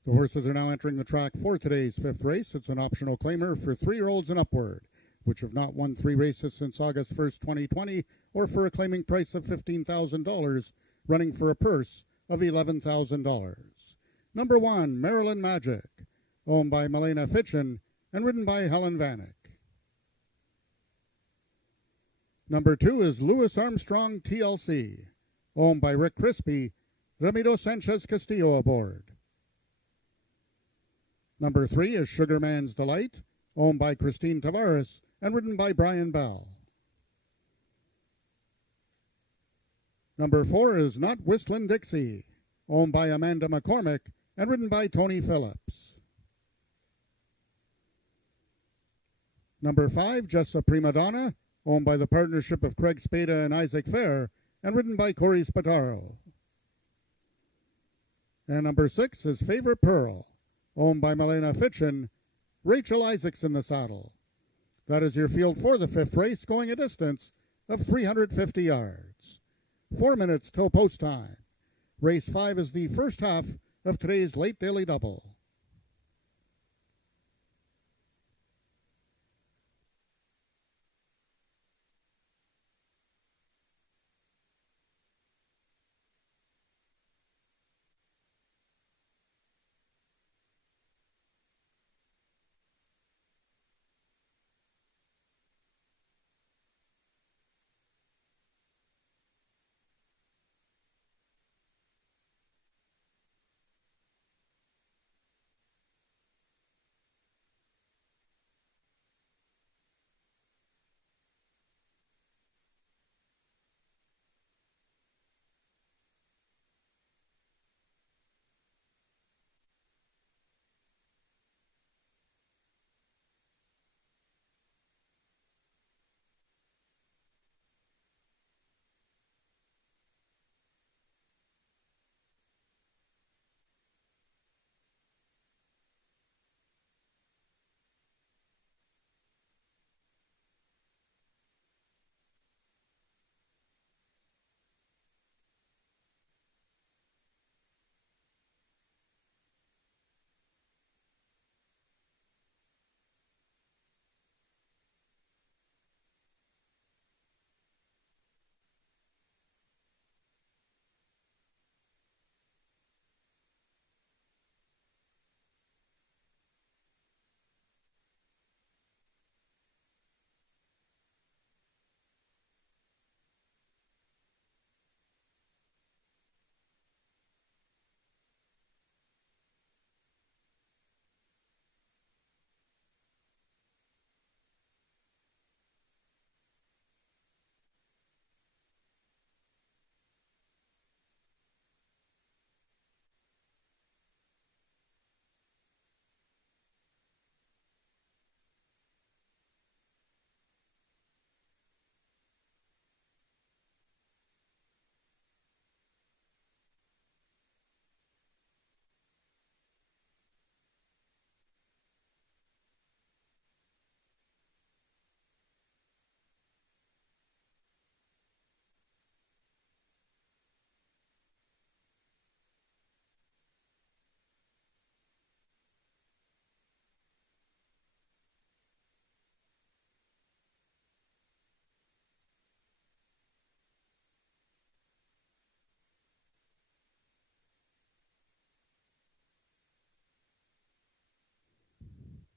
The horses are now entering the track for today's fifth race. It's an optional claimer for 3-year-olds and upward, which have not won 3 races since August 1st, 2020, or for a claiming price of $15,000, running for a purse of $11,000. Number 1, Maryland Magic, owned by Milena Fitchin and ridden by Helen Vanek. Number 2 is Louis Armstrong TLC, owned by Rick Crispy, Ramiro Sanchez Castillo aboard. Number 3 is Sugarman's Delight, owned by Christine Tavares and ridden by Brian Bell. Number 4 is Not Whistlin' Dixie, owned by Amanda McCormick and ridden by Tony Phillips. Number 5, Just a Prima Donna, owned by the partnership of Craig Spada and Isaac Fair and ridden by Corey Spataro. And number 6 is Favorite Pearl, owned by Milena Fitchin, Rachel Isaacs in the saddle. That is your field for the fifth race, going a distance of 350 yards. 4 minutes till post time. Race 5 is the first half of today's late daily double.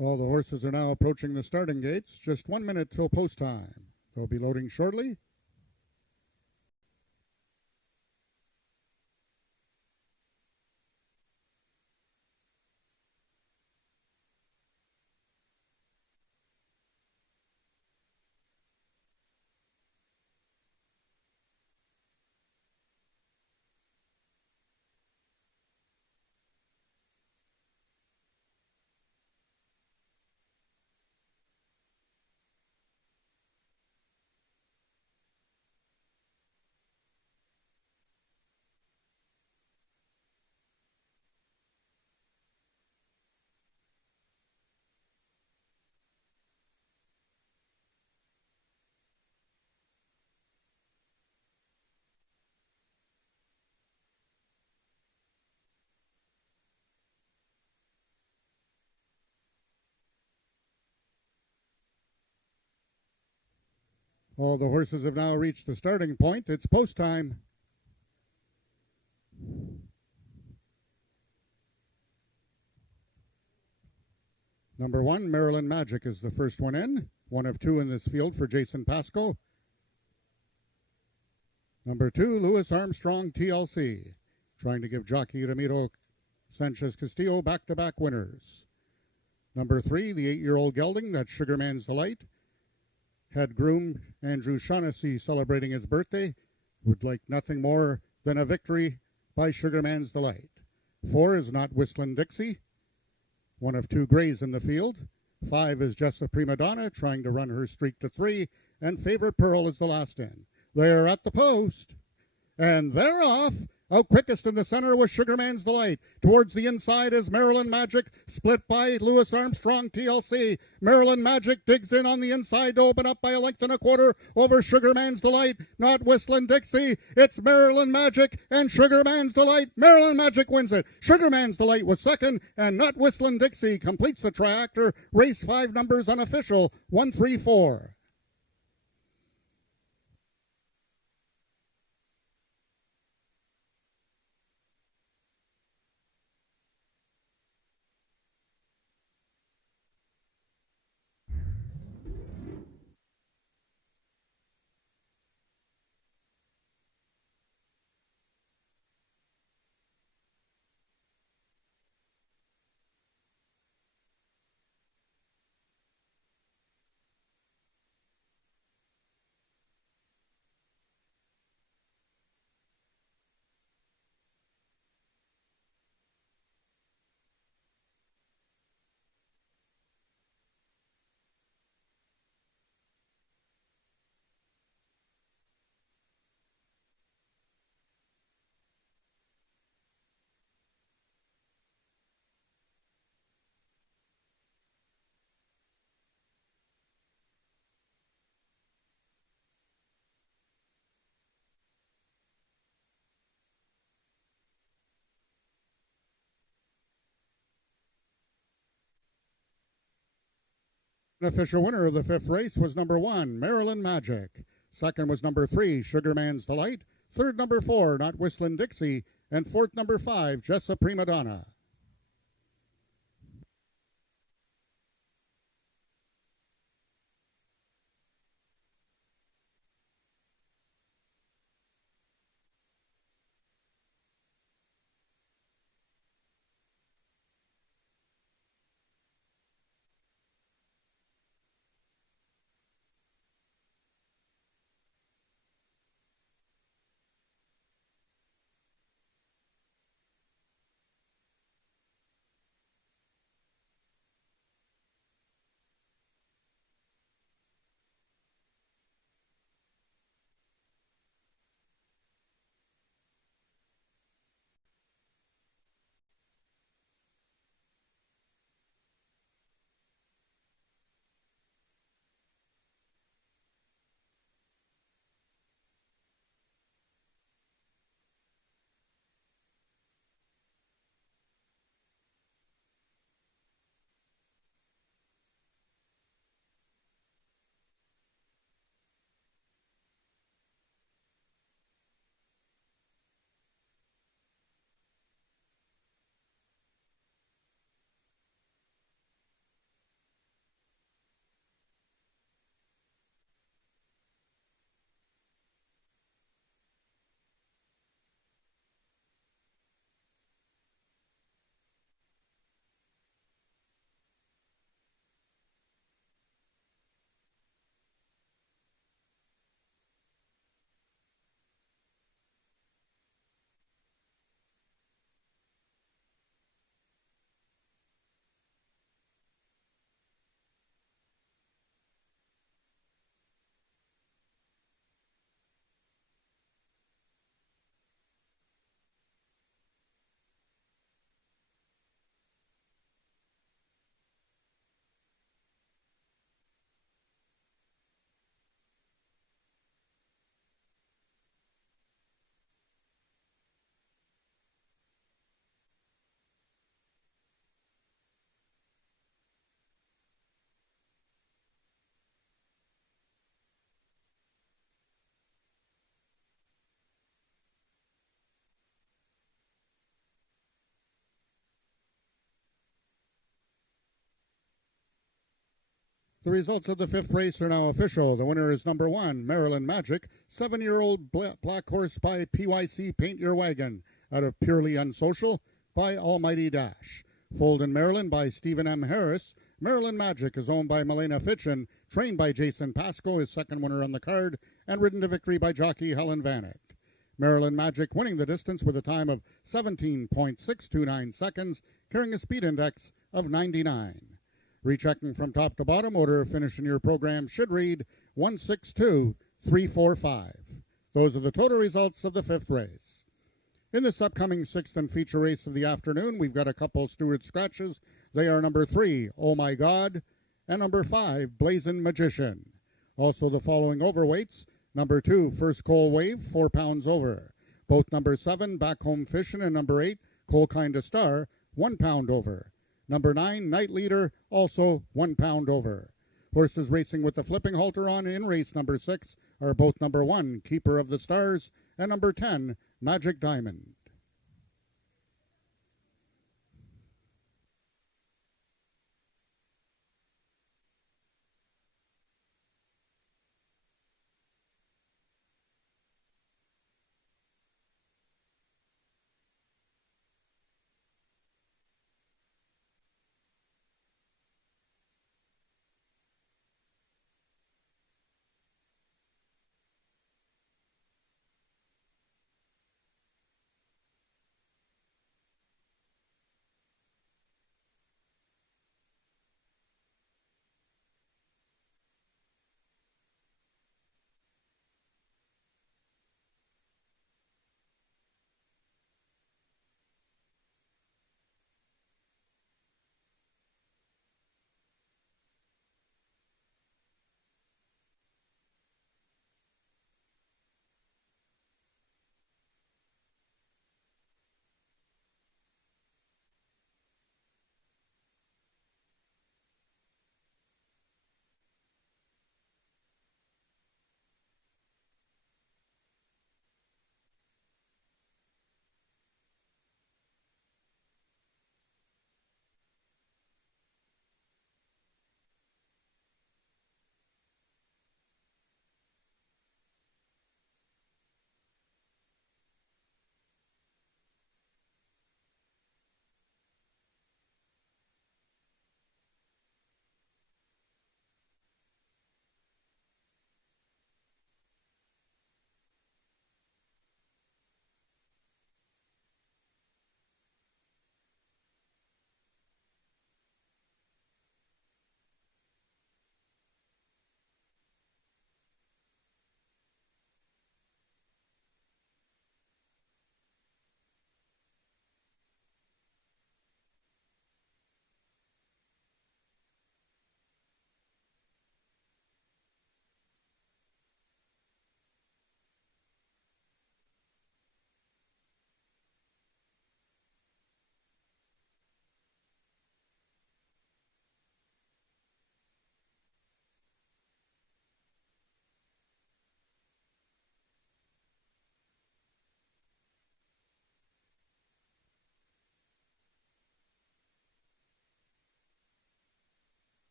All the horses are now approaching the starting gates. Just 1 minute till post time. They'll be loading shortly. All the horses have now reached the starting point. It's post time. Number 1, Maryland Magic is the first one in. One of 2 in this field for Jason Pasco. Number 2, Louis Armstrong TLC, trying to give jockey Ramiro Sanchez Castillo back-to-back winners. Number 3, the 8-year-old gelding, that's Sugarman's Delight. Head groom Andrew Shaughnessy celebrating his birthday. Would like nothing more than a victory by Sugarman's Delight. 4 is Not Whistlin' Dixie. One of 2 grays in the field. 5 is Just a Prima Donna, trying to run her streak to 3. And Favorite Pearl is the last in. They're at the post. And they're off. Out quickest in the center was Sugarman's Delight. Towards the inside is Maryland Magic, split by Louis Armstrong TLC. Maryland Magic digs in on the inside to open up by a length and a quarter over Sugarman's Delight. Not Whistlin' Dixie. It's Maryland Magic and Sugarman's Delight. Maryland Magic wins it. Sugarman's Delight was second, and Not Whistlin' Dixie completes the triactor. Race 5 numbers unofficial, 1, 3, 4. The official winner of the 5th race was number 1, Maryland Magic. Second was number 3, Sugarman's Delight. Third, number 4, Not Whistlin' Dixie. And fourth, number 5, Just a Prima Donna. The results of the fifth race are now official. The winner is number 1, Maryland Magic, 7-year-old black horse by PYC Paint Your Wagon, out of Purely Unsocial by Almighty Dash. Foaled in Maryland by Stephen M. Harris. Maryland Magic is owned by Milena Fitchin, trained by Jason Pasco, his second winner on the card, and ridden to victory by jockey Helen Vanek. Maryland Magic winning the distance with a time of 17.629 seconds, carrying a speed index of 99. Rechecking from top to bottom, order of finish in your program should read 162-345. Those are the total results of the fifth race. In this upcoming sixth and feature race of the afternoon, we've got a couple Stewart scratches. They are number 3, Oh My God, and number 5, Blazin' Magician. Also the following overweights: number 2, First Coal Wave, 4 pounds over. Both number 7, Back Home Fishin', and number 8, Coal Kinda Star, 1 pound over. Number 9, Night Leader, also 1 pound over. Horses racing with the flipping halter on in race number 6 are both number 1, Keeper of the Stars, and number 10, Magic Diamond.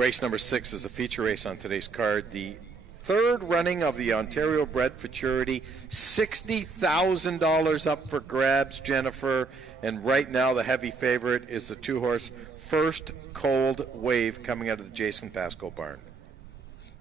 Race number 6 is the feature race on today's card. The third running of the Ontario Bred Futurity. $60,000 up for grabs, Jennifer. And right now the heavy favorite is the 2-horse First Cold Wave coming out of the Jason Pascoe barn.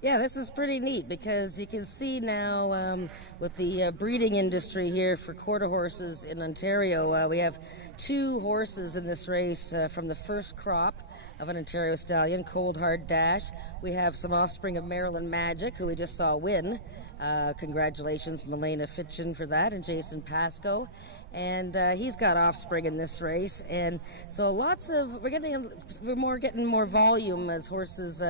Yeah, this is pretty neat because you can see now with the breeding industry here for quarter horses in Ontario, we have 2 horses in this race from the first crop of an Ontario stallion, Cold Hard Dash. We have some offspring of Maryland Magic, who we just saw win. Congratulations, Milena Fitchin, for that, and Jason Pascoe. And he's got offspring in this race, and so we're getting more volume as horses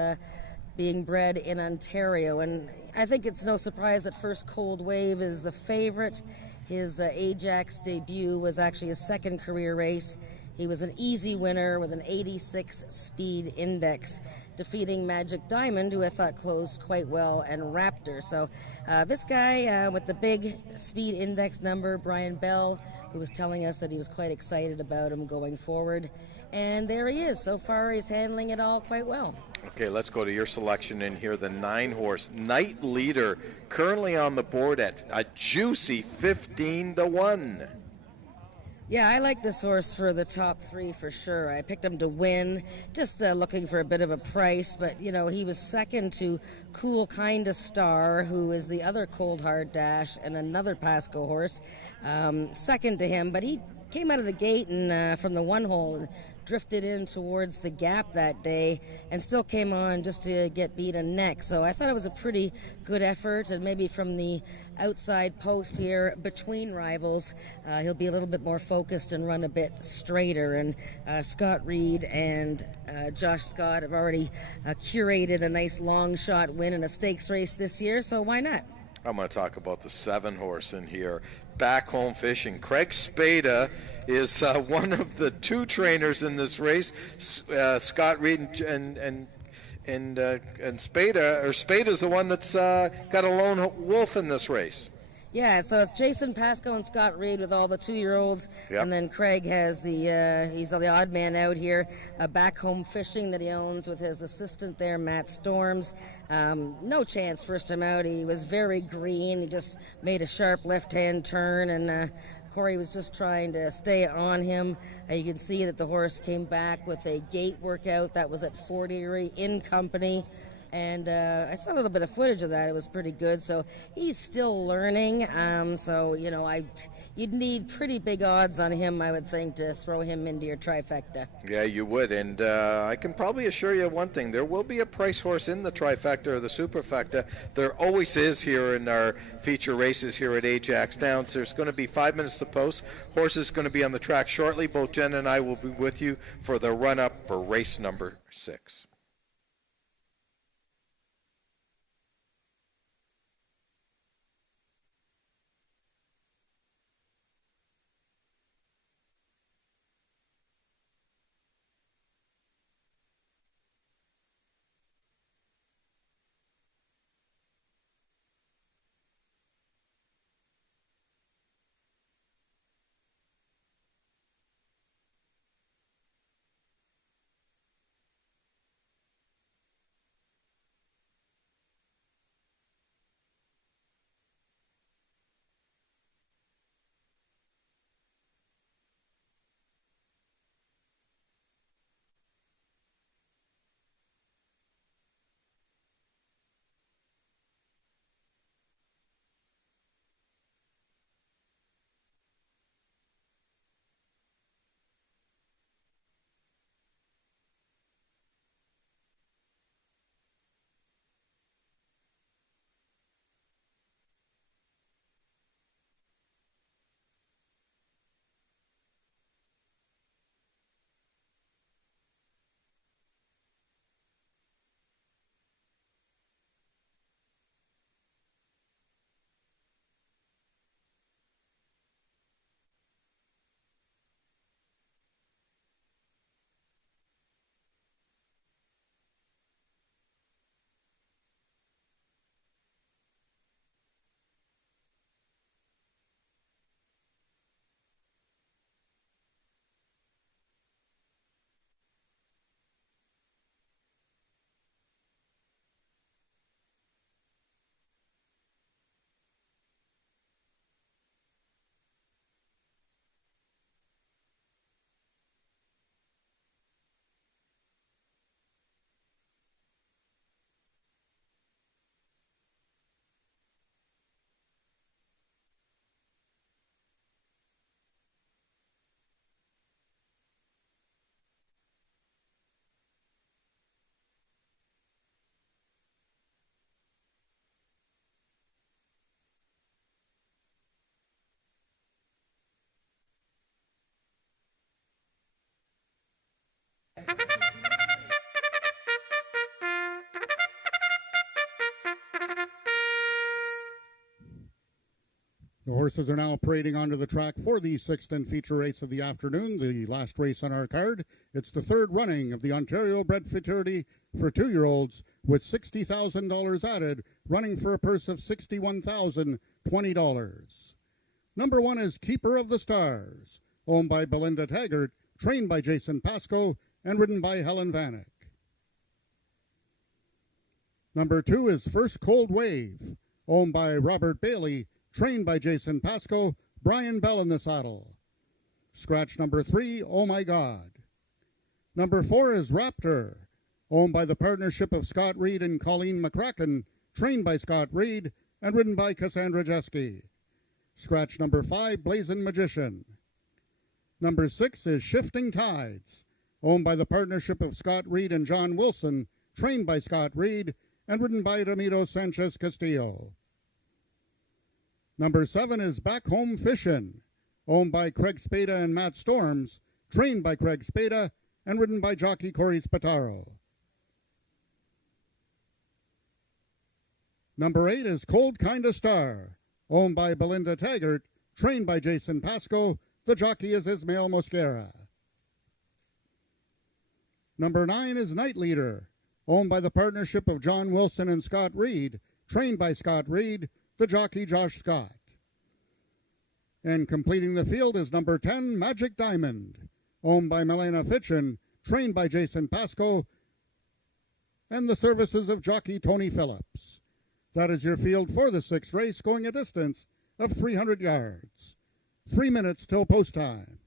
being bred in Ontario, and I think it's no surprise that First Cold Wave is the favorite. His Ajax debut was actually his second career race. He was an easy winner with an 86 speed index, defeating Magic Diamond, who I thought closed quite well, and Raptor. So this guy with the big speed index number, Brian Bell, who was telling us that he was quite excited about him going forward. And there he is. So far, he's handling it all quite well. Okay, let's go to your selection in here. The 9-horse Night Leader, currently on the board at a juicy 15-1. Yeah, I like this horse for the top 3 for sure. I picked him to win, just looking for a bit of a price. But, you know, he was second to Cool Kinda Star, who is the other Cold Hard Dash and another Pascoe horse. Second to him, but he came out of the gate and from the 1 hole and drifted in towards the gap that day and still came on just to get beaten next. So I thought it was a pretty good effort, and maybe from the outside post here between rivals, he'll be a little bit more focused and run a bit straighter. And Scott Reed and Josh Scott have already curated a nice long shot win in a stakes race this year, so why not? I'm going to talk about the 7-horse in here. Back Home Fishing. Craig Spada is one of the 2 trainers in this race. Scott Reed and Spada's the one that's got a lone wolf in this race. Yeah, so it's Jason Pascoe and Scott Reed with all the 2-year-olds, yep. And then Craig has he's the odd man out here, Back Home Fishing that he owns with his assistant there, Matt Storms. No chance first time out. He was very green. He just made a sharp left-hand turn, and Corey was just trying to stay on him. You can see that the horse came back with a gate workout that was at 40 in company. And I saw a little bit of footage of that. It was pretty good. So he's still learning. So, you know, you'd need pretty big odds on him, I would think, to throw him into your trifecta. Yeah, you would. And I can probably assure you one thing. There will be a price horse in the trifecta or the superfecta. There always is here in our feature races here at Ajax Downs. There's going to be 5 minutes to post. Horses going to be on the track shortly. Both Jen and I will be with you for the run-up for race number 6. The horses are now parading onto the track for the sixth and feature race of the afternoon, the last race on our card. It's the third running of the Ontario Bred Futurity for 2-year-olds with $60,000 added, running for a purse of $61,020. Number 1 is Keeper of the Stars, owned by Belinda Taggart, trained by Jason Pascoe, and ridden by Helen Vanek. Number 2 is First Cold Wave, owned by Robert Bailey, trained by Jason Pascoe, Brian Bell in the saddle. Scratch number 3, Oh My God. Number 4 is Raptor, owned by the partnership of Scott Reed and Colleen McCracken, trained by Scott Reed, and ridden by Cassandra Jeske. Scratch number 5, Blazing Magician. Number 6 is Shifting Tides, owned by the partnership of Scott Reed and John Wilson, trained by Scott Reed, and ridden by Ramiro Sanchez Castillo. Number 7 is Back Home Fishin', owned by Craig Spada and Matt Storms, trained by Craig Spada, and ridden by jockey Corey Spataro. Number 8 is Cold Kinda Star, owned by Belinda Taggart, trained by Jason Pascoe. The jockey is Ismael Mosquera. Number 9 is Night Leader, owned by the partnership of John Wilson and Scott Reed, trained by Scott Reed, the jockey Josh Scott. And completing the field is number 10, Magic Diamond, owned by Milena Fitchin, trained by Jason Pascoe, and the services of jockey Tony Phillips. That is your field for the sixth race, going a distance of 300 yards. 3 minutes till post time.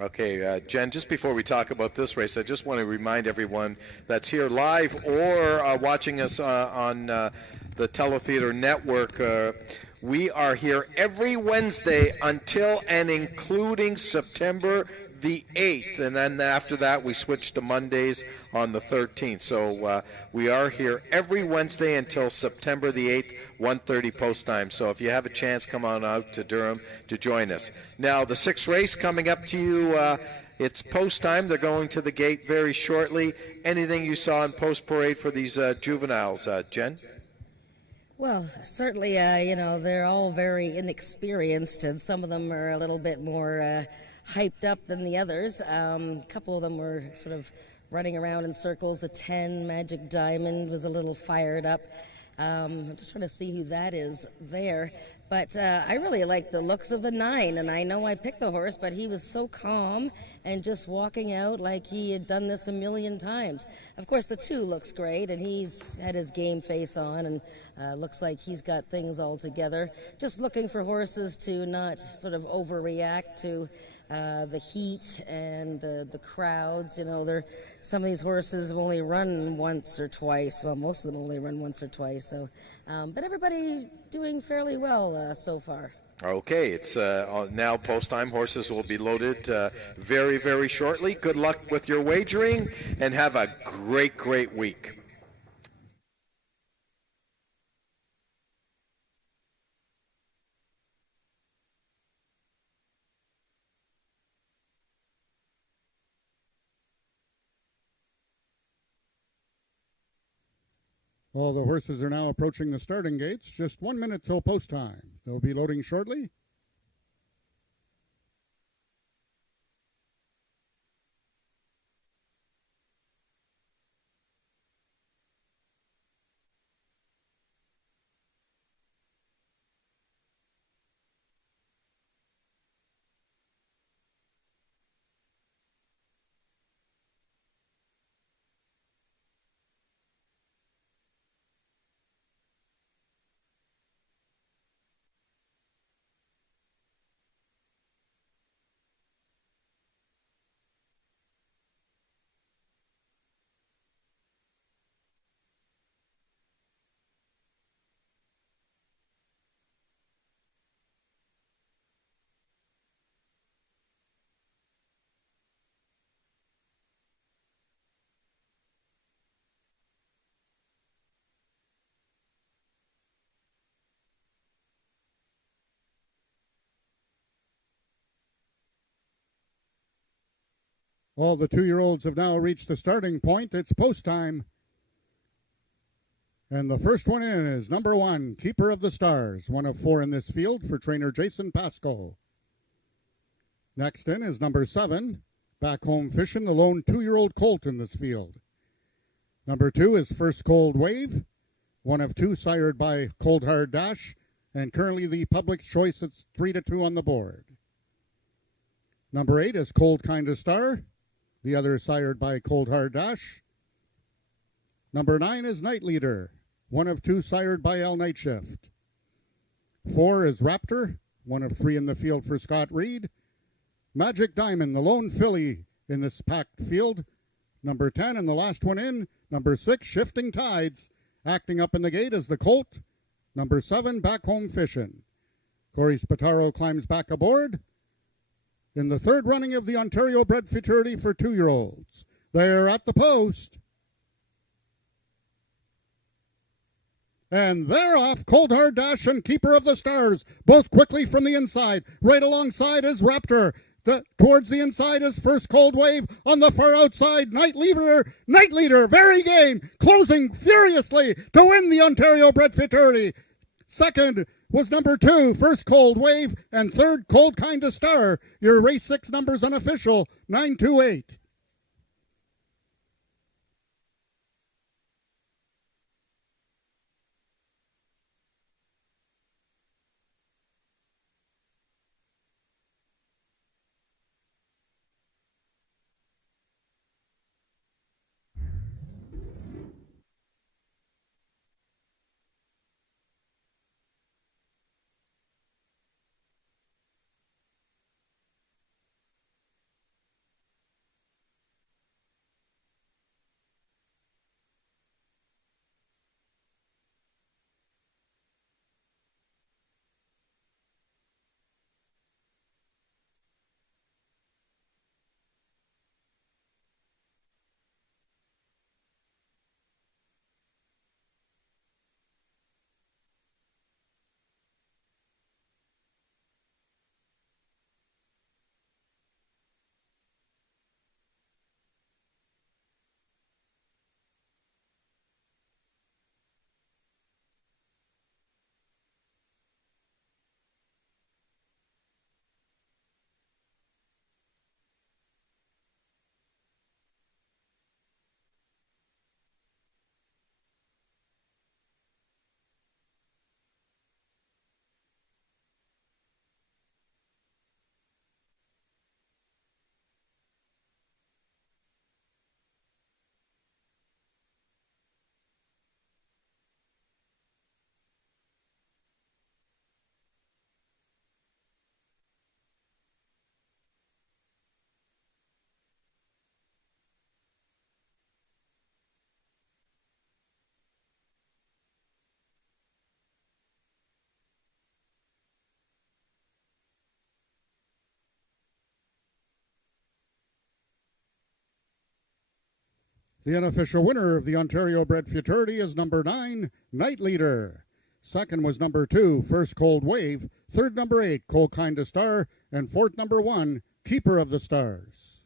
Okay, Jen, just before we talk about this race, I just want to remind everyone that's here live or watching us on the Teletheater Network. We are here every Wednesday until and including September the 8th, and then after that we switch to Mondays on the 13th. So we are here every Wednesday until September the 8th, 1:30 post time. So if you have a chance, come on out to Durham to join us. Now the sixth race coming up to you, it's post time. They're going to the gate very shortly. Anything you saw in post parade for these juveniles, Jen? Well, certainly, they're all very inexperienced, and some of them are a little bit more hyped up than the others. A couple of them were sort of running around in circles. The 10 Magic Diamond was a little fired up. I'm just trying to see who that is there. But I really like the looks of the 9, and I know I picked the horse, but he was so calm and just walking out like he had done this a million times. Of course, the 2 looks great, and he's had his game face on, and looks like he's got things all together. Just looking for horses to not sort of overreact to the heat and the crowds. Some of these horses have only run once or twice. Well, most of them only run once or twice. So, but everybody doing fairly well so far. Okay, it's now post time. Horses will be loaded very, very shortly. Good luck with your wagering, and have a great, great week. All the horses are now approaching the starting gates. Just 1 minute till post time. They'll be loading shortly. All the 2-year-olds have now reached the starting point. It's post time. And the first one in is number 1, Keeper of the Stars, one of 4 in this field for trainer Jason Pasco. Next in is number 7, Back Home Fishing, the lone 2-year-old colt in this field. Number 2 is First Cold Wave, one of 2 sired by Cold Hard Dash, and currently the public's choice. It's 3-2 on the board. Number 8 is Cold Kinda Star, the other sired by Cold Hard Dash. Number 9 is Night Leader, one of 2 sired by L Night Shift. 4 is Raptor, one of 3 in the field for Scott Reed. Magic Diamond, the lone filly in this packed field. Number 10, and the last one in, number 6, Shifting Tides. Acting up in the gate is the colt. Number 7, Back Home Fishing. Corey Spataro climbs back aboard in the third running of the Ontario Bred Futurity for 2-year-olds. They're at the post. And they're off. Cold Hard Dash and Keeper of the Stars, both quickly from the inside. Right alongside is Raptor. Towards the inside is First Cold Wave. On the far outside, Night Leader, very game, closing furiously to win the Ontario Bred Futurity. Second was number 2, First Cold Wave, and third, Cold Kinda Star. Your race 6 numbers unofficial, 928. The unofficial winner of the Ontario Bred Futurity is number 9, Night Leader. Second was number 2, First Cold Wave. Third, number 8, Cold Kinda Star. And fourth, number 1, Keeper of the Stars.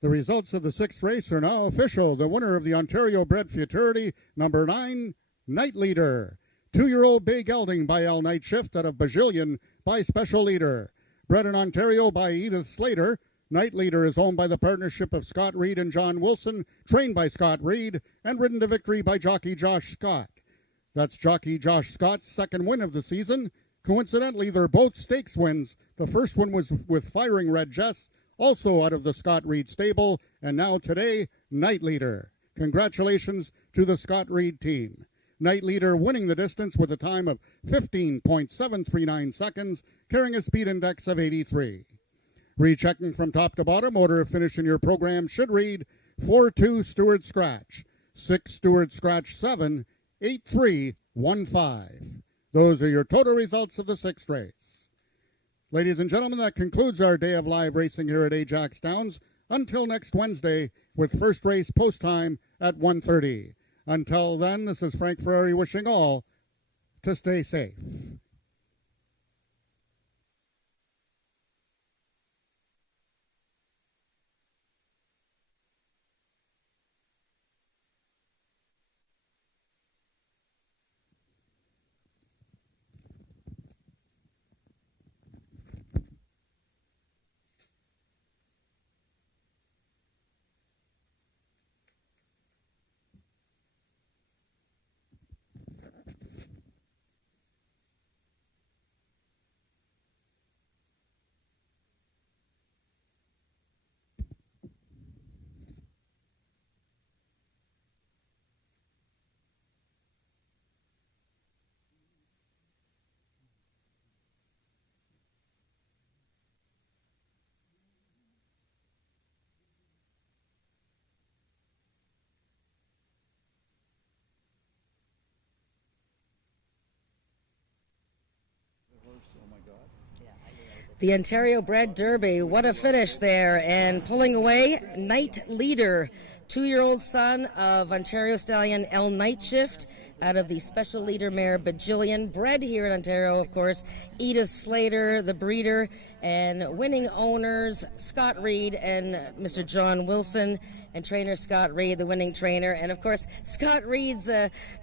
The results of the sixth race are now official. The winner of the Ontario Bred Futurity, number 9, Night Leader. 2-year-old Bay Gelding by L Night Shift out of Bajillion by Special Leader. Bred in Ontario by Edith Slater, Night Leader is owned by the partnership of Scott Reed and John Wilson, trained by Scott Reed, and ridden to victory by jockey Josh Scott. That's jockey Josh Scott's second win of the season. Coincidentally, they're both stakes wins. The first one was with Firing Red Jess, also out of the Scott Reed stable, and now today, Night Leader. Congratulations to the Scott Reed team. Night Leader winning the distance with a time of 15.739 seconds, carrying a speed index of 83. Rechecking from top to bottom, order of finish in your program should read 4-2 Stewart Scratch, 6 Stewart Scratch 7, 8-3-1-5. Those are your total results of the sixth race. Ladies and gentlemen, that concludes our day of live racing here at Ajax Downs. Until next Wednesday, with first race post time at 1:30. Until then, this is Frank Ferrari wishing all to stay safe. The Ontario Bred Derby, what a finish there, and pulling away, Night Leader, 2-year-old son of Ontario stallion L Night Shift, out of the Special Leader mare Bajillion, bred here in Ontario, of course, Edith Slater, the breeder, and winning owners Scott Reed and Mr. John Wilson, and trainer Scott Reed, the winning trainer. And of course, Scott Reed's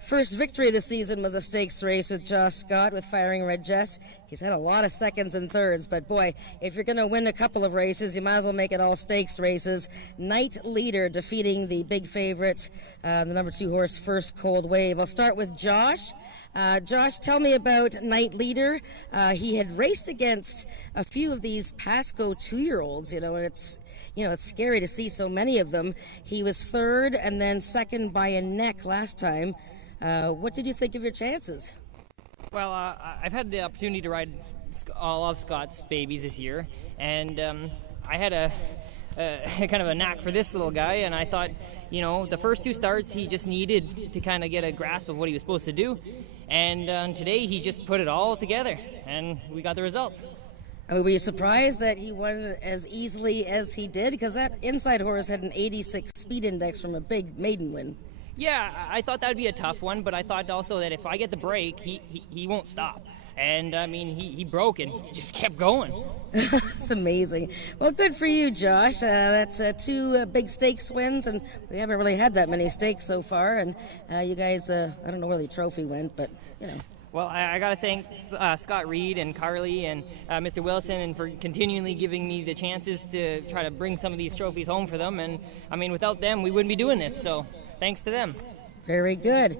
first victory of the season was a stakes race with Josh Scott with Firing Red Jess. He's had a lot of seconds and thirds, but boy, if you're going to win a couple of races, you might as well make it all stakes races. Night Leader defeating the big favorite, the number 2 horse, First Cold Wave. I'll start with Josh. Josh, tell me about Night Leader. He had raced against a few of these Pasco 2-year-olds, and it's scary to see so many of them. He was third and then second by a neck last time. What did you think of your chances? Well, I've had the opportunity to ride all of Scott's babies this year, and I had a kind of a knack for this little guy, and I thought, the first 2 starts he just needed to kind of get a grasp of what he was supposed to do, and today he just put it all together, and we got the results. Were you surprised that he won as easily as he did? Because that inside horse had an 86 speed index from a big maiden win. Yeah, I thought that would be a tough one, but I thought also that if I get the break, he won't stop. And, he broke and just kept going. It's amazing. Well, good for you, Josh. That's 2 big stakes wins, and we haven't really had that many stakes so far. And you guys, I don't know where the trophy went, but, Well, I got to thank Scott Reed and Carly and Mr. Wilson and for continually giving me the chances to try to bring some of these trophies home for them. And, without them, we wouldn't be doing this. So thanks to them. Very good.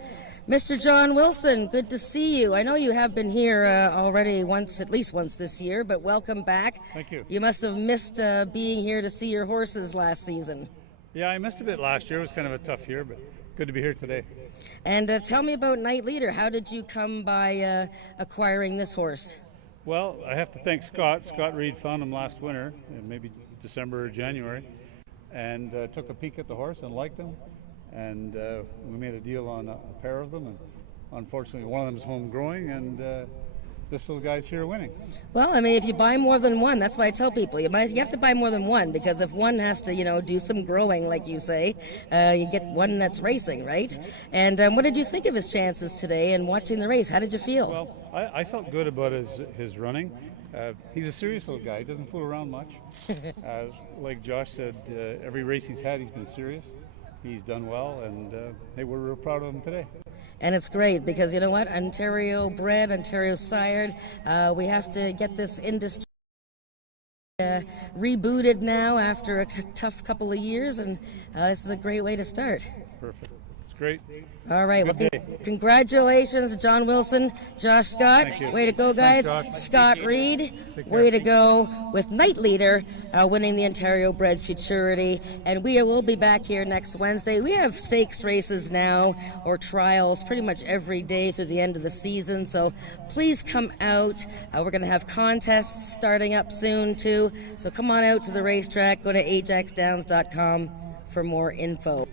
Mr. John Wilson, good to see you. I know you have been here already at least once this year, but welcome back. Thank you. You must have missed being here to see your horses last season. Yeah, I missed a bit last year. It was kind of a tough year, but good to be here today. And tell me about Night Leader. How did you come by acquiring this horse? Well, I have to thank Scott. Scott Reed found him last winter, maybe December or January, and took a peek at the horse and liked him. And we made a deal on a pair of them. And unfortunately, one of them is home growing, and this little guy's here winning. Well, if you buy more than one, that's why I tell people you have to buy more than one, because if one has to, do some growing, like you say, you get one that's racing, right? And what did you think of his chances today and watching the race? How did you feel? Well, I felt good about his running. He's a serious little guy. He doesn't fool around much. Like Josh said, every race he's had, he's been serious. He's done well, and hey, we're real proud of him today. And it's great because you know what? Ontario bred, Ontario sired. We have to get this industry rebooted now after a tough couple of years, and this is a great way to start. Perfect. It's great. All right. Good Well, day. Congratulations to John Wilson, Josh Scott. Thank you. Way to go, guys. Thanks, Josh. Scott Reed, Take way care. to go with Night Leader, winning the Ontario Bred Futurity. And we will be back here next Wednesday. We have stakes races now, or trials, pretty much every day through the end of the season. So please come out. We're going to have contests starting up soon, too. So come on out to the racetrack. Go to AjaxDowns.com for more info.